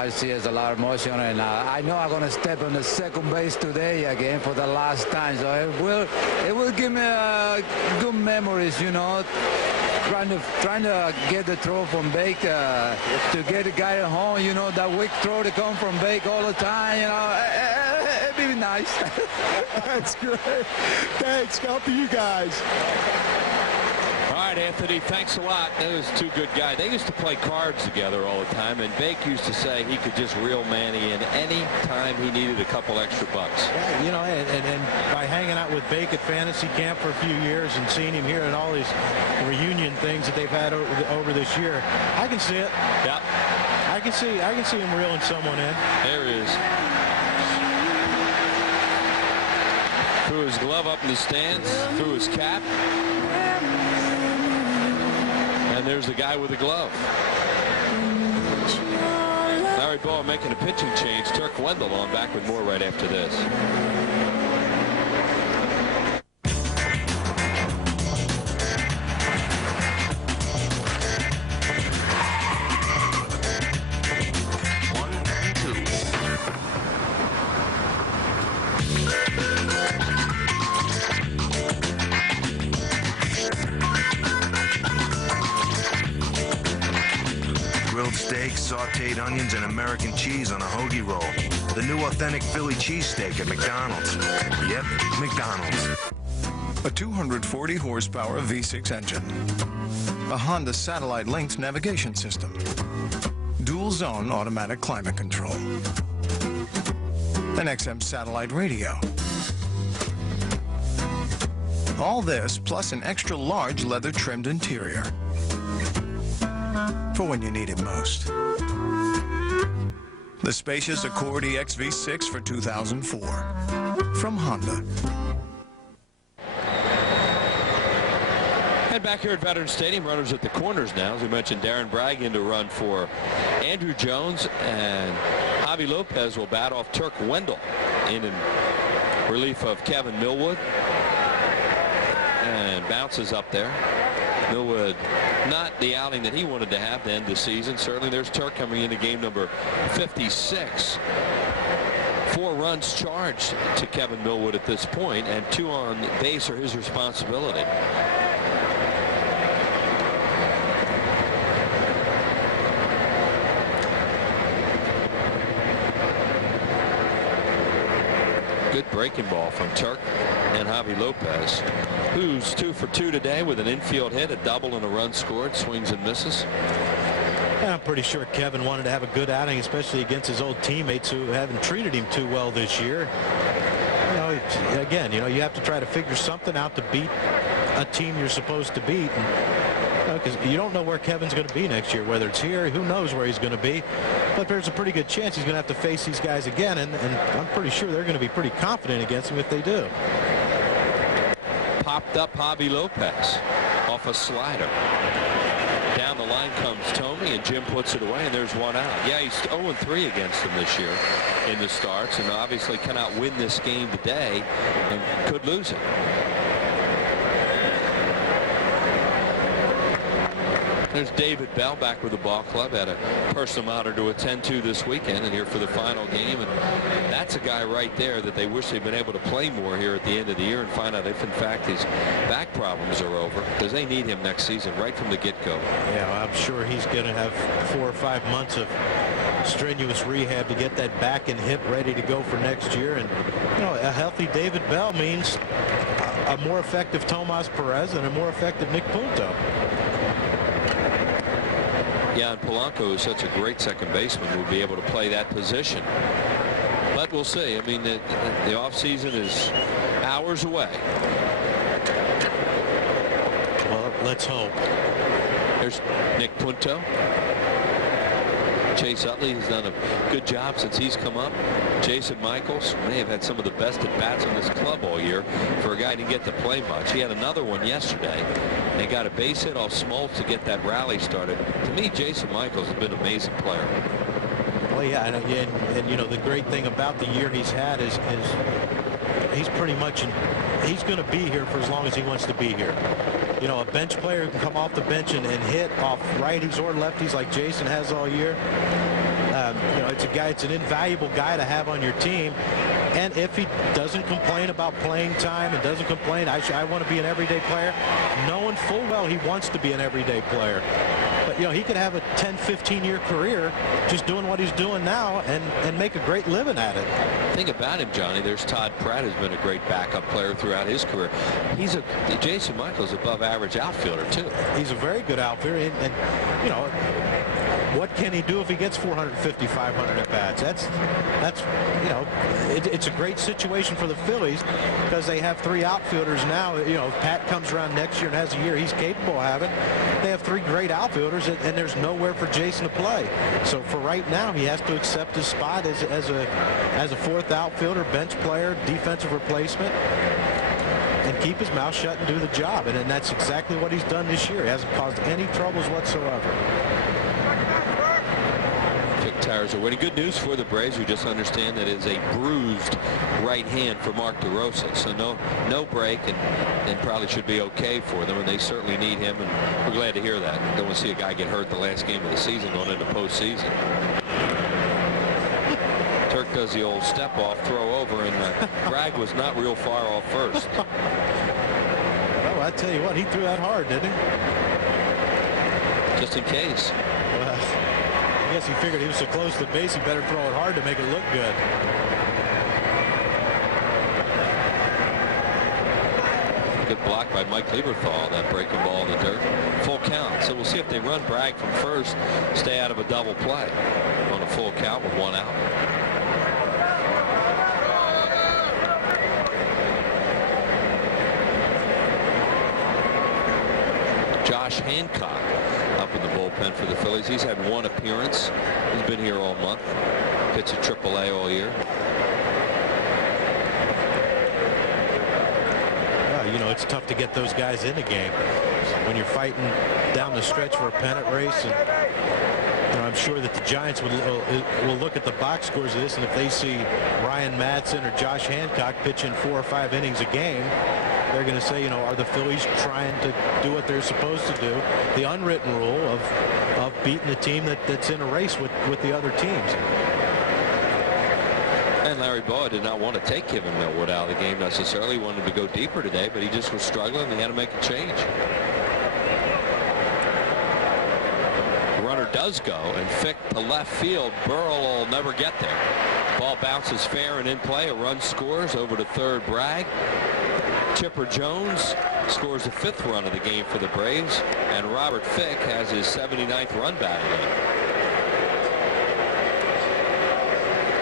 see there's a lot of emotion, and I know I'm going to step on the second base today again for the last time. So it will give me good memories, you know. Trying to get the throw from Bake to get the guy at home, you know, that weak throw to come from Bake all the time, you know. It'd be nice. That's great. Thanks. Help you guys. All right, Anthony, thanks a lot. Those two good guys. They used to play cards together all the time, and Bake used to say he could just reel Manny in any time he needed a couple extra bucks. Yeah, you know, and by hanging out with Bake at fantasy camp for a few years and seeing him here and all these reunion things that they've had over this year, I can see it. Yeah. I can see him reeling someone in. There he is. Threw his glove up in the stands, threw his cap. And there's the guy with the glove. Larry Bowa making a pitching change. Turk Wendell on back with more right after this. Sauteed onions and American cheese on a hoagie roll. The new authentic Philly cheesesteak at McDonald's. Yep, McDonald's. A 240 horsepower V6 engine. A Honda satellite linked navigation system. Dual zone automatic climate control. An XM satellite radio. All this plus an extra large leather trimmed interior. For when you need it most. The spacious Accord EX V6 for 2004 from Honda. And back here at Veterans Stadium, runners at the corners now. As we mentioned, Darren Bragg in to run for Andrew Jones, and Javi Lopez will bat off Turk Wendell in relief of Kevin Millwood. And bounces up there. Millwood, not the outing that he wanted to have to end the season. Certainly there's Turk coming into game number 56. 4 runs charged to Kevin Millwood at this point, and 2 on base are his responsibility. Good breaking ball from Turk and Javi Lopez, who's 2 for 2 today with an infield hit, a double and a run scored, swings and misses. Yeah, I'm pretty sure Kevin wanted to have a good outing, especially against his old teammates who haven't treated him too well this year. You know, again, you know, you have to try to figure something out to beat a team you're supposed to beat. Because you don't know where Kevin's going to be next year, whether it's here, who knows where he's going to be. But there's a pretty good chance he's going to have to face these guys again, and I'm pretty sure they're going to be pretty confident against him if they do. Popped up Javi Lopez off a slider. Down the line comes Tomey, and Jim puts it away, and there's one out. Yeah, he's 0-3 against him this year in the starts, and obviously cannot win this game today and could lose it. There's David Bell back with the ball club. Had a personal matter to attend to this weekend and here for the final game. And that's a guy right there that they wish they'd been able to play more here at the end of the year and find out if, in fact, his back problems are over, because they need him next season right from the get-go. Yeah, well, I'm sure he's going to have 4 or 5 months of strenuous rehab to get that back and hip ready to go for next year. And, you know, a healthy David Bell means a more effective Tomas Perez and a more effective Nick Punto. Yeah, and Polanco is such a great second baseman, will be able to play that position. But we'll see. I mean, the offseason is hours away. Well, let's hope. There's Nick Punto. Chase Utley has done a good job since he's come up. Jason Michaels may have had some of the best at-bats in this club all year for a guy who didn't get to play much. He had another one yesterday. They got a base hit off Smoltz to get that rally started. To me, Jason Michaels has been an amazing player. Well, yeah, and you know, the great thing about the year he's had is he's pretty much he's going to be here for as long as he wants to be here. You know, a bench player who can come off the bench and hit off righties or lefties like Jason has all year. You know, it's an invaluable guy to have on your team. And if he doesn't complain about playing time and doesn't complain, I want to be an everyday player, knowing full well he wants to be an everyday player. But, you know, he could have a 10, 15-year career just doing what he's doing now and make a great living at it. Thing about him, Johnny, there's Todd Pratt, who's been a great backup player throughout his career. Jason Michaels, above average outfielder, too. He's a very good outfielder. And you know, what can he do if he gets 450, 500 at bats? That's you know, it's a great situation for the Phillies because they have 3 outfielders now. You know, if Pat comes around next year and has a year he's capable of having, they have 3 great outfielders, and there's nowhere for Jason to play. So for right now, he has to accept his spot as a 4th outfielder, bench player, defensive replacement, and keep his mouth shut and do the job. And that's exactly what he's done this year. He hasn't caused any troubles whatsoever. Tires are winning. Good news for the Braves, who just understand that it is a bruised right hand for Mark DeRosa. So no break, and probably should be okay for them, and they certainly need him, and we're glad to hear that. Don't want to see a guy get hurt the last game of the season going into postseason. Turk does the old step off, throw over, and Bragg was not real far off first. Well, I tell you what, he threw that hard, didn't he? Just in case. I guess he figured he was so close to the base, he better throw it hard to make it look good. Good block by Mike Lieberthal, that breaking ball in the dirt. Full count. So we'll see if they run Bragg from first, stay out of a double play on a full count with 1 out. Josh Hancock up in the bullpen for the Phillies. He's had 1 appearance. He's been here all month. Pitched at AAA all year. Well, you know, it's tough to get those guys in the game when you're fighting down the stretch for a pennant race. And you know, I'm sure that the Giants will look at the box scores of this, and if they see Ryan Madsen or Josh Hancock pitching 4 or 5 innings a game, they're going to say, you know, are the Phillies trying to do what they're supposed to do? The unwritten rule of beating a team that's in a race with the other teams. And Larry Boyd did not want to take Kevin Millwood out of the game necessarily. He wanted to go deeper today, but he just was struggling. He had to make a change. The runner does go, and Fick to left field. Burrell will never get there. Ball bounces fair and in play. A run scores over to third. Bragg. Chipper Jones scores the 5th run of the game for the Braves, and Robert Fick has his 79th run batted in.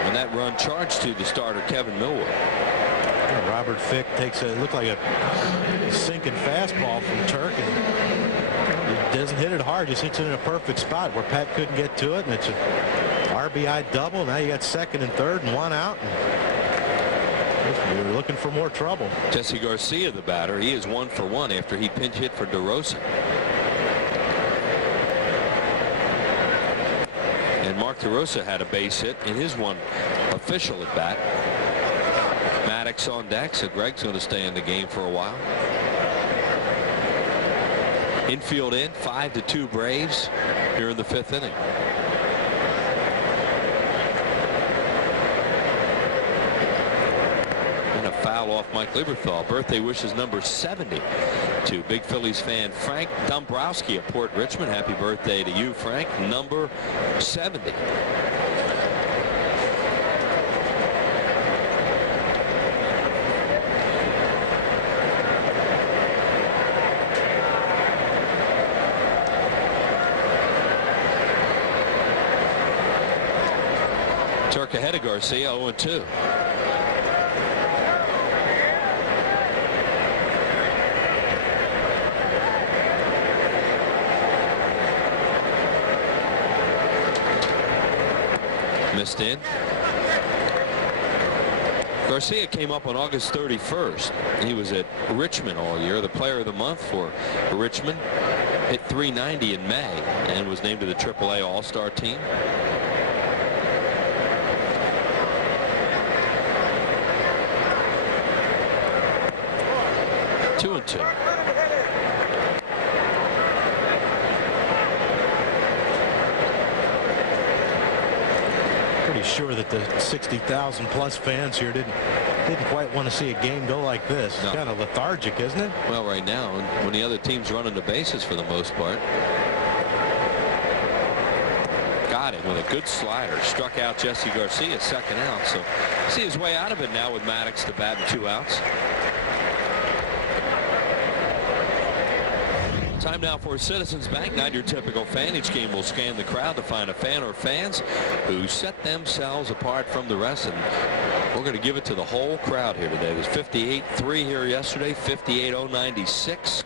And that run charged to the starter Kevin Millwood. Yeah, Robert Fick takes looked like a sinking fastball from Turk, and he doesn't hit it hard, just hits it in a perfect spot where Pat couldn't get to it, and it's an RBI double. Now you got 2nd and 3rd and 1 out. We're looking for more trouble. Jesse Garcia, the batter, he is 1 for 1 after he pinch hit for DeRosa. DeRosa had a base hit in his one official at bat. Maddox on deck, so Greg's going to stay in the game for a while. Infield in, 5-2 Braves here in the 5th inning. And a foul off Mike Lieberthal. Birthday wishes number 70 to big Phillies fan Frank Dombrowski of Port Richmond. Happy birthday to you, Frank. Number 70. Turk ahead of Garcia, 0-2. Missed in. Garcia came up on August 31st. He was at Richmond all year, the player of the month for Richmond. Hit .390 in May and was named to the AAA All-Star team. 2-2. Pretty sure that the 60,000 plus fans here didn't quite want to see a game go like this. It's kind of lethargic, isn't it? Well, right now, when the other team's running the bases for the most part. Got him with a good slider. Struck out Jesse Garcia, second out. So see his way out of it now with Maddox to bat and 2 outs. Time now for Citizens Bank. Not your typical fan. Each game will scan the crowd to find a fan or fans who set themselves apart from the rest. And we're going to give it to the whole crowd here today. There's 58-3 here yesterday, 58-096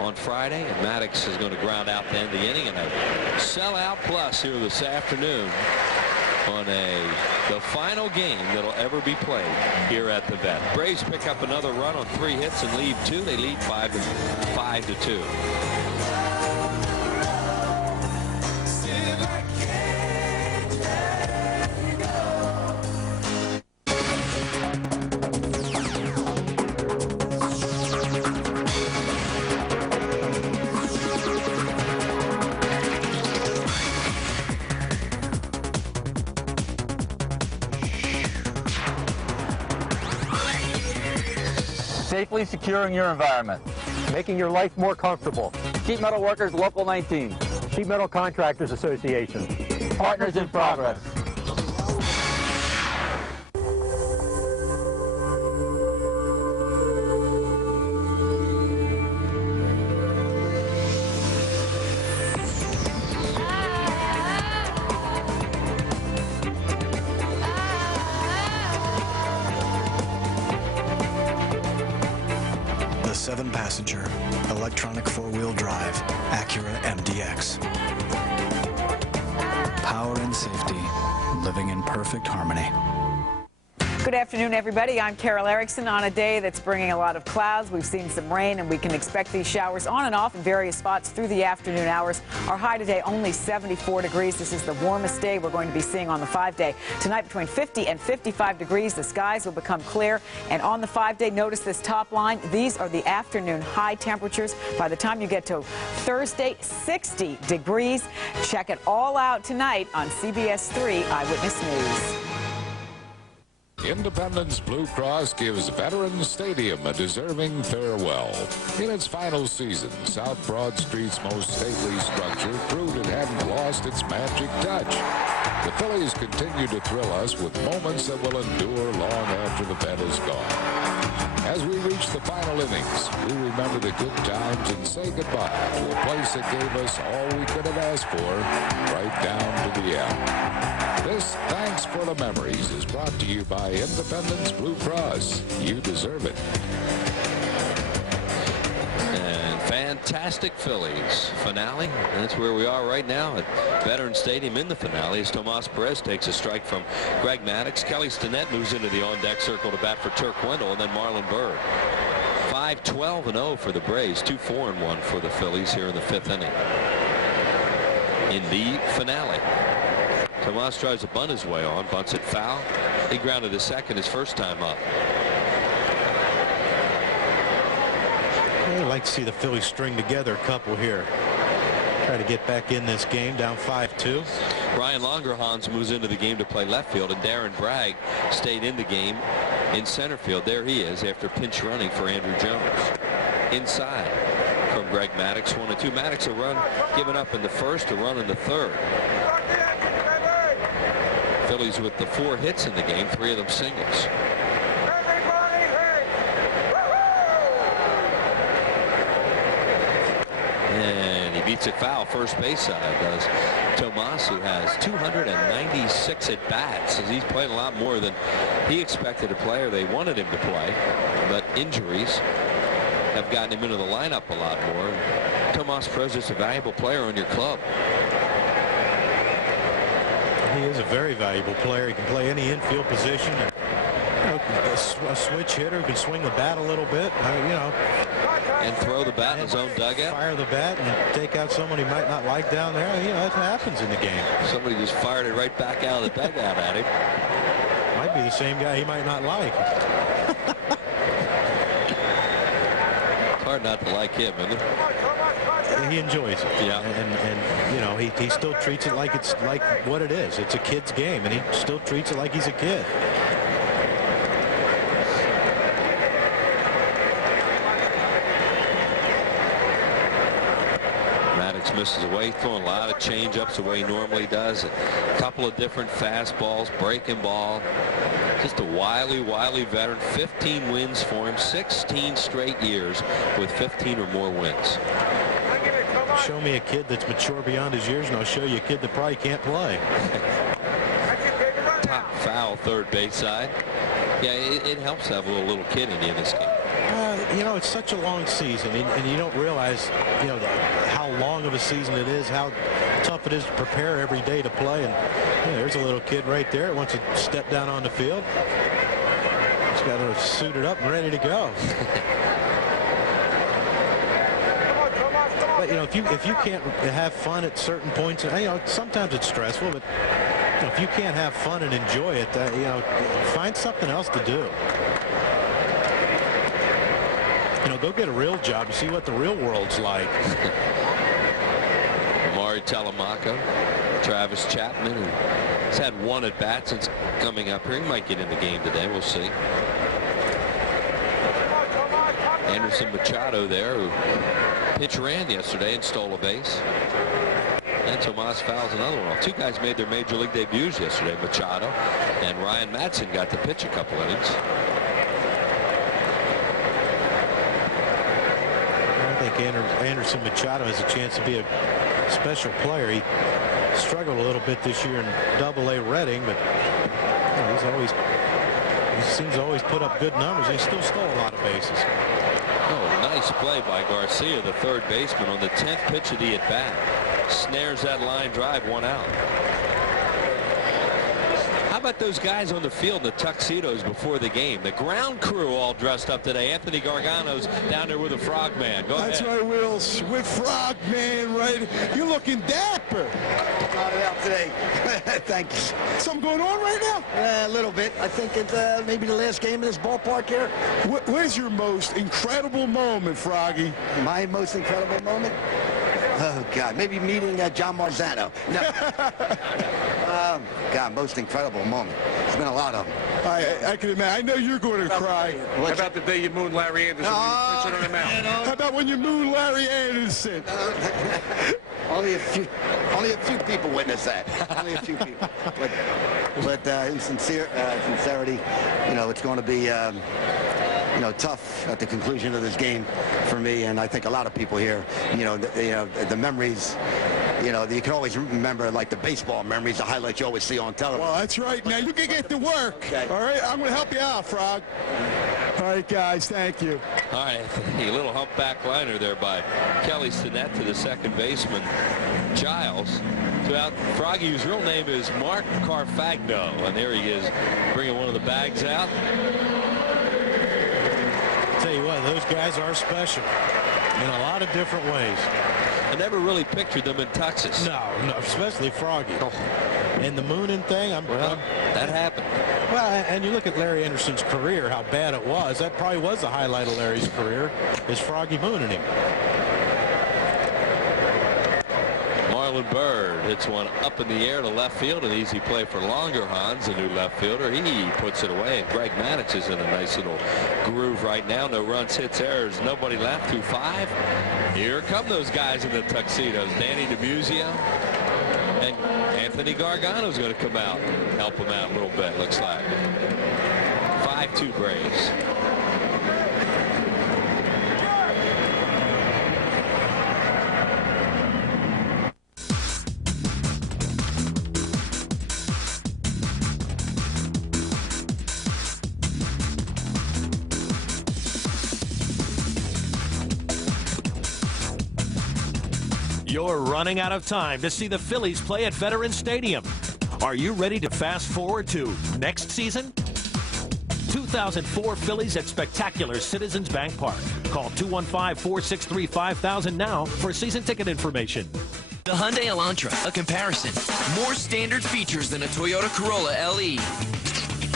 on Friday. And Maddox is going to ground out the end of the inning. And a sellout plus here this afternoon on the final game that'll ever be played here at the Vet. Braves pick up another run on 3 hits and leave 2. They lead 5-2. Safely securing your environment. Making your life more comfortable. Sheet Metal Workers Local 19. Sheet Metal Contractors Association. Partners in Progress. The 7-passenger, electronic 4-wheel drive, Acura MDX. Power and safety, living in perfect harmony. Good afternoon, everybody. I'm Carol Erickson. On a day that's bringing a lot of clouds, we've seen some rain, and we can expect these showers on and off in various spots through the afternoon hours. Our high today only 74 degrees. This is the warmest day we're going to be seeing on the 5-day. Tonight, between 50 and 55 degrees, the skies will become clear. And on the 5-day, notice this top line. These are the afternoon high temperatures. By the time you get to Thursday, 60 degrees. Check it all out tonight on CBS 3 Eyewitness News. Independence Blue Cross gives Veterans Stadium a deserving farewell. In its final season, South Broad Street's most stately structure proved it hadn't lost its magic touch. The Phillies continue to thrill us with moments that will endure long after the vet is gone. As we reach the final innings, we remember the good times and say goodbye to a place that gave us all we could have asked for, right down to the end. This Thanks for the Memories is brought to you by Independence Blue Cross. You deserve it. And fantastic Phillies finale. That's where we are right now at Veterans Stadium in the finale as Tomas Perez takes a strike from Greg Maddox. Kelly Stinnett moves into the on-deck circle to bat for Turk Wendell, and then Marlon Byrd. 5-12-0 for the Braves, 2-4-1 for the Phillies here in the 5th inning. In the finale. Tomas tries to bunt his way on, bunts it foul. He grounded to second his first time up. I'd like to see the Phillies string together a couple here. Try to get back in this game, down 5-2. Ryan Longerhans moves into the game to play left field, and Darren Bragg stayed in the game in center field. There he is after pinch running for Andrew Jones. Inside from Greg Maddux, 1-2. Maddux a run given up in the first, a run in the third. Phillies with the 4 hits in the game, 3 of them singles. And he beats it foul first base side, does Tomas, who has 296 at bats, as he's played a lot more than he expected to play or they wanted him to play, but injuries have gotten him into the lineup a lot more. Tomas Perez is a valuable player on your club. He is a very valuable player. He can play any infield position. A switch hitter who can swing the bat a little bit, and throw the bat in his own dugout. Fire the bat and take out someone he might not like down there. That happens in the game. Somebody just fired it right back out of the dugout at him. Might be the same guy he might not like. It's hard not to like him, isn't it? He enjoys it. Yeah. And he still treats it like it's like what it is. It's a kid's game, and he still treats it like he's a kid. Misses away, throwing a lot of change-ups the way he normally does. A couple of different fastballs, breaking ball. Just a wily veteran. 15 wins for him, 16 straight years with 15 or more wins. Show me a kid that's mature beyond his years, and I'll show you a kid that probably can't play. Top foul, third base side. Yeah, it helps to have a little kid in this game. It's such a long season, and you don't realize, how long of a season it is, how tough it is to prepare every day to play. And there's a little kid right there who wants to step down on the field. He's got to suit it up and ready to go. But if you can't have fun at certain points, sometimes it's stressful, but if you can't have fun and enjoy it, find something else to do. Go get a real job and see what the real world's like. Amari Telemaco, Travis Chapman, who's had 1 at bat since coming up here. He might get in the game today. We'll see. Anderson Machado there, who pitch ran yesterday and stole a base. And Tomas fouls another one off. 2 guys made their major league debuts yesterday. Machado and Ryan Madson got to pitch a couple innings. I think Anderson Machado has a chance to be a special player. He struggled a little bit this year in Double-A Reading, but he seems to always put up good numbers. He still stole a lot of bases. Oh, nice play by Garcia, the third baseman, on the 10th pitch of the at-bat. Snares that line drive, 1 out. How about those guys on the field in the tuxedos before the game? The ground crew all dressed up today. Anthony Gargano's down there with a frogman. Go ahead. That's right, Wills. With frogman, right? You're looking dapper. Not out today. Thank you. Something going on right now? A little bit. I think it's maybe the last game in this ballpark here. Where's your most incredible moment, Froggy? My most incredible moment? Oh, God. Maybe meeting John Marzano. No. God, most incredible moment. There's been a lot of them. I can imagine. I know you're going to cry. How about the day you mooned Larry Anderson when you pitched on the mound? How about when you mooned Larry Anderson? Only a few people witnessed that. Only a few people. But in sincerity, it's going to be tough at the conclusion of this game for me, and I think a lot of people here. The memories. You can always remember, like the baseball memories, the highlights you always see on television. Well, that's right. Now you can get to work. Okay. All right, I'm going to help you out, Frog. All right, guys, thank you. All right, a little humpback liner there by Kelly Stinnett to the second baseman, Giles. To out Froggy, whose real name is Mark Carfagno, and there he is, bringing one of the bags out. I'll tell you what, those guys are special in a lot of different ways. I never really pictured them in Texas. No, especially Froggy. Oh. And the mooning thing, that happened. Well, and you look at Larry Anderson's career, how bad it was. That probably was the highlight of Larry's career, is Froggy mooning him. Marlon Byrd hits one up in the air to left field. An easy play for Longer Hans, the new left fielder. He puts it away, and Greg Maddux is in a nice little groove right now. No runs, hits, errors, nobody left through 5. Here come those guys in the tuxedos. Danny DeMuzio and Anthony Gargano's going to come out and help him out a little bit, looks like. 5-2 Braves. You're running out of time to see the Phillies play at Veterans Stadium. Are you ready to fast forward to next season? 2004 Phillies at spectacular Citizens Bank Park. Call 215-463-5000 now for season ticket information. The Hyundai Elantra, a comparison. More standard features than a Toyota Corolla LE.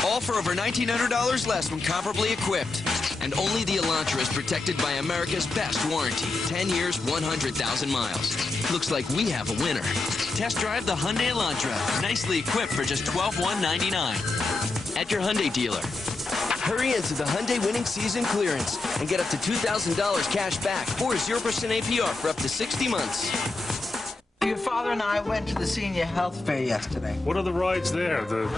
All for over $1,900 less when comparably equipped. And only the Elantra is protected by America's best warranty. 10 years, 100,000 miles. Looks like we have a winner. Test drive the Hyundai Elantra. Nicely equipped for just $12,199 at your Hyundai dealer. Hurry into the Hyundai winning season clearance and get up to $2,000 cash back or 0% APR for up to 60 months. Your father and I went to the senior health fair yesterday. What are the rides there? The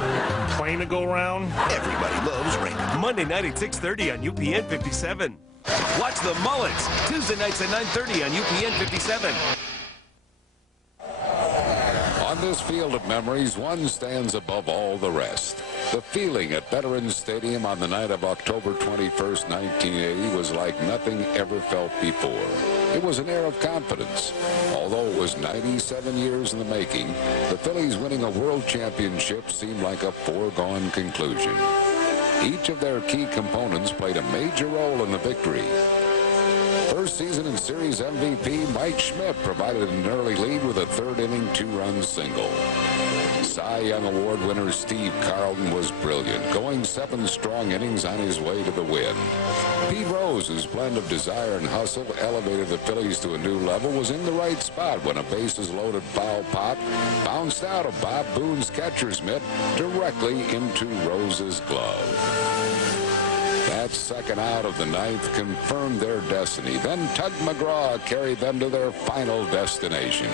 plane to go around? Everybody loves Raymond. Monday night at 6:30 on UPN 57. Watch the Mullets. Tuesday nights at 9:30 on UPN 57. On this field of memories, one stands above all the rest. The feeling at Veterans Stadium on the night of October 21st, 1980 was like nothing ever felt before. It was an air of confidence. Although it was 97 years in the making, the Phillies winning a world championship seemed like a foregone conclusion. Each of their key components played a major role in the victory. First season in series MVP Mike Schmidt provided an early lead with a third-inning 2-run single. Cy Young Award winner Steve Carlton was brilliant, going 7 strong innings on his way to the win. Pete Rose, whose blend of desire and hustle elevated the Phillies to a new level, was in the right spot when a bases-loaded foul pop bounced out of Bob Boone's catcher's mitt directly into Rose's glove. That second out of the ninth confirmed their destiny. Then Tug McGraw carried them to their final destination.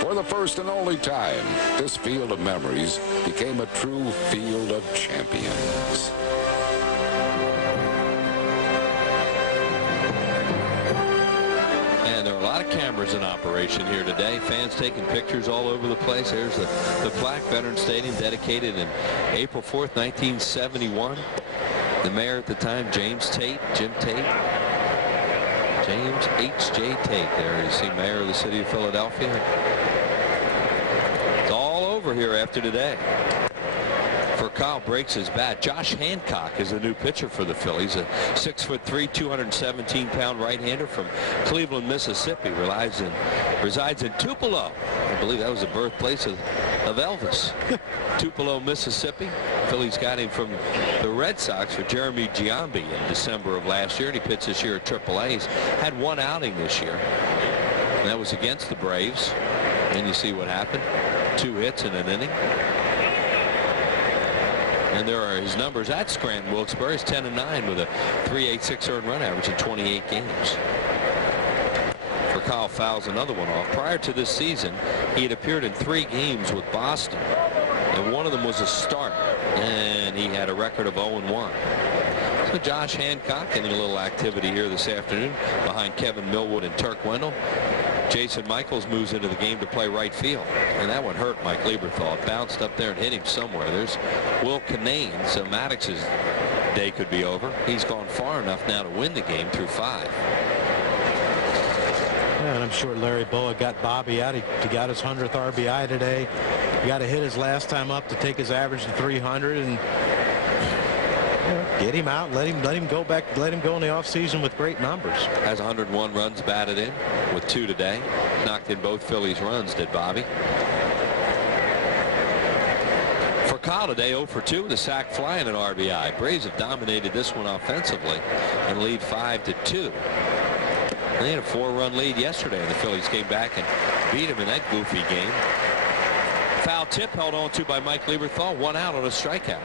For the first and only time, this field of memories became a true field of champions. And there are a lot of cameras in operation here today. Fans taking pictures all over the place. There's the plaque, Veterans Stadium, dedicated in April 4th, 1971. The mayor at the time, Jim Tate. James H.J. Tate there. You see, mayor of the city of Philadelphia. It's all over here after today. For Kyle breaks his bat. Josh Hancock is the new pitcher for the Phillies. A 6'3", 217-pound right-hander from Cleveland, Mississippi. Resides in Tupelo. I believe that was the birthplace of Elvis. Tupelo, Mississippi. Phillies got him from the Red Sox for Jeremy Giambi in December of last year, and he pitched this year at AAA. He's had 1 outing this year, and that was against the Braves. And you see what happened. 2 hits in an inning. And there are his numbers at Scranton Wilkes-Barre. He's 10-9 with a .386 earned run average in 28 games. For Kyle fouls another one off. Prior to this season, he had appeared in 3 games with Boston, and one of them was a start, and he had a record of 0-1. So Josh Hancock getting a little activity here this afternoon behind Kevin Millwood and Turk Wendell. Jason Michaels moves into the game to play right field, and that one hurt Mike Lieberthal. It bounced up there and hit him somewhere. There's Will Kinane, so Maddox's day could be over. He's gone far enough now to win the game through 5. Yeah, and I'm sure Larry Boa got Bobby out. He got his 100th RBI today. He got to hit his last time up to take his average to 300 and get him out. Let him go back. Let him go in the offseason with great numbers. Has 101 runs batted in with 2 today. Knocked in both Phillies runs, did Bobby. Kyle today 0 for 2 with a sac fly and an RBI. Braves have dominated this one offensively and lead 5-2. They had a 4-run lead yesterday, and the Phillies came back and beat them in that goofy game. Foul tip held on to by Mike Lieberthal, 1 out on a strikeout.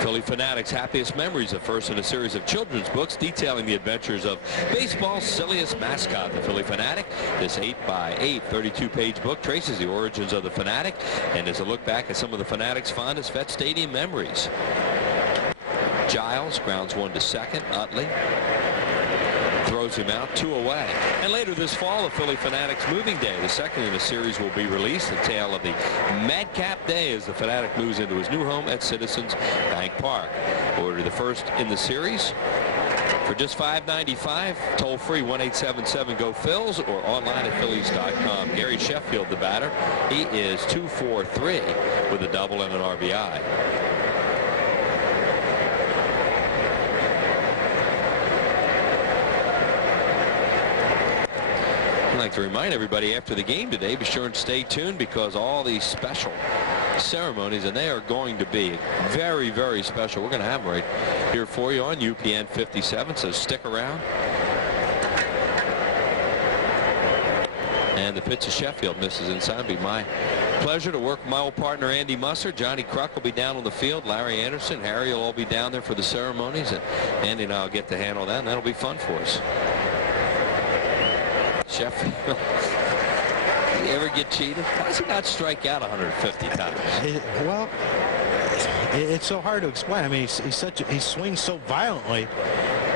Philly Fanatics' happiest memories, the first in a series of children's books detailing the adventures of baseball's silliest mascot, the Philly Fanatic. This 8x8 32-page book traces the origins of the Fanatic and is a look back at some of the Fanatics' fondest Vet Stadium memories. Giles grounds one to second. Utley throws him out, 2 away. And later this fall, the Philly Fanatics moving day, the second in the series, will be released. The tale of the madcap day as the Fanatic moves into his new home at Citizens Bank Park. Order the first in the series for just $5.95. Toll free 1-877-GO-PHILS or online at Phillies.com. Gary Sheffield, the batter, he is 2 for 3 with a double and an RBI. I'd like to remind everybody after the game today, be sure and stay tuned because all these special ceremonies, and they are going to be very, very special. We're going to have them right here for you on UPN 57, so stick around. And the pitch to Sheffield misses inside. It'll be my pleasure to work with my old partner Andy Musser. Johnny Kruk will be down on the field. Larry Anderson, Harry will all be down there for the ceremonies, and Andy and I will get to handle that, and that'll be fun for us. Sheffield, you ever get cheated? Why does he not strike out 150 times? It's so hard to explain. I mean, he swings so violently,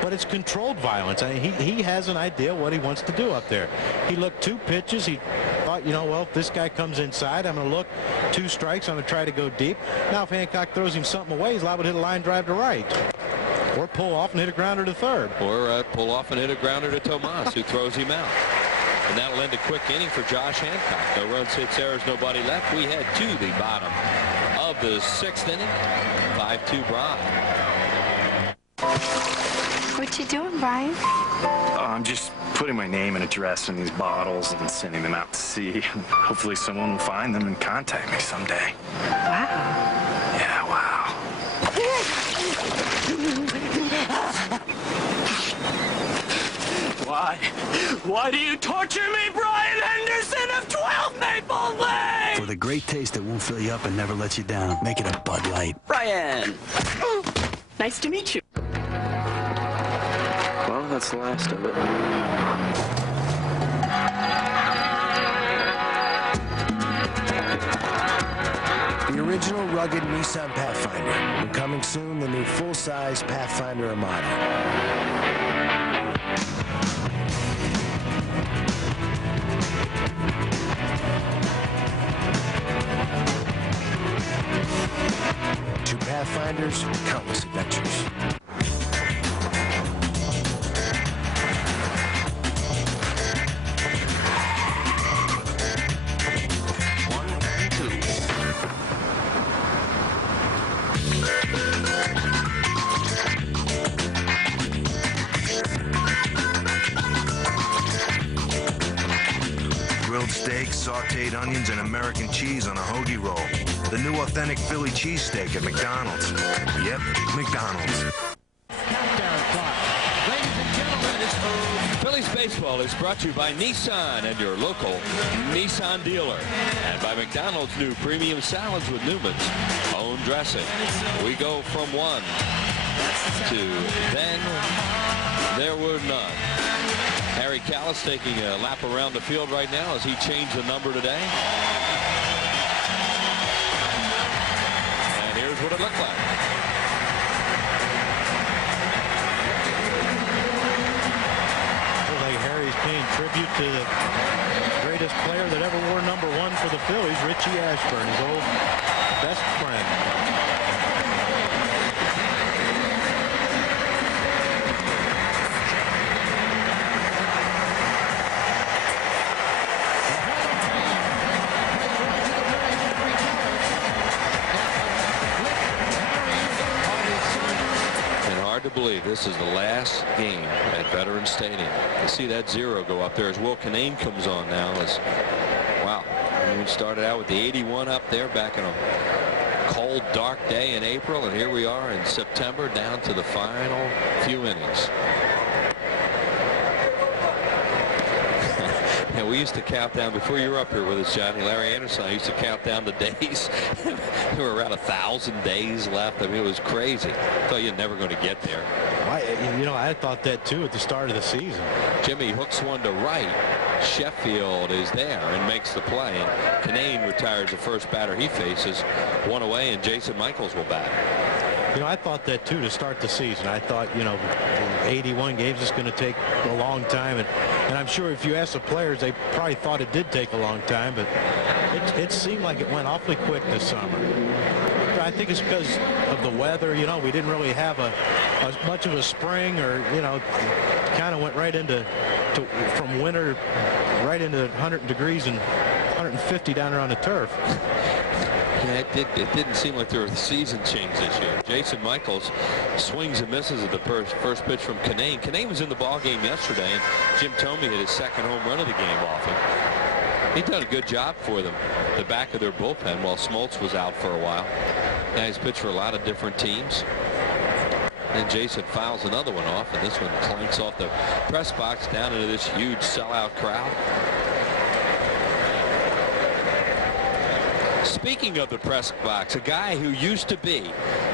but it's controlled violence. I mean, he has an idea what he wants to do up there. He looked 2 pitches. He thought, well, if this guy comes inside, I'm going to look 2 strikes. I'm going to try to go deep. Now, if Hancock throws him something away, he's liable to hit a line drive to right. Or pull off and hit a grounder to third. Or pull off and hit a grounder to Tomas, who throws him out. And that'll end a quick inning for Josh Hancock. No runs, hits, errors, nobody left. We head to the bottom of the 6th inning. 5-2 Brian. What you doing, Brian? I'm just putting my name and address in these bottles and sending them out to sea. Hopefully someone will find them and contact me someday. Wow. Yeah, wow. Why do you torture me, Brian Henderson of 12 Maple Lane? For the great taste that won't fill you up and never lets you down, make it a Bud Light. Brian! Nice to meet you. Well, that's the last of it. The original rugged Nissan Pathfinder. And coming soon, the new full-size Pathfinder Armada. Two Pathfinders, countless adventures. Grilled steak, sauteed onions, and American cheese on a hoagie roll. The new authentic Philly cheesesteak at McDonald's. Yep, McDonald's. Phillies baseball is brought to you by Nissan and your local Nissan dealer. And by McDonald's new premium salads with Newman's own dressing. We go from one to then there were none. Harry Callis taking a lap around the field right now as he changed the number today. And here's what it looked like. Looks like Harry's paying tribute to the greatest player that ever wore number 1 for the Phillies, Richie Ashburn, his old best friend. To believe this is the last game at Veterans Stadium. To see that 0 go up there as Will Kinane comes on now is, wow, We started out with the 81 up there back in a cold, dark day in April, and here we are in September, down to the final few innings. Yeah, we used to count down before you were up here with us, Johnny. Larry Anderson, I used to count down the days. There were around 1,000 days left. I mean, it was crazy. I thought you were never going to get there. I thought that too at the start of the season. Jimmy hooks one to right. Sheffield is there and makes the play. And Canane retires the first batter he faces. One away, and Jason Michaels will bat. I thought that too to start the season. I thought, 81 games is going to take a long time. And I'm sure if you ask the players, they probably thought it did take a long time, but it seemed like it went awfully quick this summer. I think it's because of the weather. We didn't really have much of a spring, or, kind of went right from winter right into 100 degrees and 150 down there on the turf. Yeah, it didn't seem like there was a season change this year. Jason Michaels swings and misses at the first pitch from Canane. Canane was in the ball game yesterday, and Jim Thome hit his second home run of the game off him. He's done a good job for them, the back of their bullpen, while Smoltz was out for a while. Now he's pitched for a lot of different teams. And Jason fouls another one off, and this one clanks off the press box down into this huge sellout crowd. Speaking of the press box, a guy who used to be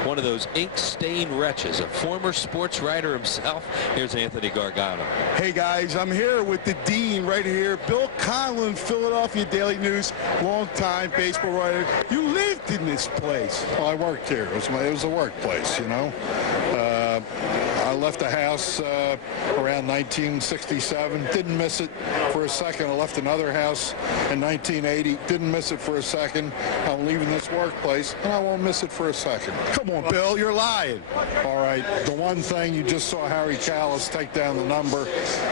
one of those ink-stained wretches, a former sports writer himself. Here's Anthony Gargano. Hey guys, I'm here with the dean right here, Bill Conlon, Philadelphia Daily News, longtime baseball writer. You lived in this place. Well, I worked here. It was a workplace, I left the house around 1967. Didn't miss it for a second. I left another house in 1980. Didn't miss it for a second. I'm leaving this workplace, and I won't miss it for a second. Come on, Bill, you're lying. All right. The one thing, you just saw Harry Callis take down the number,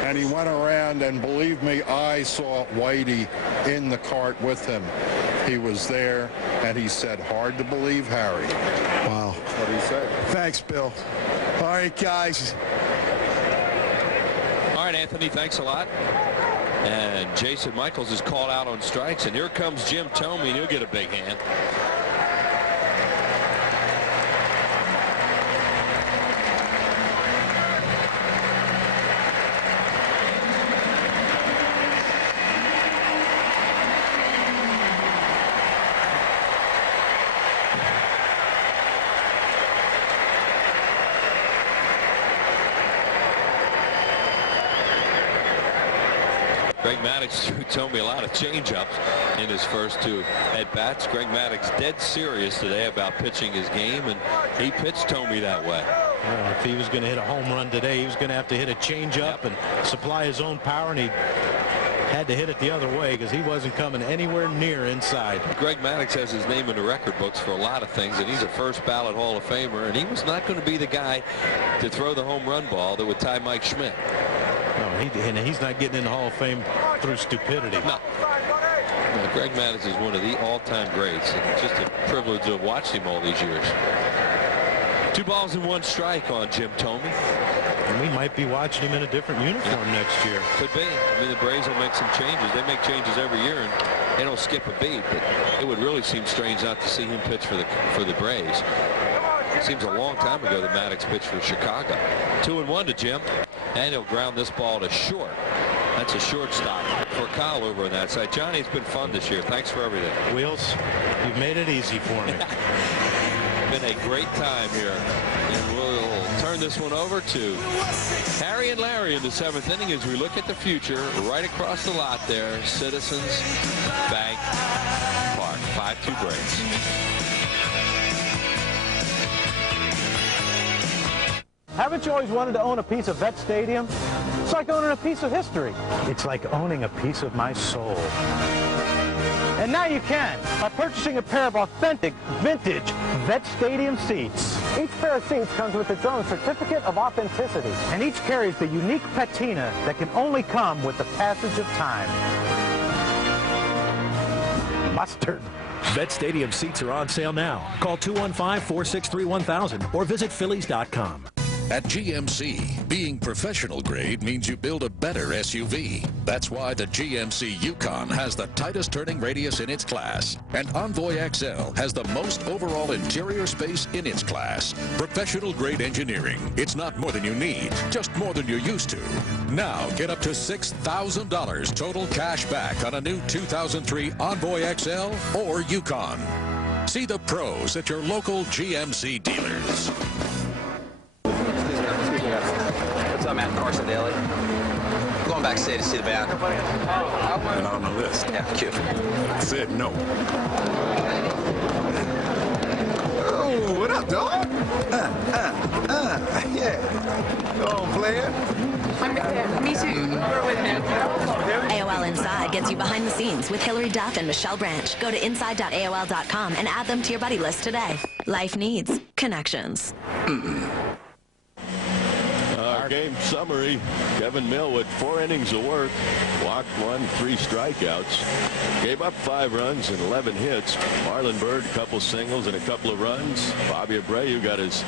and he went around, and believe me, I saw Whitey in the cart with him. He was there, and he said, "Hard to believe, Harry." Wow. That's what he said. Thanks, Bill. All right, guys. All right, Anthony, thanks a lot. And Jason Michaels is called out on strikes, and here comes Jim Thome, and he'll get a big hand. Greg Maddux threw Thome a lot of change-ups in his first two at-bats. Greg Maddux dead serious today about pitching his game, and he pitched Thome that way. Well, if he was going to hit a home run today, he was going to have to hit a change-up and supply his own power, and he had to hit it the other way because he wasn't coming anywhere near inside. Greg Maddux has his name in the record books for a lot of things, and he's a first-ballot Hall of Famer, and he was not going to be the guy to throw the home run ball that would tie Mike Schmidt. No, he's not getting in the Hall of Fame through stupidity. No. Greg Maddux is one of the all-time greats, and it's just a privilege to have watched him all these years. 2 balls and 1 strike on Jim Thome. And we might be watching him in a different uniform next year. Could be. I mean, the Braves will make some changes. They make changes every year, and they don't skip a beat. But it would really seem strange not to see him pitch for the Braves. It seems a long time ago that Maddux pitched for Chicago. 2-1 to Jim, and he'll ground this ball to short. That's a shortstop for Kyle over on that side. Johnny, it's been fun this year. Thanks for everything. Wheels, you've made it easy for me. Been a great time here. And we'll turn this one over to Harry and Larry in the 7th inning as we look at the future. Right across the lot there, Citizens Bank Park. 5-2 Braves. Haven't you always wanted to own a piece of Vet Stadium? It's like owning a piece of history. It's like owning a piece of my soul. And now you can by purchasing a pair of authentic, vintage Vet Stadium seats. Each pair of seats comes with its own certificate of authenticity, and each carries the unique patina that can only come with the passage of time. Mustard. Vet Stadium seats are on sale now. Call 215-463-1000 or visit Phillies.com. At GMC, being professional grade means you build a better SUV. That's why the GMC Yukon has the tightest turning radius in its class, and Envoy XL has the most overall interior space in its class. Professional grade engineering. It's not more than you need, just more than you're used to. Now get up to $6,000 total cash back on a new 2003 Envoy XL or Yukon. See the pros at your local GMC dealers. What's up, Matt? Carson Daly. Going backstage to see the band. And on the list. Yeah, cute. Said no. Oh, what up, dog? Yeah. Go on, player. I'm with him. Me too. We're with him. AOL Inside gets you behind the scenes with Hillary Duff and Michelle Branch. Go to inside.aol.com and add them to your buddy list today. Life needs connections. Game summary. Kevin Millwood, 4 innings of work, walked 1, 3 strikeouts, gave up 5 runs and 11 hits. Marlon Byrd, a couple singles and a couple of runs. Bobby Abreu got his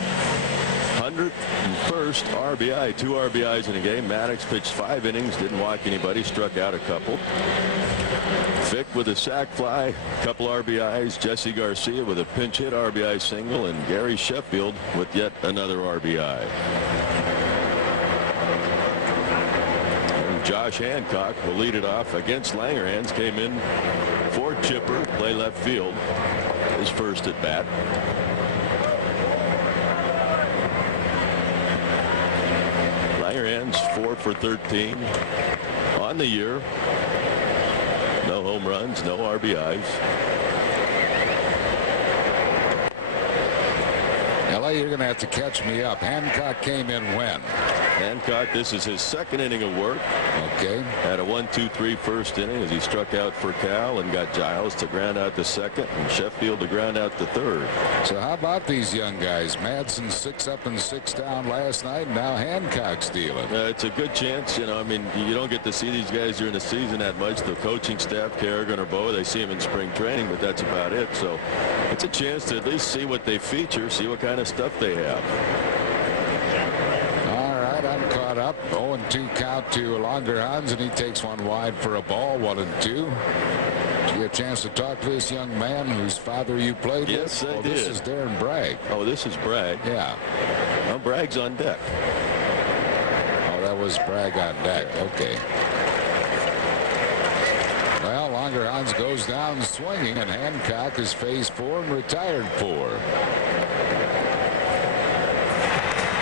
101st RBI, 2 RBIs in a game. Maddox pitched 5 innings, didn't walk anybody, struck out a couple. Vick with a sac fly, a couple RBIs. Jesse Garcia with a pinch hit RBI single, and Gary Sheffield with yet another RBI. Josh Hancock will lead it off against Langerhans. Came in for Chipper, play left field, his first at bat. Langerhans 4 for 13 on the year. No home runs, no RBIs. LA, you're going to have to catch me up. Hancock came in when? Hancock, this is his 2nd inning of work. Okay. Had a 1-2-3 first inning as he struck out for Cal and got Giles to ground out the 2nd and Sheffield to ground out the 3rd. So how about these young guys? Madsen 6 up and 6 down last night. Now Hancock's dealing. It's a good chance. You know, I mean, you don't get to see these guys during the season that much. The coaching staff, Kerrigan or Boa, they see them in spring training, but that's about it. So it's a chance to at least see what they feature, see what kind of stuff they have. I'm caught up. 0-2 count to Langerhans, and he takes one wide for a ball. 1-2. Did you get a chance to talk to this young man whose father you played with? Yes, I did. This is Darren Bragg. Oh, this is Bragg. Yeah. Well, Bragg's on deck. Oh, that was Bragg on deck. Okay. Well, Langerhans goes down swinging, and Hancock is phase 4 and retired 4.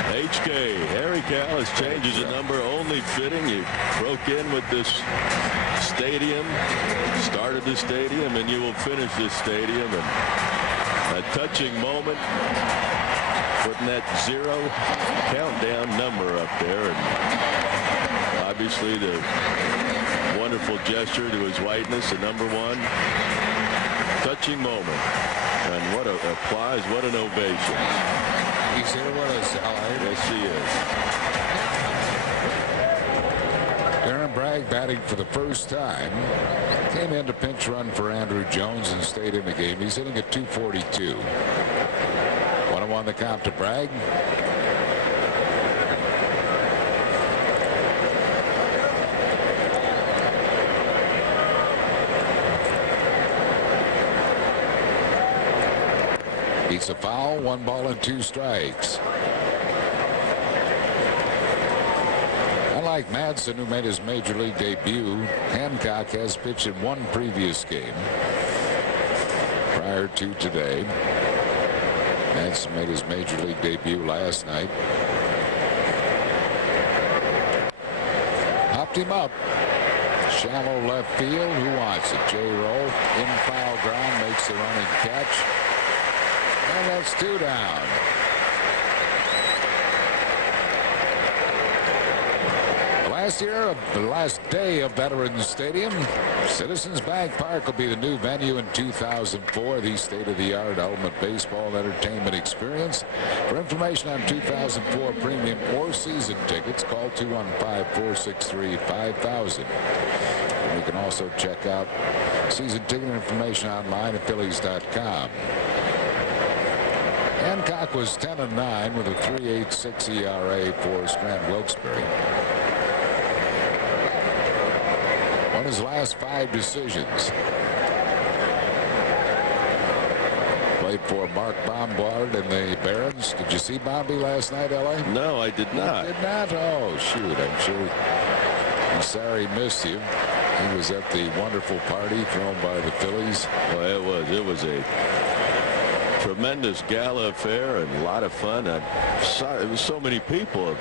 HK, Harry Callis changes a number only fitting. He broke in with this stadium, started the stadium, and you will finish this stadium. And a touching moment, putting that 0 countdown number up there. And obviously the wonderful gesture to his whiteness, the number 1. Touching moment. And what an applause, what an ovation. He's here with us, Allard. Yes, he is. Darren Bragg batting for the first time. Came in to pinch run for Andrew Jones and stayed in the game. He's hitting at .242. 1-1 the count to Bragg. Beats a foul, 1 ball and 2 strikes. Unlike Madsen, who made his major league debut, Hancock has pitched in 1 previous game prior to today. Madsen made his major league debut last night. Hopped him up. Shallow left field. Who wants it? J. Rowe in foul ground, makes the running catch. And that's 2 down. The last day of Veterans Stadium. Citizens Bank Park will be the new venue in 2004. The state-of-the-art element baseball and entertainment experience. For information on 2004 premium or season tickets, call 215-463-5000. You can also check out season ticket information online at Phillies.com. Hancock was 10-9 with a 3.86 ERA for Strand Wilkes-Barre. Won his last 5 decisions. Played for Mark Bombard and the Barons. Did you see Bombi last night, L.A.? No, I did not. You did not? Oh, shoot. I'm sure. I'm sorry he missed you. He was at the wonderful party thrown by the Phillies. Well, it was a tremendous gala affair and a lot of fun. It was so many people.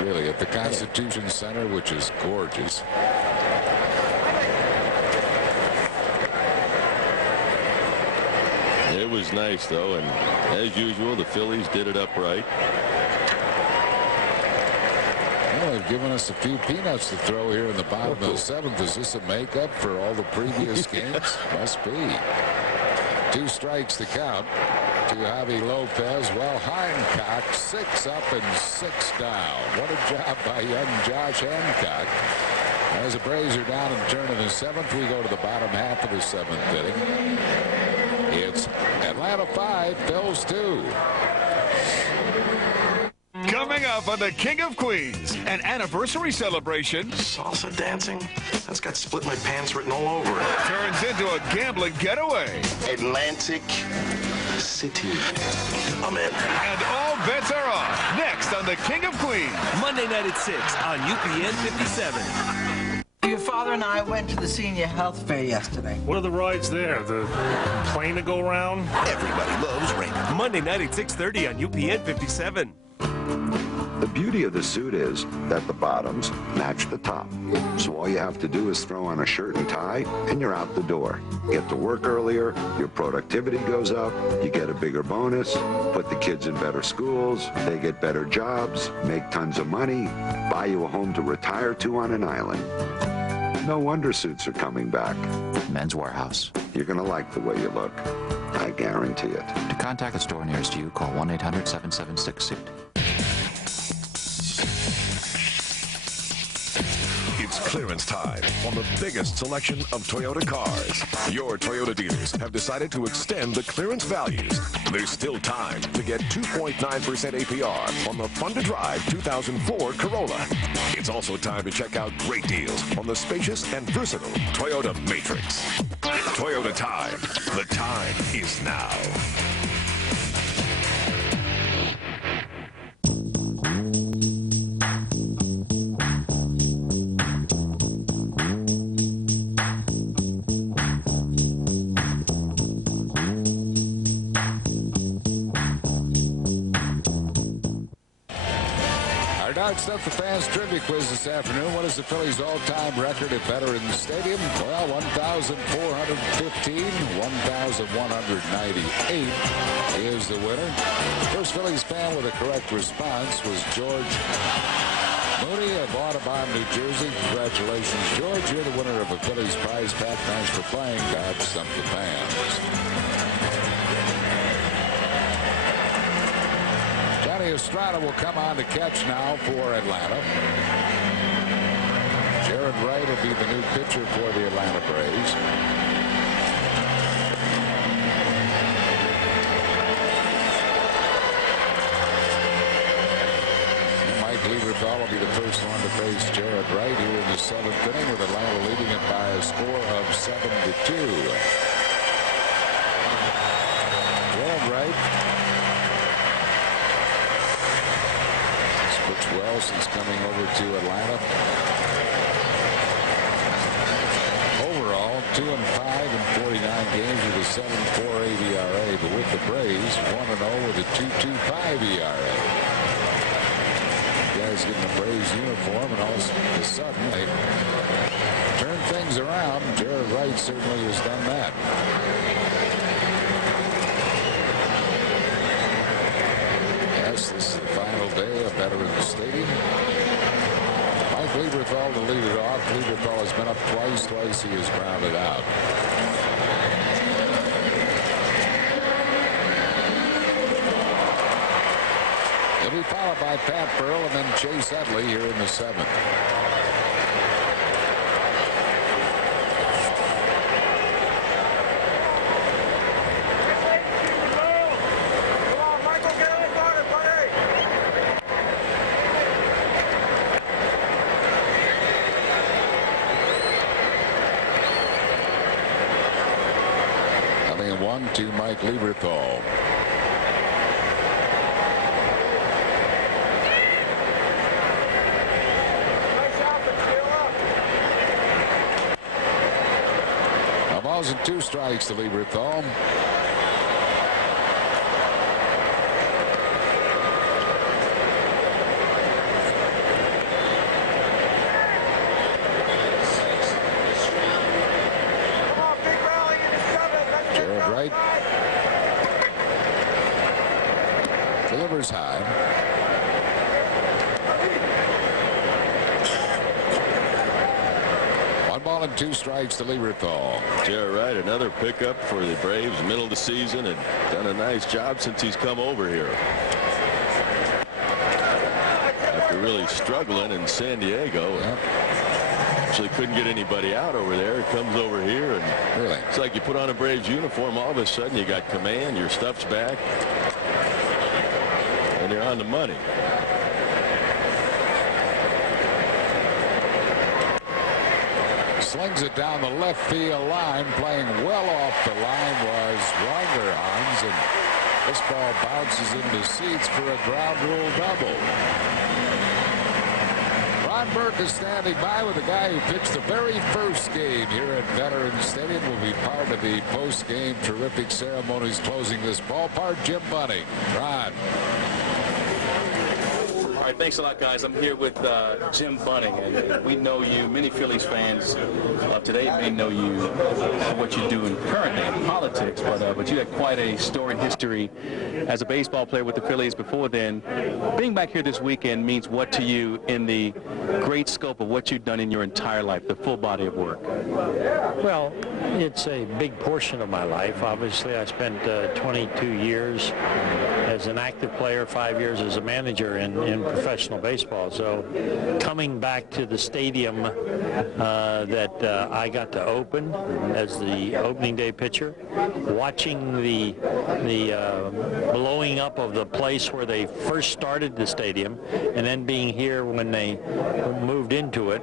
Really, at the Constitution Center, which is gorgeous. It was nice, though, and as usual, the Phillies did it upright. Well, they've given us a few peanuts to throw here in the bottom of the 7th. Is this a makeup for all the previous games? Must be. 2 strikes to count to Javi Lopez. Well, Hancock 6 up and 6 down. What a job by young Josh Hancock. As the Braves are down in the turn of the 7th, we go to the bottom half of the 7th inning. It's Atlanta 5, Phillies 2. Coming up on the King of Queens, an anniversary celebration. Salsa dancing? That's got Split My Pants written all over it. Turns into a gambling getaway. Atlantic City. I'm in. And all bets are off. Next on the King of Queens. Monday night at 6 on UPN 57. Your father and I went to the senior health fair yesterday. What are the rides there? The plane to go around? Everybody loves Raymond. Monday night at 6:30 on UPN 57. The beauty of the suit is that the bottoms match the top. So all you have to do is throw on a shirt and tie, and you're out the door. Get to work earlier, your productivity goes up, you get a bigger bonus, put the kids in better schools, they get better jobs, make tons of money, buy you a home to retire to on an island. No wonder suits are coming back. Men's Warehouse. You're going to like the way you look. I guarantee it. To contact the store nearest you, call 1-800-776-SUIT. It's clearance time on the biggest selection of Toyota cars. Your Toyota dealers have decided to extend the clearance values. There's still time to get 2.9% APR on the fun-to-drive 2004 Corolla. It's also time to check out great deals on the spacious and versatile Toyota Matrix. Toyota time. The time is now. Stuff the fans trivia quiz this afternoon. What is the Phillies' all-time record at Veterans Stadium? Well, 1,415. 1,198 is the winner. First Phillies fan with a correct response was George Mooney of Audubon, New Jersey. Congratulations, George. You're the winner of a Phillies prize pack. Thanks for playing. God stump the fans. Estrada will come on to catch now for Atlanta. Jared Wright will be the new pitcher for the Atlanta Braves. Mike Lieberthal will be the first one to face Jared Wright here in the 7th inning, with Atlanta leading it by a score of 7-2. Jared Wright well since coming over to Atlanta. Overall, 2-5 in 49 games with a 7.48 ERA, but with the Braves, 1-0 with a 2.25 ERA. Guys getting the Braves uniform, and all of a sudden they turn things around. Jared Wright certainly has done that. This is the final day of Veterans Stadium. Mike Lieberthal to lead it off. Lieberthal has been up twice. Twice he has grounded out. He'll be followed by Pat Burrell and then Chase Utley here in the 7th. 1 to Mike Lieberthal. Now balls and 2 strikes to Lieberthal. Delivers high. One ball and 2 strikes to Lieberthal. Jared Wright, another pickup for the Braves, middle of the season, and done a nice job since he's come over here. After really struggling in San Diego, actually couldn't get anybody out over there. Comes over here, and really, it's like you put on a Braves uniform. All of a sudden, you got command. Your stuff's back. And they're on the money. Slings it down the left field line. Playing well off the line was Wangerhans, and this ball bounces into seats for a ground rule double. Ron Burke is standing by with the guy who pitched the very first game here at Veterans Stadium. Will be part of the post-game terrific ceremonies closing this ballpark. Jim Bunning. Ron. All right, thanks a lot, guys. I'm here with Jim Bunning, and we know you. Many Phillies fans of today may know you for what you do currently in politics, but you had quite a storied history as a baseball player with the Phillies before then. Being back here this weekend means what to you in the great scope of what you've done in your entire life, the full body of work? Well, it's a big portion of my life. Obviously, I spent 22 years as an active player, 5 years as a manager in professional baseball. So coming back to the stadium that I got to open as the opening day pitcher, watching the blowing up of the place where they first started the stadium, and then being here when they moved into it,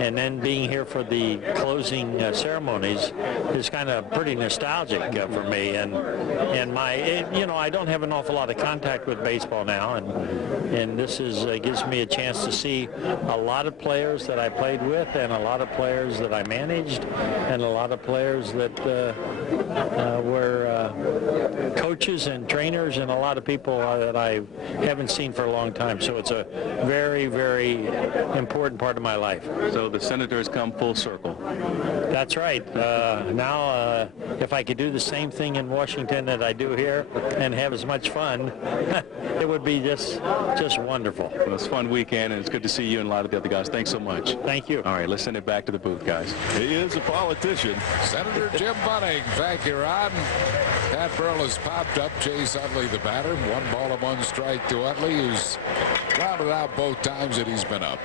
and then being here for the closing ceremonies is kind of pretty nostalgic for me. And my, you know, I don't have an awful lot of contact with baseball now, and this is gives me a chance to see a lot of players that I played with, and a lot of players that I managed, and a lot of players that were coaches and trainers, and a lot of people that I haven't seen for a long time. So it's a very, very important part of my life. So the Senators come full circle. That's right. Now, if I could do the same thing in Washington that I do here and have as much fun, it would be just wonderful. Well, it's a fun weekend, and it's good to see you and a lot of the other guys. Thanks so much. Thank you. All right, let's send it back to the booth, guys. He is a politician. Senator Jim Bunning. Thank you, Ron. Pat Burrell has popped up. Chase Utley, the batter. 1 ball and 1 strike to Utley, who's grounded out both times that he's been up.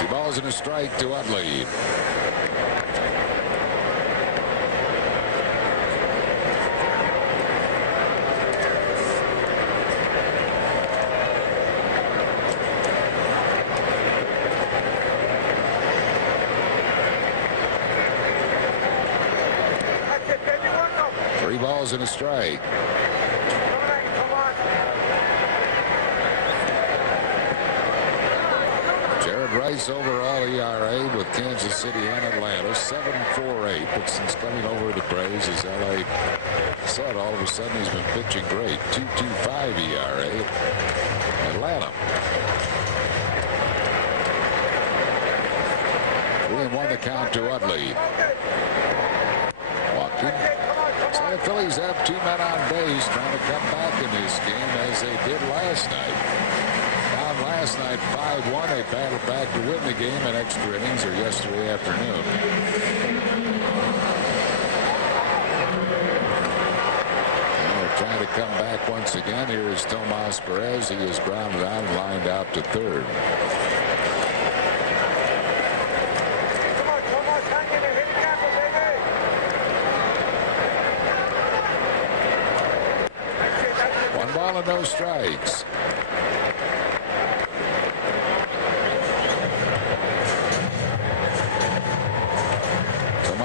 2 balls and a strike to Utley. And a strike. Jared Wright's overall ERA with Kansas City and Atlanta 7.48, but since coming over to the Braves, as LA said, all of a sudden he's been pitching great. 2.25 ERA. Atlanta 3-1 the count to Utley. Walked in. So the Phillies have 2 men on base trying to come back in this game as they did last night. Down last night 5-1. They battled back to win the game in extra innings, or yesterday afternoon. And they're trying to come back once again. Here is Tomas Perez. He is grounded out and lined out to third. No strikes.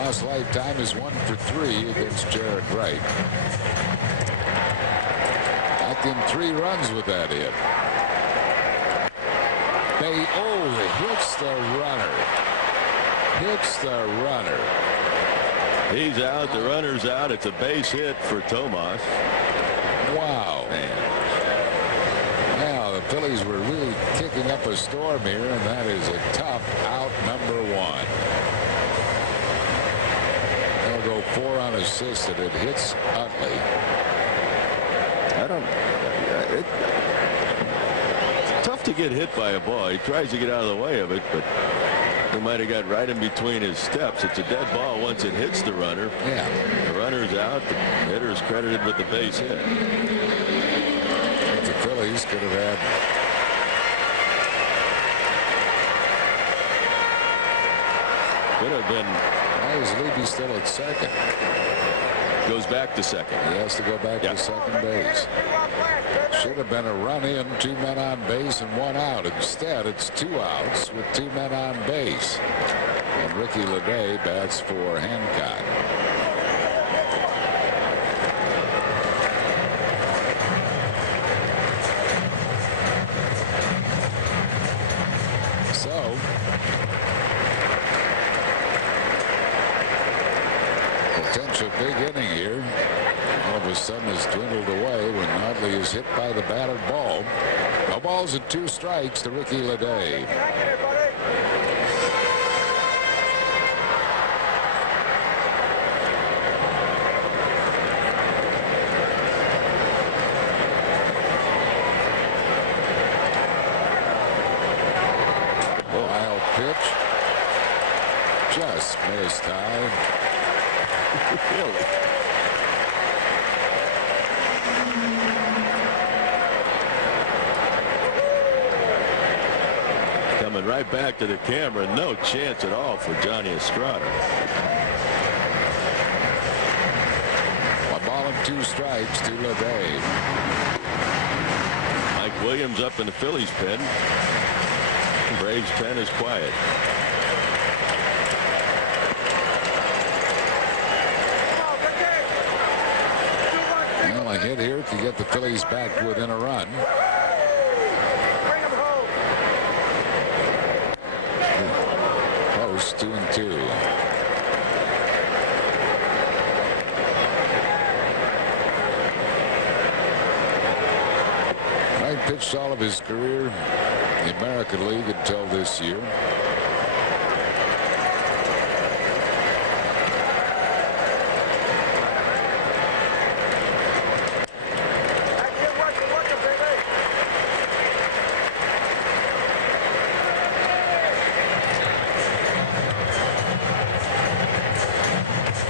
Tomas' lifetime is 1 for 3 against Jared Wright. Knocked in 3 runs with that hit. Hits the runner. Hits the runner. He's out. The runner's out. It's a base hit for Tomas. Wow. Man. Now, the Phillies were really kicking up a storm here, and that is a tough out number 1. They'll go 4 unassisted. It hits Utley. It's tough to get hit by a ball. He tries to get out of the way of it, but he might have got right in between his steps. It's a dead ball once it hits the runner. Yeah. The runner's out. The hitter's credited with the base hit. The Phillies could have had been. Why is Levy still at second? Goes back to second. He has to go back to second base. Should have been a run in, 2 men on base and 1 out. Instead, it's 2 outs with 2 men on base. And Ricky Leday bats for Hancock. So, potential big inning here. All of a sudden has dwindled away when Utley is hit by the batted ball. No balls and 2 strikes to Ricky Leday. Wild pitch. Just missed high. Really? Coming right back to the camera. No chance at all for Johnny Estrada. 1 ball and 2 strikes to Leday. Mike Williams up in the Phillies pen. Braves pen is quiet. Well, a hit here to get the Phillies back within a run. Close, 2-2. Wright pitched all of his career in the American League until this year.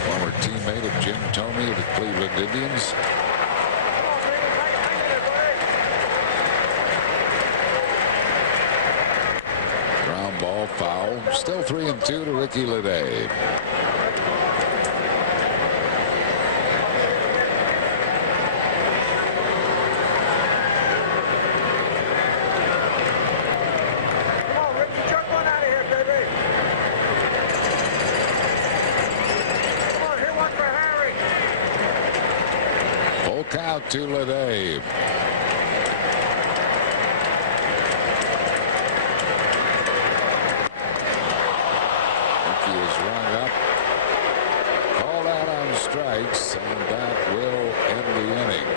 Former teammate of Jim Thome of the Cleveland Indians. Ground ball, foul. Still 3-2 to Ricky Leday. Count to Leday. Ricky is rung up, called out on strikes, and that will end the inning.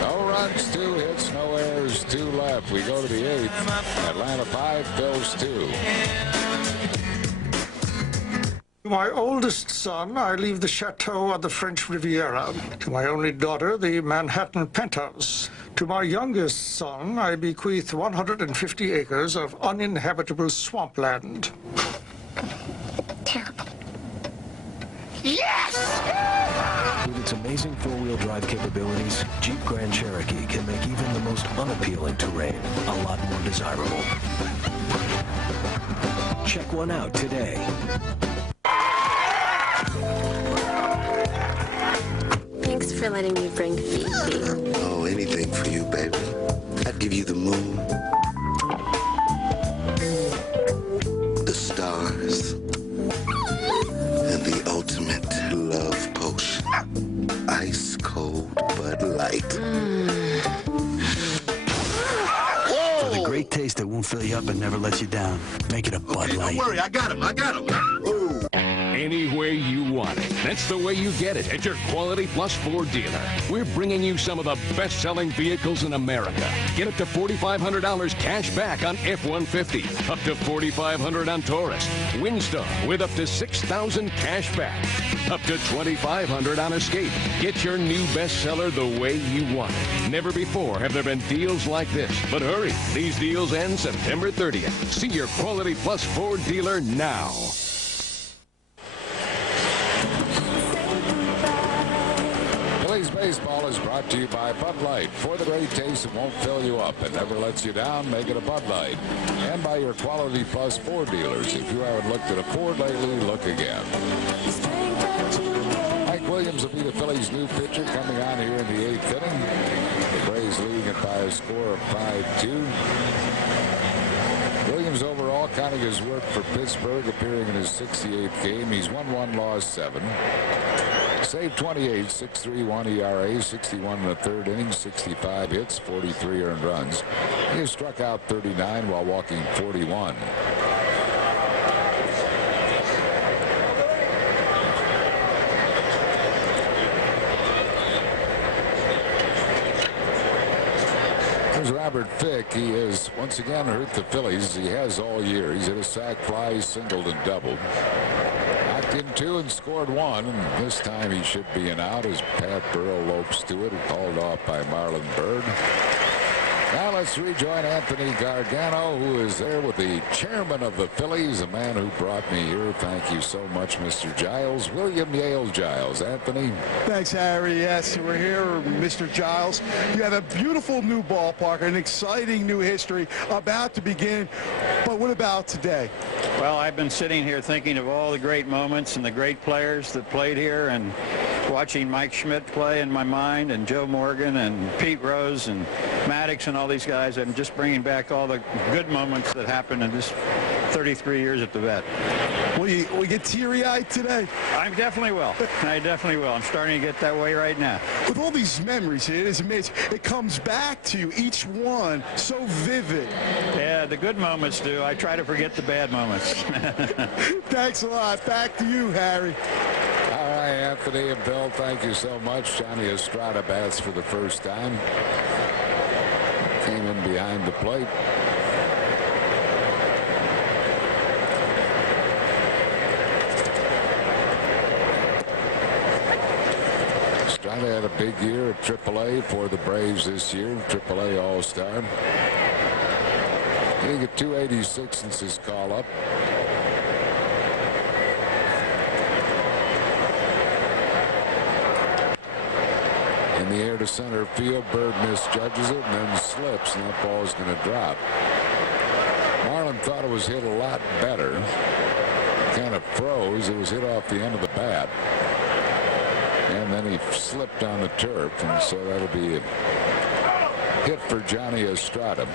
No runs, 2 hits, no errors, 2 left. We go to the 8th. Atlanta 5, Phillies 2. To my oldest son, I leave the chateau on the French Riviera. To my only daughter, the Manhattan penthouse. To my youngest son, I bequeath 150 acres of uninhabitable swampland. Terrible. Yes! With its amazing four-wheel drive capabilities, Jeep Grand Cherokee can make even the most unappealing terrain a lot more desirable. Check one out today. Thanks for letting me bring Phoebe. Oh, anything for you, baby. I'd give you the moon, the stars, Light. For the great taste that won't fill you up and never lets you down, make it a Bud Light. Don't worry, I got him. Ooh. Any way you want it. That's the way you get it at your Quality Plus Ford dealer. We're bringing you some of the best-selling vehicles in America. Get up to $4,500 cash back on F-150, up to $4,500 on Taurus, Windstar with up to $6,000 cash back, up to $2,500 on Escape. Get your new bestseller the way you want it. Never before have there been deals like this. But hurry, these deals end September 30th. See your Quality Plus Ford dealer now. Phillies baseball is brought to you by Bud Light. For the great taste that won't fill you up and never lets you down, make it a Bud Light. And by your Quality Plus Ford dealers. If you haven't looked at a Ford lately, look again. Mike Williams will be the Phillies' new pitcher coming on here in the 8th inning. The Braves leading it by a score of 5-2. Williams overall counting his work for Pittsburgh, appearing in his 68th game. He's won 1, lost 7. Saved 28, 6.31 ERA, 61 in the 3rd inning, 65 hits, 43 earned runs. He has struck out 39 while walking 41. Here's Robert Fick. He has once again hurt the Phillies. He has all year. He's hit a sac fly, singled, and doubled. Knocked in 2 and scored 1, and this time he should be an out as Pat Burrow lopes to it, called off by Marlon Byrd. Now let's rejoin Anthony Gargano, who is there with the chairman of the Phillies, a man who brought me here. Thank you so much, Mr. Giles. William Yale Giles. Anthony. Thanks, Harry. Yes, we're here, Mr. Giles. You have a beautiful new ballpark, an exciting new history about to begin. But what about today? Well, I've been sitting here thinking of all the great moments and the great players that played here, and watching Mike Schmidt play in my mind, and Joe Morgan and Pete Rose and Maddox and all these guys. I'm just bringing back all the good moments that happened in this 33 years at the Vet. Will you get teary-eyed today? I definitely will. I definitely will. I'm starting to get that way right now. With all these memories, it is amazing. It comes back to you, each one, so vivid. Yeah, the good moments do. I try to forget the bad moments. Thanks a lot. Back to you, Harry. All right, Anthony and Bill, thank you so much. Johnny Estrada bats for the first time. Came in behind the plate. Estrada had a big year at AAA for the Braves this year, AAA All-Star. Hitting at 286 since his call-up. In the air to center field, Bird misjudges it and then slips, and that ball is going to drop. Marlin thought it was hit a lot better. Kind of froze. It was hit off the end of the bat. And then he slipped on the turf, and so that'll be a hit for Johnny Estrada.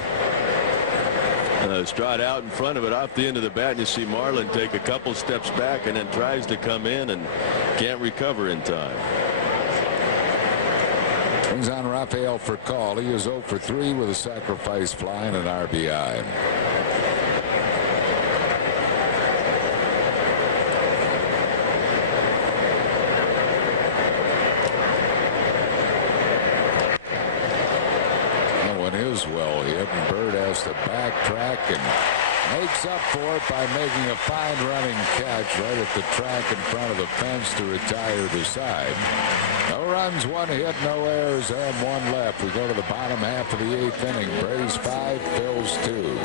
Estrada out in front of it off the end of the bat, and you see Marlin take a couple steps back and then tries to come in and can't recover in time. Brings on Rafael Furcal. He is 0 for 3 with a sacrifice fly and an RBI. That one is well hit, and Bird has to backtrack and makes up for it by making a fine running catch right at the track in front of the fence to retire the side. No runs, 1 hit, no errors, and 1 left. We go to the bottom half of the 8th inning. Braves 5, Phils 2.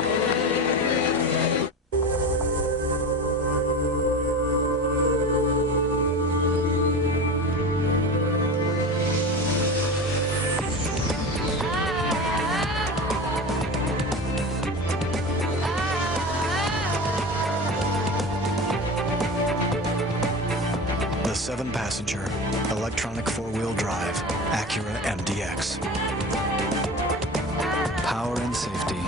The 7-passenger, electronic 4-wheel drive, Acura MDX. Power and safety,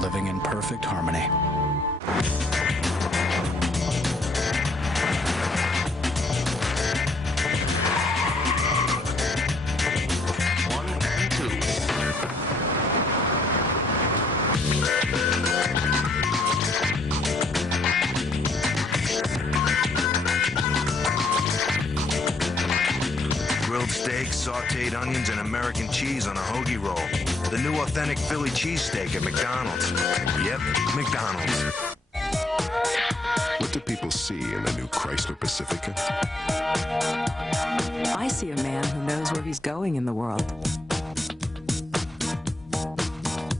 living in perfect harmony. grilled steak, sauteed onions, and American cheese on a hoagie roll. The new authentic Philly cheesesteak at McDonald's. Yep, McDonald's. What do people see in the new Chrysler Pacifica? I see a man who knows where he's going in the world.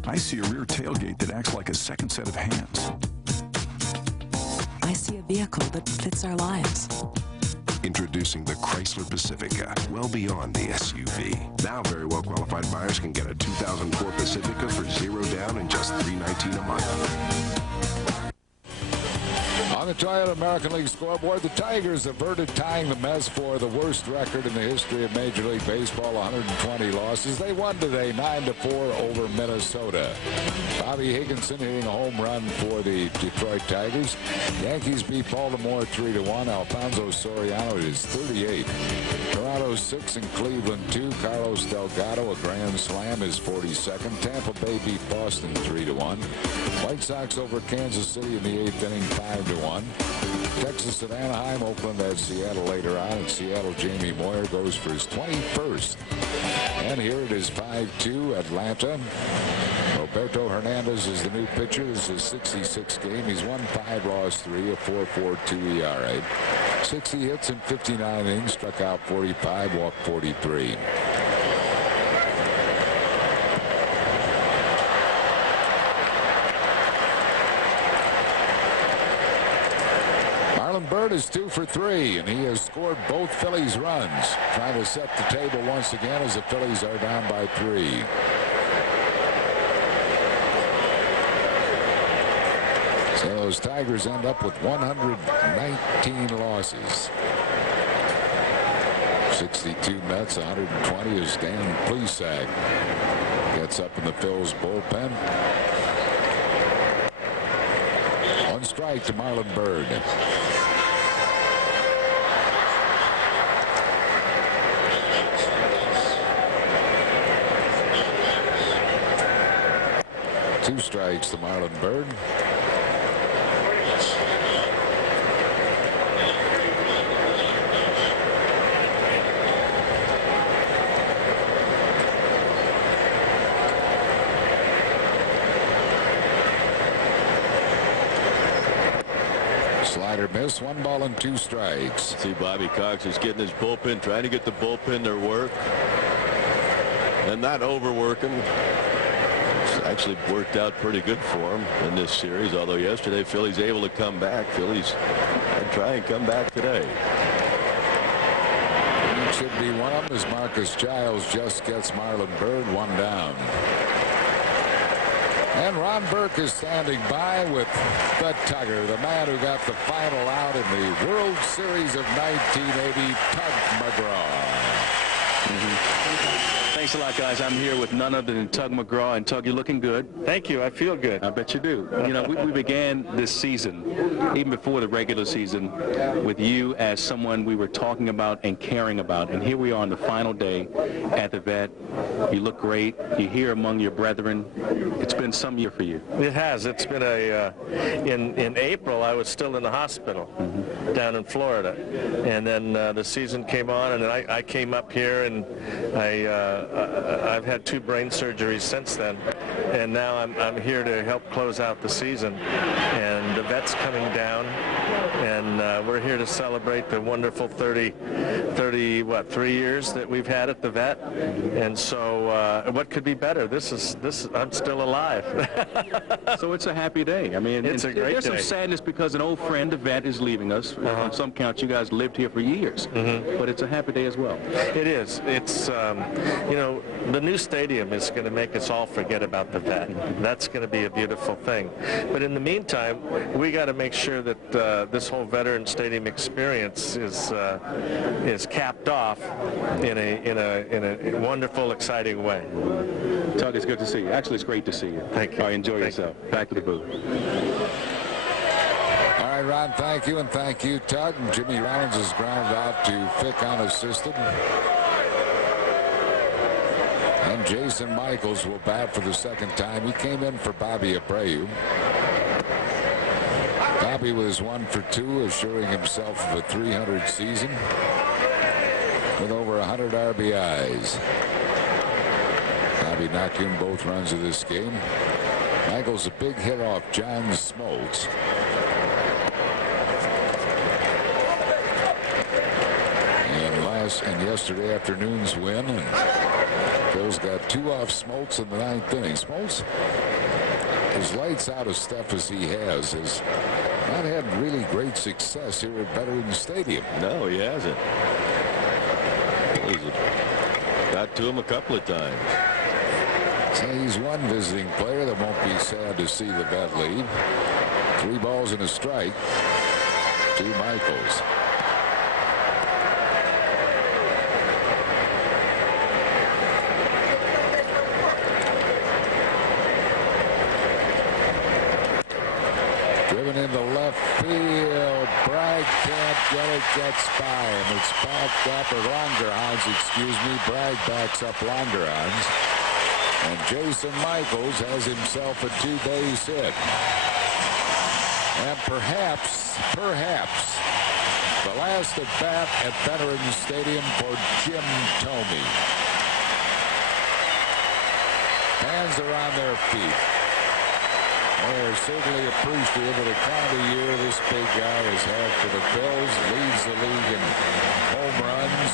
I see a rear tailgate that acts like a second set of hands. I see a vehicle that fits our lives. Introducing the Chrysler Pacifica, well beyond the SUV. Now, very well qualified buyers can get a 2004 Pacifica for $0 down and just $319 a month. On the Toyota American League scoreboard, the Tigers averted tying the mess for the worst record in the history of Major League Baseball, 120 losses. They won today 9-4 over Minnesota. Bobby Higginson hitting a home run for the Detroit Tigers. Yankees beat Baltimore 3-1. Alfonso Soriano is 38. Toronto 6 and Cleveland 2. Carlos Delgado, a grand slam, is 42nd. Tampa Bay beat Boston 3-1. White Sox over Kansas City in the 8th inning 5-1. Texas at Anaheim, Oakland at Seattle later on. At Seattle, Jamie Moyer goes for his 21st. And here it is 5-2 Atlanta. Roberto Hernandez is the new pitcher. This is his 66th game. He's won 5, lost 3, a 4.42 ERA. 60 hits in 59 innings, struck out 45, walked 43. Bird is 2 for 3, and he has scored both Phillies runs, trying to set the table once again as the Phillies are down by 3. So those Tigers end up with 119 losses. 62 Mets, 120 as Dan Plesac gets up in the Phil's bullpen. One strike to Marlon Byrd. Two strikes to Marlon Byrd. Slider missed, 1 ball and 2 strikes. See, Bobby Cox is getting his bullpen, trying to get the bullpen to work, and not overworking. Actually worked out pretty good for him in this series, although yesterday Phillies able to come back. Phillies try and come back today. It should be one of them as Marcus Giles just gets Marlon Byrd 1 down. And Ron Burke is standing by with the Tugger, the man who got the final out in the World Series of 1980, Tug McGraw. Thanks a lot, guys. I'm here with none other than Tug McGraw. And Tug, you're looking good. Thank you. I feel good. I bet you do. You know, we began this season, even before the regular season, with you as someone we were talking about and caring about. And here we are on the final day at the vet. You look great. You're here among your brethren. It's been some year for you. It has. It's been in April, I was still in the hospital down in Florida. And then the season came on, and then I came up here, and I've had 2 brain surgeries since then, and now I'm here to help close out the season. And the vet's coming down, and we're here to celebrate the wonderful 3 years that we've had at the vet. And so what could be better? I'm still alive. So it's a happy day. I mean, it's a great day. There's some sadness because an old friend, the vet, is leaving us. On some counts, you guys lived here for years, but it's a happy day as well. It is. It's you know, the new stadium is going to make us all forget about the vet. That's going to be a beautiful thing. But in the meantime, we got to make sure that this whole Veteran Stadium experience is capped off in a wonderful, exciting way. Tug, it's good to see you. Actually, it's great to see you. Thank you. All right, enjoy yourself. Back to the booth. All right, Ron, thank you, and thank you, Tug. Jimmy Rollins is grounded out to Fick unassisted. And Jason Michaels will bat for the 2nd time. He came in for Bobby Abreu. Bobby was 1 for 2, assuring himself of a 300 season. with over 100 RBIs. Bobby knocked in both runs of this game. Michaels a big hit off John Smoltz. And yesterday afternoon's win, and Phil's got 2 off Smoltz in the 9th inning. Smoltz, as lights out of stuff as he has not had really great success here at Veterans Stadium. No, he hasn't. Got to him a couple of times. So he's one visiting player that won't be sad to see the vet leave. 3 balls and a strike to Michaels. Driven into left field. Bragg can't get it. Gets by him. It's backed up. Or Longerhans, excuse me. Bragg backs up Longerhans. And Jason Michaels has himself a 2-base hit. And perhaps, the last at bat at Veterans Stadium for Jim Thome. Fans are on their feet. They're certainly appreciative of the kind of year this big guy has had for the Phils. Leads the league in home runs.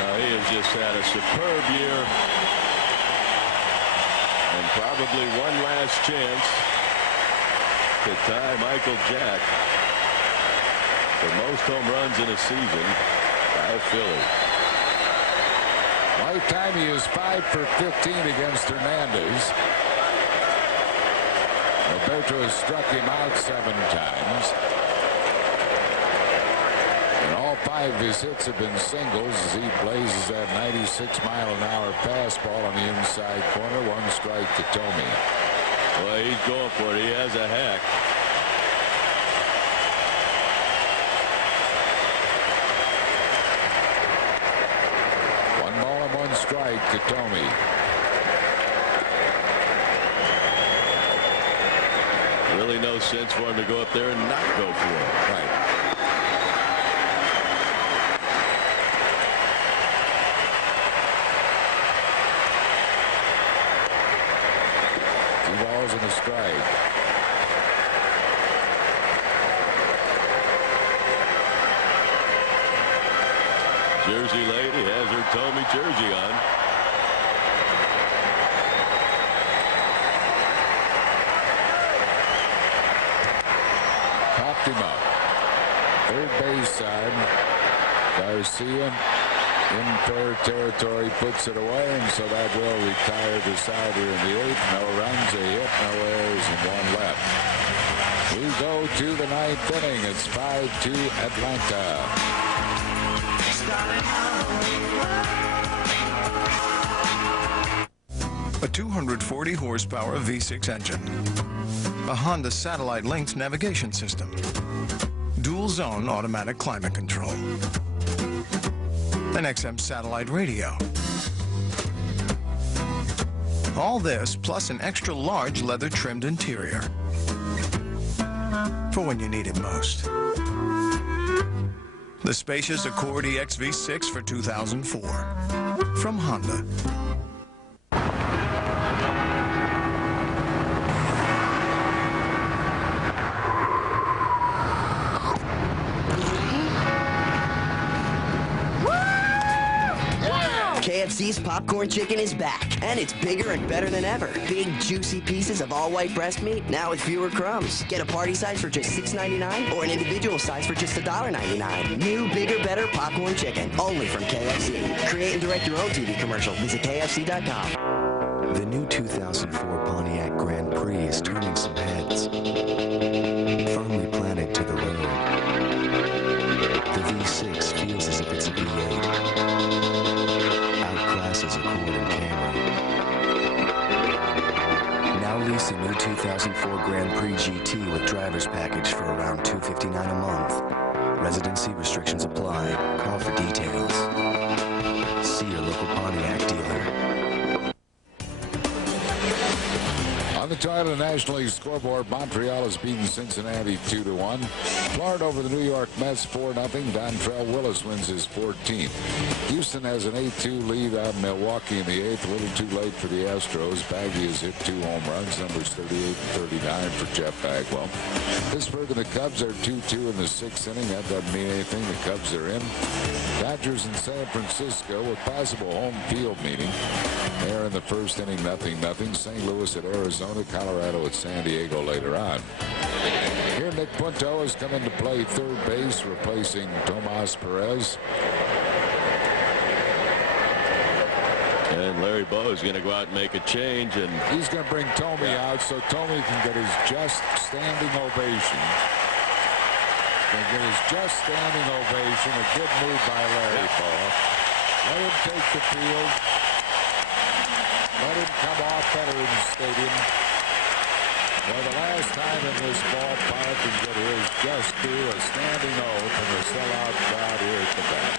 Now he has just had a superb year. And probably one last chance to tie Michael Jack for most home runs in a season by Philly. Lifetime, he is 5 for 15 against Hernandez. Roberto has struck him out 7 times. And all 5 of his hits have been singles as he blazes that 96-mile-an-hour fastball on the inside corner. 1 strike to Thome. Well, he's going for it. He has a hack. Strike to Thome. Really no sense for him to go up there and not go for it. Right. Two balls and a strike. Jersey lady has her Thome jersey on. Popped him up. Third base side. Garcia in fair territory puts it away, and so that will retire the side here in the 8th. No runs, a hit, no errors, and 1 left. We go to the 9th inning. It's 5-2 Atlanta. A 240 horsepower V6 engine, a Honda satellite linked navigation system, dual zone automatic climate control, an XM satellite radio. All this plus an extra large leather trimmed interior for when you need it most. The spacious Accord EX V6 for 2004 from Honda. KFC's popcorn chicken is back, and it's bigger and better than ever. Big, juicy pieces of all-white breast meat, now with fewer crumbs. Get a party size for just $6.99 or an individual size for just $1.99. New, bigger, better popcorn chicken, only from KFC. Create and direct your own TV commercial. Visit KFC.com. The new 2004 Pontiac Grand Prix is turning some heads. Firmly planted to the road, the V6 feels as if it's a V8. Outclasses Accord and Camry. Now lease a new 2004 Grand Prix GT with driver's package for around $259 a month. Residency restrictions apply. Call for details. See your local Pontiac dealer. the Toyota National League scoreboard, Montreal has beaten Cincinnati 2-1. Florida over the New York Mets 4-0. Dontrell Willis wins his 14th. Houston has an 8-2 lead on Milwaukee in the 8th. A little too late for the Astros. Baggy has hit 2 home runs, numbers 38 and 39 for Jeff Bagwell. Pittsburgh and the Cubs are 2-2 in the 6th inning. That doesn't mean anything. The Cubs are in. Dodgers in San Francisco with possible home field meeting. There in the 1st inning, 0-0. St. Louis at Arizona, Colorado at San Diego later on. Here, Nick Punto has come in to play third base, replacing Tomas Perez. And Larry Bowe is going to go out and make a change, and he's going to bring Tomey out so Tomey can get his just standing ovation. Can get his just standing ovation. A good move by Larry Bowe. Let him take the field. Let him come off Veterans Stadium for the last time in this ballpark and get his just due, a standing O from the sellout crowd here at the back.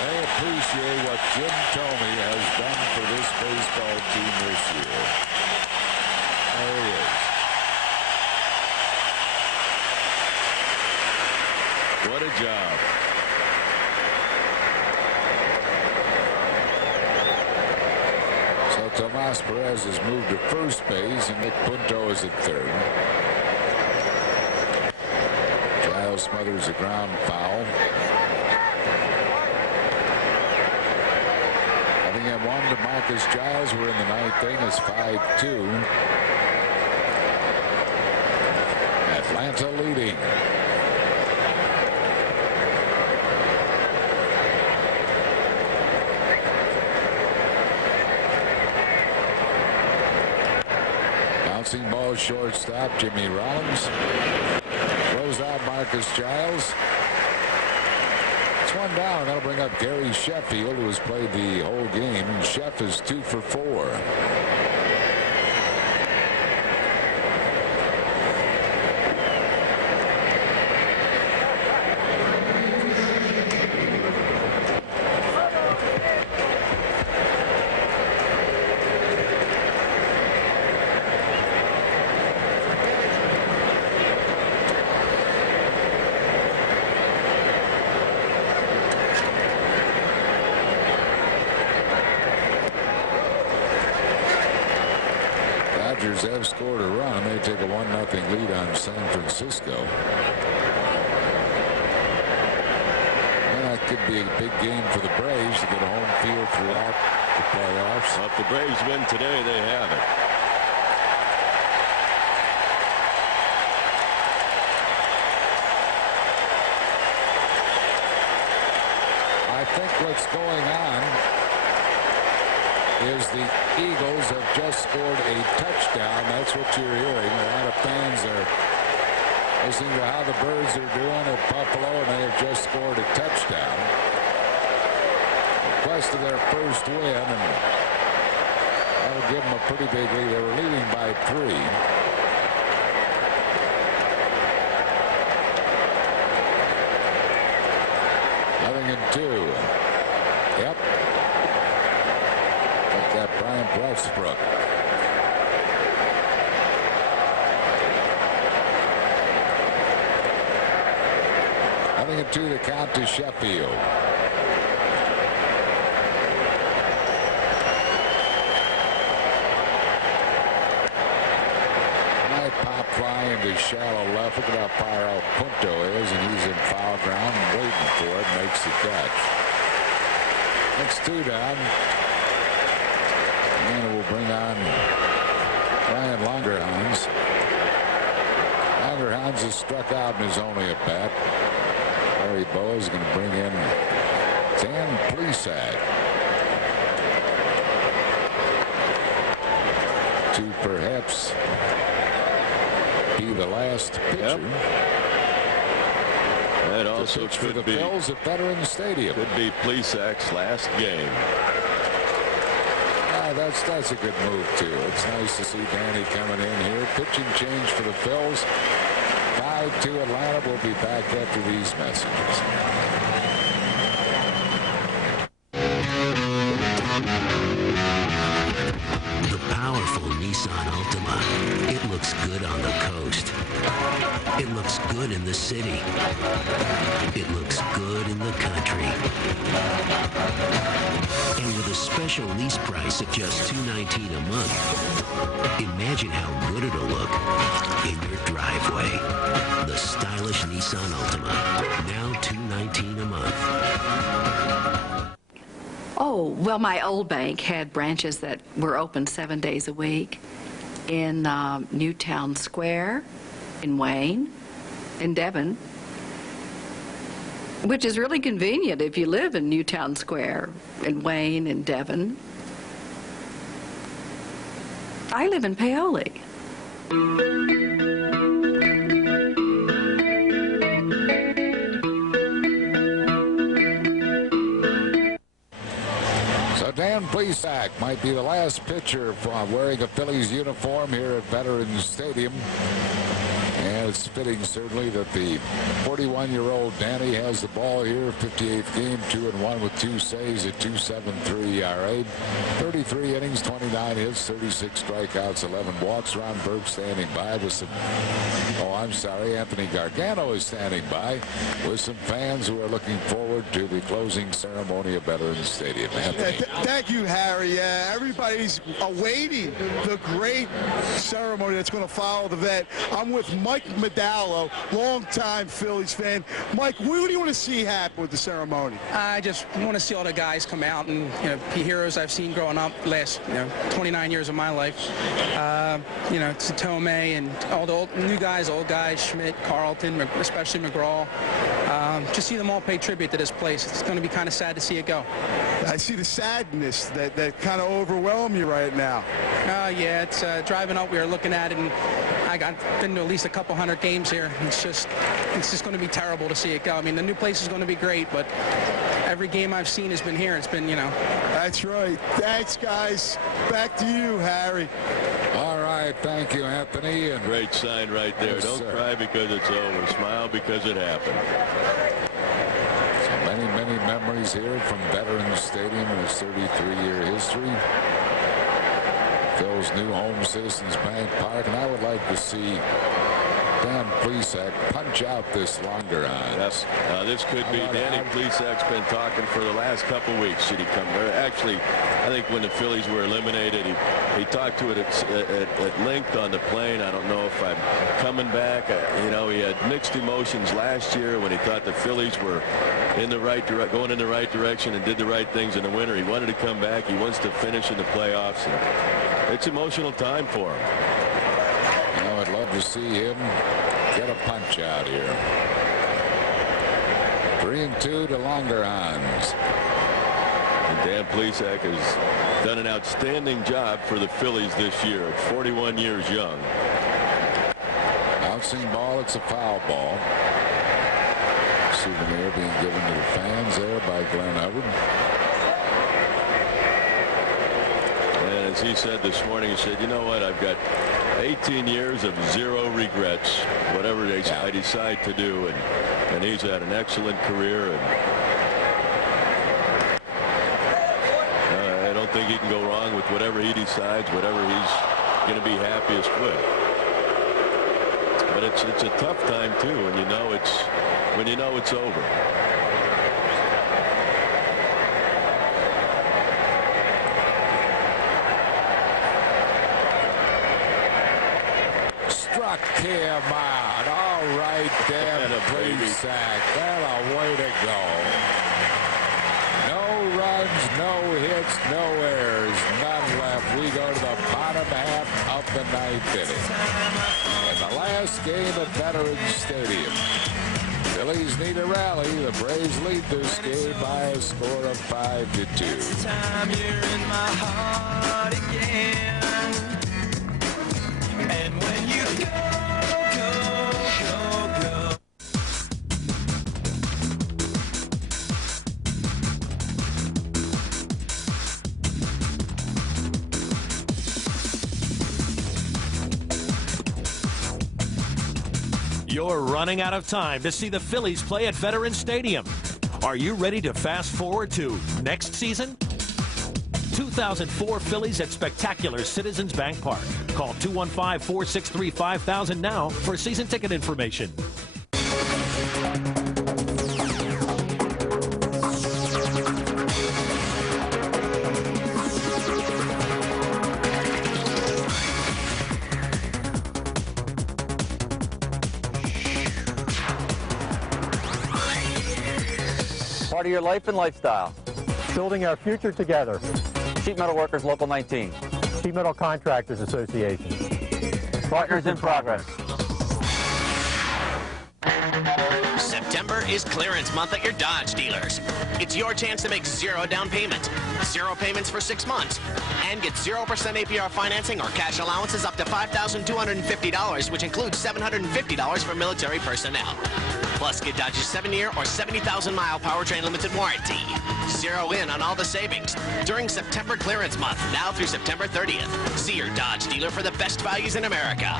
They appreciate what Jim Tomey has done for this baseball team this year. There he is. What a job. So Tomas Perez has moved to first base and Nick Punto is at third. Giles smothers a ground foul. Having him one to Marcus Giles. We're in the 9th inning. It's 5-2. Atlanta leading. Bouncing ball shortstop Jimmy Rollins. Throws out Marcus Giles. It's one down. That'll bring up Gary Sheffield, who has played the whole game. And Sheff is 2 for 4. Have scored a run. They take a 1-0 lead on San Francisco. And that could be a big game for the Braves to get a home field throughout the playoffs. Well, if the Braves win today, they have it. I think what's going on is the Eagles have just scored a touchdown. That's what you're hearing. A lot of fans are listening to how the Birds are doing at Buffalo, and they have just scored a touchdown. Quest of their first win, and that'll give them a pretty big lead. They were leading by 3. Nothing in 2. Yep. That Brian Westbrook. Nothing in 2 the count to Sheffield. High pop fly into shallow left. Look at how far out Punto is, and he's in foul ground and waiting for it. Makes the catch. That's 2 down. And we'll bring on Brian Langerhans. Langerhans has struck out in his only at bat. Larry Bowe is going to bring in Dan Plesac to perhaps be the last pitcher. That also could be the Phillies at Veterans Stadium. Could be Plesac's last game. That's a good move, too. It's nice to see Danny coming in here. Pitching change for the Phils. 5-2 Atlanta. We'll be back after these messages. beautiful Nissan Altima. It looks good on the coast. It looks good in the city. It looks good in the country. And with a special lease price of just $219 a month, imagine how good it'll look in your driveway. The stylish Nissan Altima, now $219 a month. Oh, well, my old bank had branches that were open 7 days a week in Newtown Square, in Wayne, in Devon, which is really convenient if you live in Newtown Square, in Wayne, in Devon. I live in Paoli. So Dan Plesac might be the last pitcher wearing a Phillies uniform here at Veterans Stadium. And it's fitting, certainly, that the 41-year-old Danny has the ball here. 58th game, 2-1 with 2 saves at 2.73 ERA. 33 innings, 29 hits, 36 strikeouts, 11 walks. Ron Burke standing by with some... Oh, I'm sorry. Anthony Gargano is standing by with some fans who are looking forward to the closing ceremony of Veterans Stadium. Anthony. Thank you, Harry. Everybody's awaiting the great ceremony that's going to follow the vet. I'm with Mike Medallo, longtime Phillies fan. Mike, what do you want to see happen with the ceremony? I just want to see all the guys come out and, be heroes I've seen growing up last, 29 years of my life. Tome and all the new guys, old guys, Schmidt, Carlton, especially McGraw. Just see them all pay tribute to this place. It's going to be kind of sad to see it go. I see the sadness that kind of overwhelm you right now. Yeah, it's driving up. We were looking at it, and I've been to at least a couple hundred games here. It's just going to be terrible to see it go. I mean, the new place is going to be great, but every game I've seen has been here. It's been, That's right. Thanks, guys. Back to you, Harry. All right. Thank you, Anthony. And great sign right there. Yes, Don't sir. cry because it's over. Smile because it happened. So many memories here from Veterans Stadium in its 33-year history. Phil's new home, Citizens Bank Park, and I would like to see Dan Plesac punch out this longer on. Yes. This could be Danny Plesac's been talking for the last couple weeks. Should he come there? Actually, I think when the Phillies were eliminated, he talked to it at length on the plane. I don't know if I'm coming back. He had mixed emotions last year when he thought the Phillies were in the going in the right direction and did the right things in the winter. He wanted to come back. He wants to finish in the playoffs. And it's emotional time for him. I'd love to see him get a punch out here. 3-2 to Longerhans. And Dan Plesac has done an outstanding job for the Phillies this year at 41 years young. Bouncing ball, it's a foul ball. Souvenir being given to the fans there by Glenn Hubbard. And as he said this morning, he said, you know what, I've got 18 years of zero regrets, whatever I decide to do, and he's had an excellent career, and I don't think he can go wrong with whatever he decides, whatever he's going to be happiest with. But it's a tough time too, when you know it's over. Struck him out. All right, Dan Plesac. Well, a way to go. No runs, no hits, no errors, none left. We go to the bottom half of the 9th inning. In the last game at Veterans Stadium. Phillies need a rally. The Braves lead this game by a score of 5-2. Time you're in my heart again. And when you go, go, go, go. You're running out of time to see the Phillies play at Veterans Stadium. Are you ready to fast forward to next season? 2004 Phillies at spectacular Citizens Bank Park. Call 215-463-5000 now for season ticket information. Part of your life and lifestyle. Building our future together. Sheet Metal Workers Local 19. Sheet Metal Contractors Association. Partners in progress. September is clearance month at your Dodge dealers. It's your chance to make 0 down payment, 0 payments for 6 months, and get 0% APR financing or cash allowances up to $5,250, which includes $750 for military personnel. Plus, get Dodge's 7-year or 70,000-mile powertrain limited warranty. 0 in on all the savings during September clearance month, now through September 30th. See your Dodge dealer for the best values in America.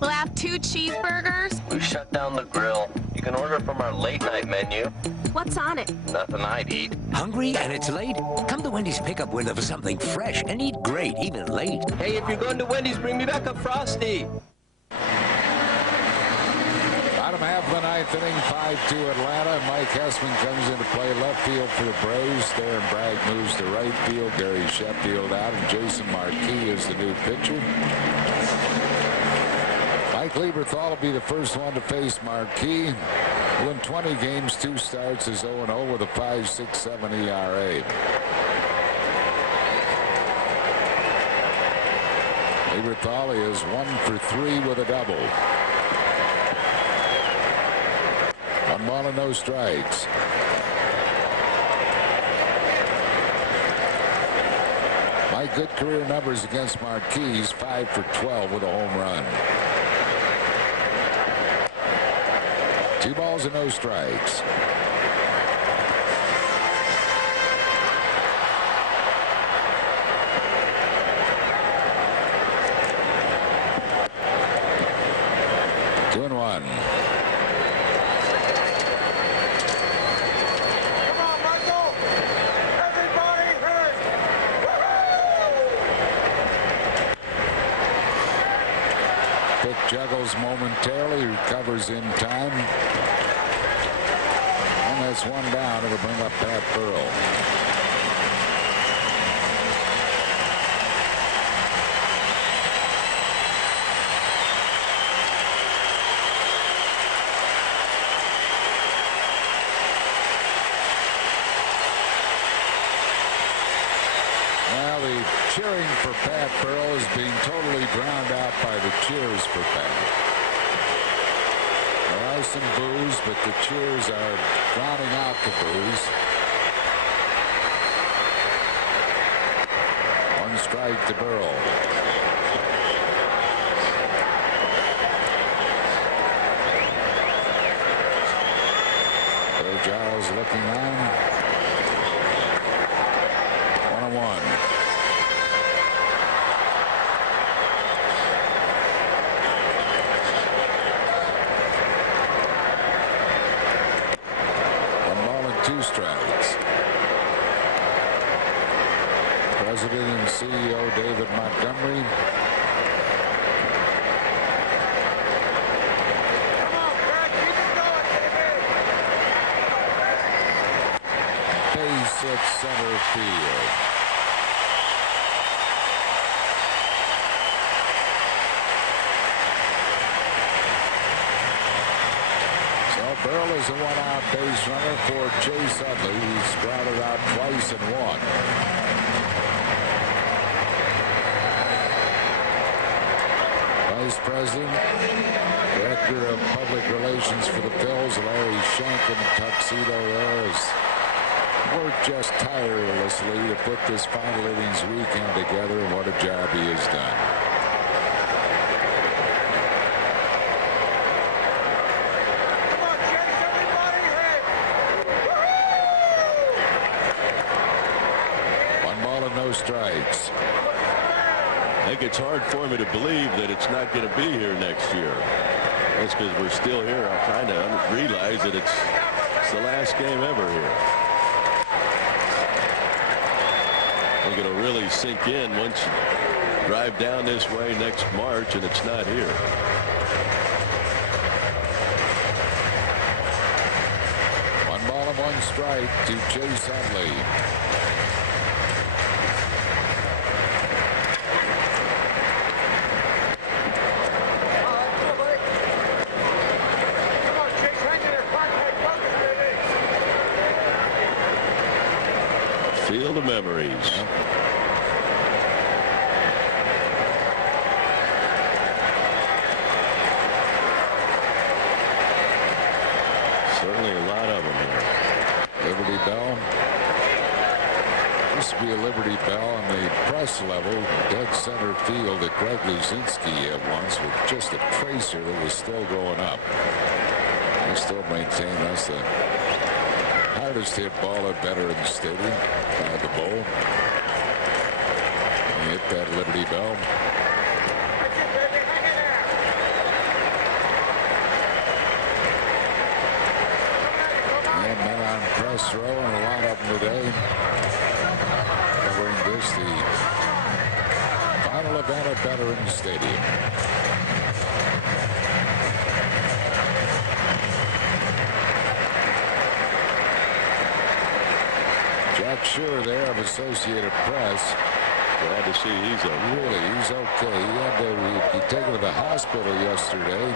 We'll have 2 cheeseburgers. We shut down the grill. You can order from our late night menu. What's on it? Nothing I'd eat. Hungry and it's late? Come to Wendy's pickup window for something fresh and eat great, even late. Hey, if you're going to Wendy's, bring me back a Frosty. Bottom half of the 9th inning, 5-2 Atlanta. Mike Hessman comes into play left field for the Braves. Darren Bragg moves to right field. Gary Sheffield out, and Jason Marquis is the new pitcher. Mike Lieberthal will be the first one to face Marquis, who in 20 games, 2 starts, is 0-0 with a 5.67 ERA. Lieberthal is 1 for 3 with a double. 1 ball and no strikes. Mike, good career numbers against Marquis, 5 for 12 with a home run. 2 balls and no strikes. Two and one. Juggles momentarily, recovers in time. And that's 1 down. It'll bring up Pat Burrell. Well, the cheering for Pat Burrell is being totally drowned out by the cheers for Pat. There are some boos, but the cheers are drowning out the boos. 1 strike to Burrell. Bill Giles looking on. 1-1. Strikes. President and CEO David Montgomery. Base at center field. Burrell is a 1-out base runner for Chase Utley. He's grounded out twice and 1. Vice President, Director of Public Relations for the Phillies, Larry Shank in tuxedo there, has worked just tirelessly to put this final innings weekend together, and what a job he has done. Strikes. I think it's hard for me to believe that it's not going to be here next year. That's because we're still here. I'm trying to realize that it's the last game ever here. think it'll really sink in once you drive down this way next March and it's not here. One ball and one strike to Chase Utley. Field of memories. Certainly a lot of them here. Liberty Bell. Used to be a Liberty Bell on the press level, dead center field that Greg Luzinski had once with just a tracer that was still going up. They still maintain that's the hardest hit ball at Veterans Stadium by the Bowl. He hit that Liberty Bell. And men on press row, and a lot of them today. Covering this, the final event at Veterans Stadium. Jack Sure there of Associated Press. Glad to see he's he's okay. He had to be taken to the hospital yesterday.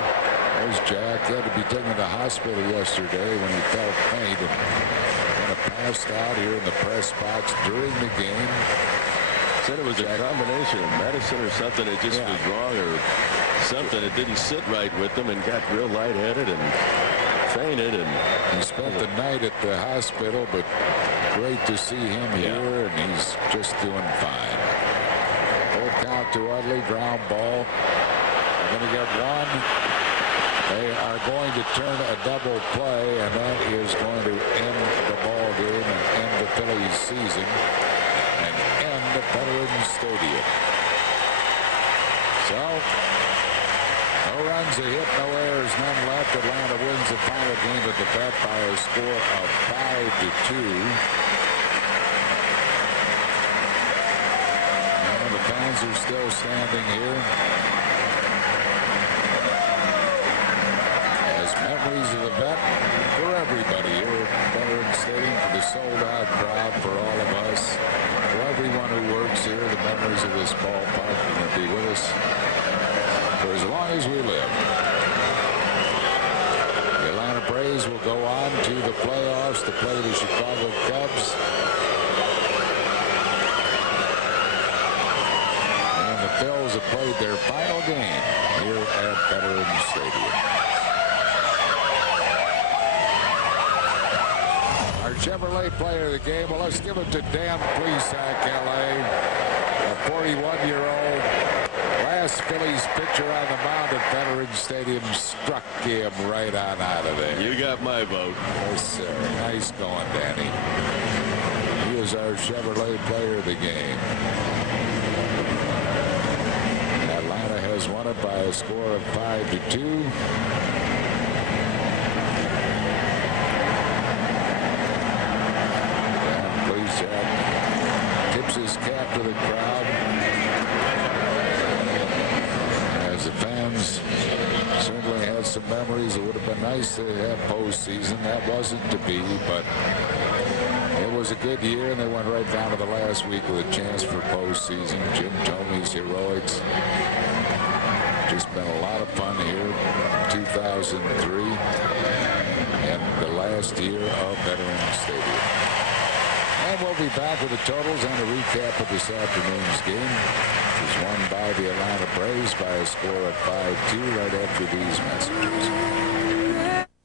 There's Jack. He had to be taken to the hospital yesterday when he felt faint and kind of passed out here in the press box during the game. Said it was a combination of medicine or something that just was wrong, or something that didn't sit right with him, and got real lightheaded and fainted. And he spent the night at the hospital, but great to see him here, and he's just doing fine. Full count to Utley, ground ball. They're going to get one. They are going to turn a double play, and that is going to end the ball game and end the Phillies season and end the Veterans Stadium. So, no runs, a hit, no errors, none left. Atlanta wins the final game at the Vet by a score of 5-2. And the fans are still standing here. As memories of the Vet for everybody here at Veterans Stadium, for the sold-out crowd, for all of us, for everyone who works here, the memories of this ballpark are going to be with us for as long as we live. The Atlanta Braves will go on to the playoffs to play the Chicago Cubs. And the Phils have played their final game here at Veterans Stadium. Our Chevrolet player of the game, well, let's give it to Dan Plesac, L.A., a 41-year-old. Last Phillies pitcher on the mound at Veterans Stadium struck him right on out of there. You got my vote. Yes, sir. Nice going, Danny. He is our Chevrolet player of the game. Atlanta has won it by a score of 5-2. Dan Plesac tips his cap to the crowd. The fans certainly had some memories. It would have been nice to have postseason. That wasn't to be, but it was a good year, and they went right down to the last week with a chance for postseason. Jim Thomey's heroics. Just been a lot of fun here in 2003 and the last year of Veterans Stadium. And we'll be back with the totals and a recap of this afternoon's game. It was won by the Atlanta Braves by a score of 5-2 right after these messages.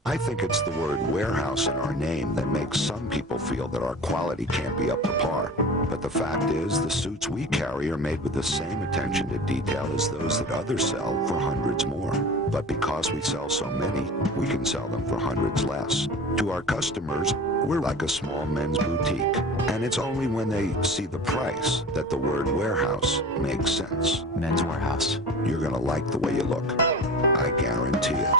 I think it's the word warehouse in our name that makes some people feel that our quality can't be up to par. But the fact is, the suits we carry are made with the same attention to detail as those that others sell for hundreds more. But because we sell so many, we can sell them for hundreds less. To our customers, we're like a small men's boutique. And it's only when they see the price that the word warehouse makes sense. Men's Warehouse. You're going to like the way you look. I guarantee it.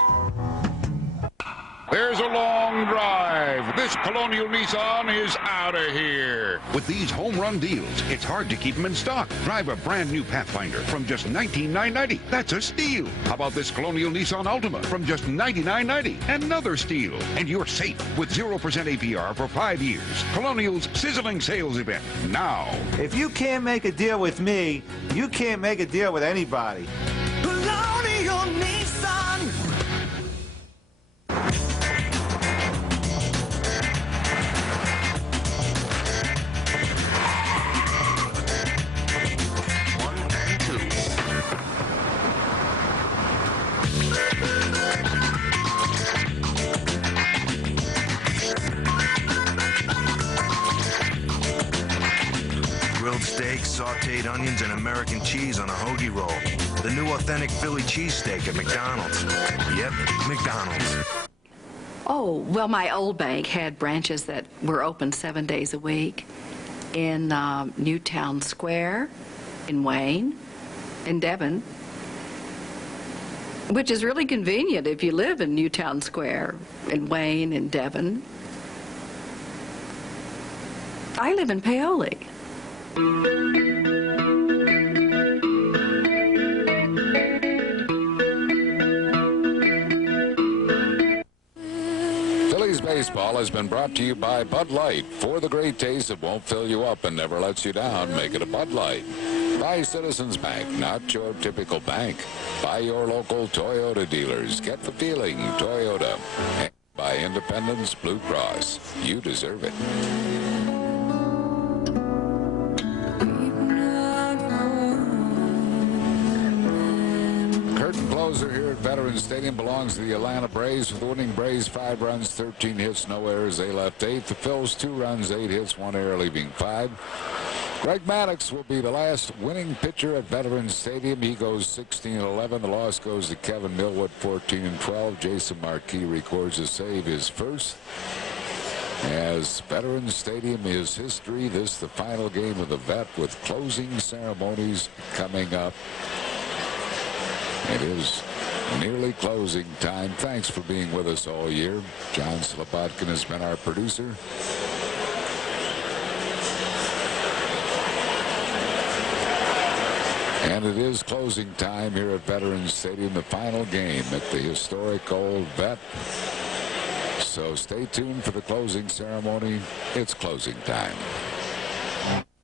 There's a long drive. This Colonial Nissan is out of here. With these home run deals, it's hard to keep them in stock. Drive a brand new Pathfinder from just $19,990. That's a steal. How about this Colonial Nissan Altima from just $99.90? Another steal. And you're safe with 0% APR for 5 years. Colonial's sizzling sales event now. If you can't make a deal with me, you can't make a deal with anybody. Colonial Nissan. Grilled steak, sauteed onions, and American cheese on a hoagie roll. The new authentic Philly cheesesteak at McDonald's. Yep, McDonald's. Oh, well, my old bank had branches that were open 7 days a week in Newtown Square, in Wayne, in Devon, which is really convenient if you live in Newtown Square, in Wayne, in Devon. I live in Paoli. Phillies baseball has been brought to you by Bud Light. For the great taste that won't fill you up and never lets you down, make it a Bud Light. By Citizens Bank, not your typical bank. By your local Toyota dealers. Get the feeling, Toyota. And by Independence Blue Cross. You deserve it. Curtain closer here at Veterans Stadium belongs to the Atlanta Braves with the winning Braves 5 runs, 13 hits, no errors. They left 8th. The Phils 2 runs, 8 hits, 1 error, leaving 5. Greg Maddux will be the last winning pitcher at Veterans Stadium. He goes 16-11. The loss goes to Kevin Millwood, 14-12. Jason Marquis records a save, his first. As Veterans Stadium is history, this the final game of the Vet with closing ceremonies coming up. It is nearly closing time. Thanks for being with us all year. John Slobodkin has been our producer. And it is closing time here at Veterans Stadium, the final game at the historic old Vet. So stay tuned for the closing ceremony. It's closing time.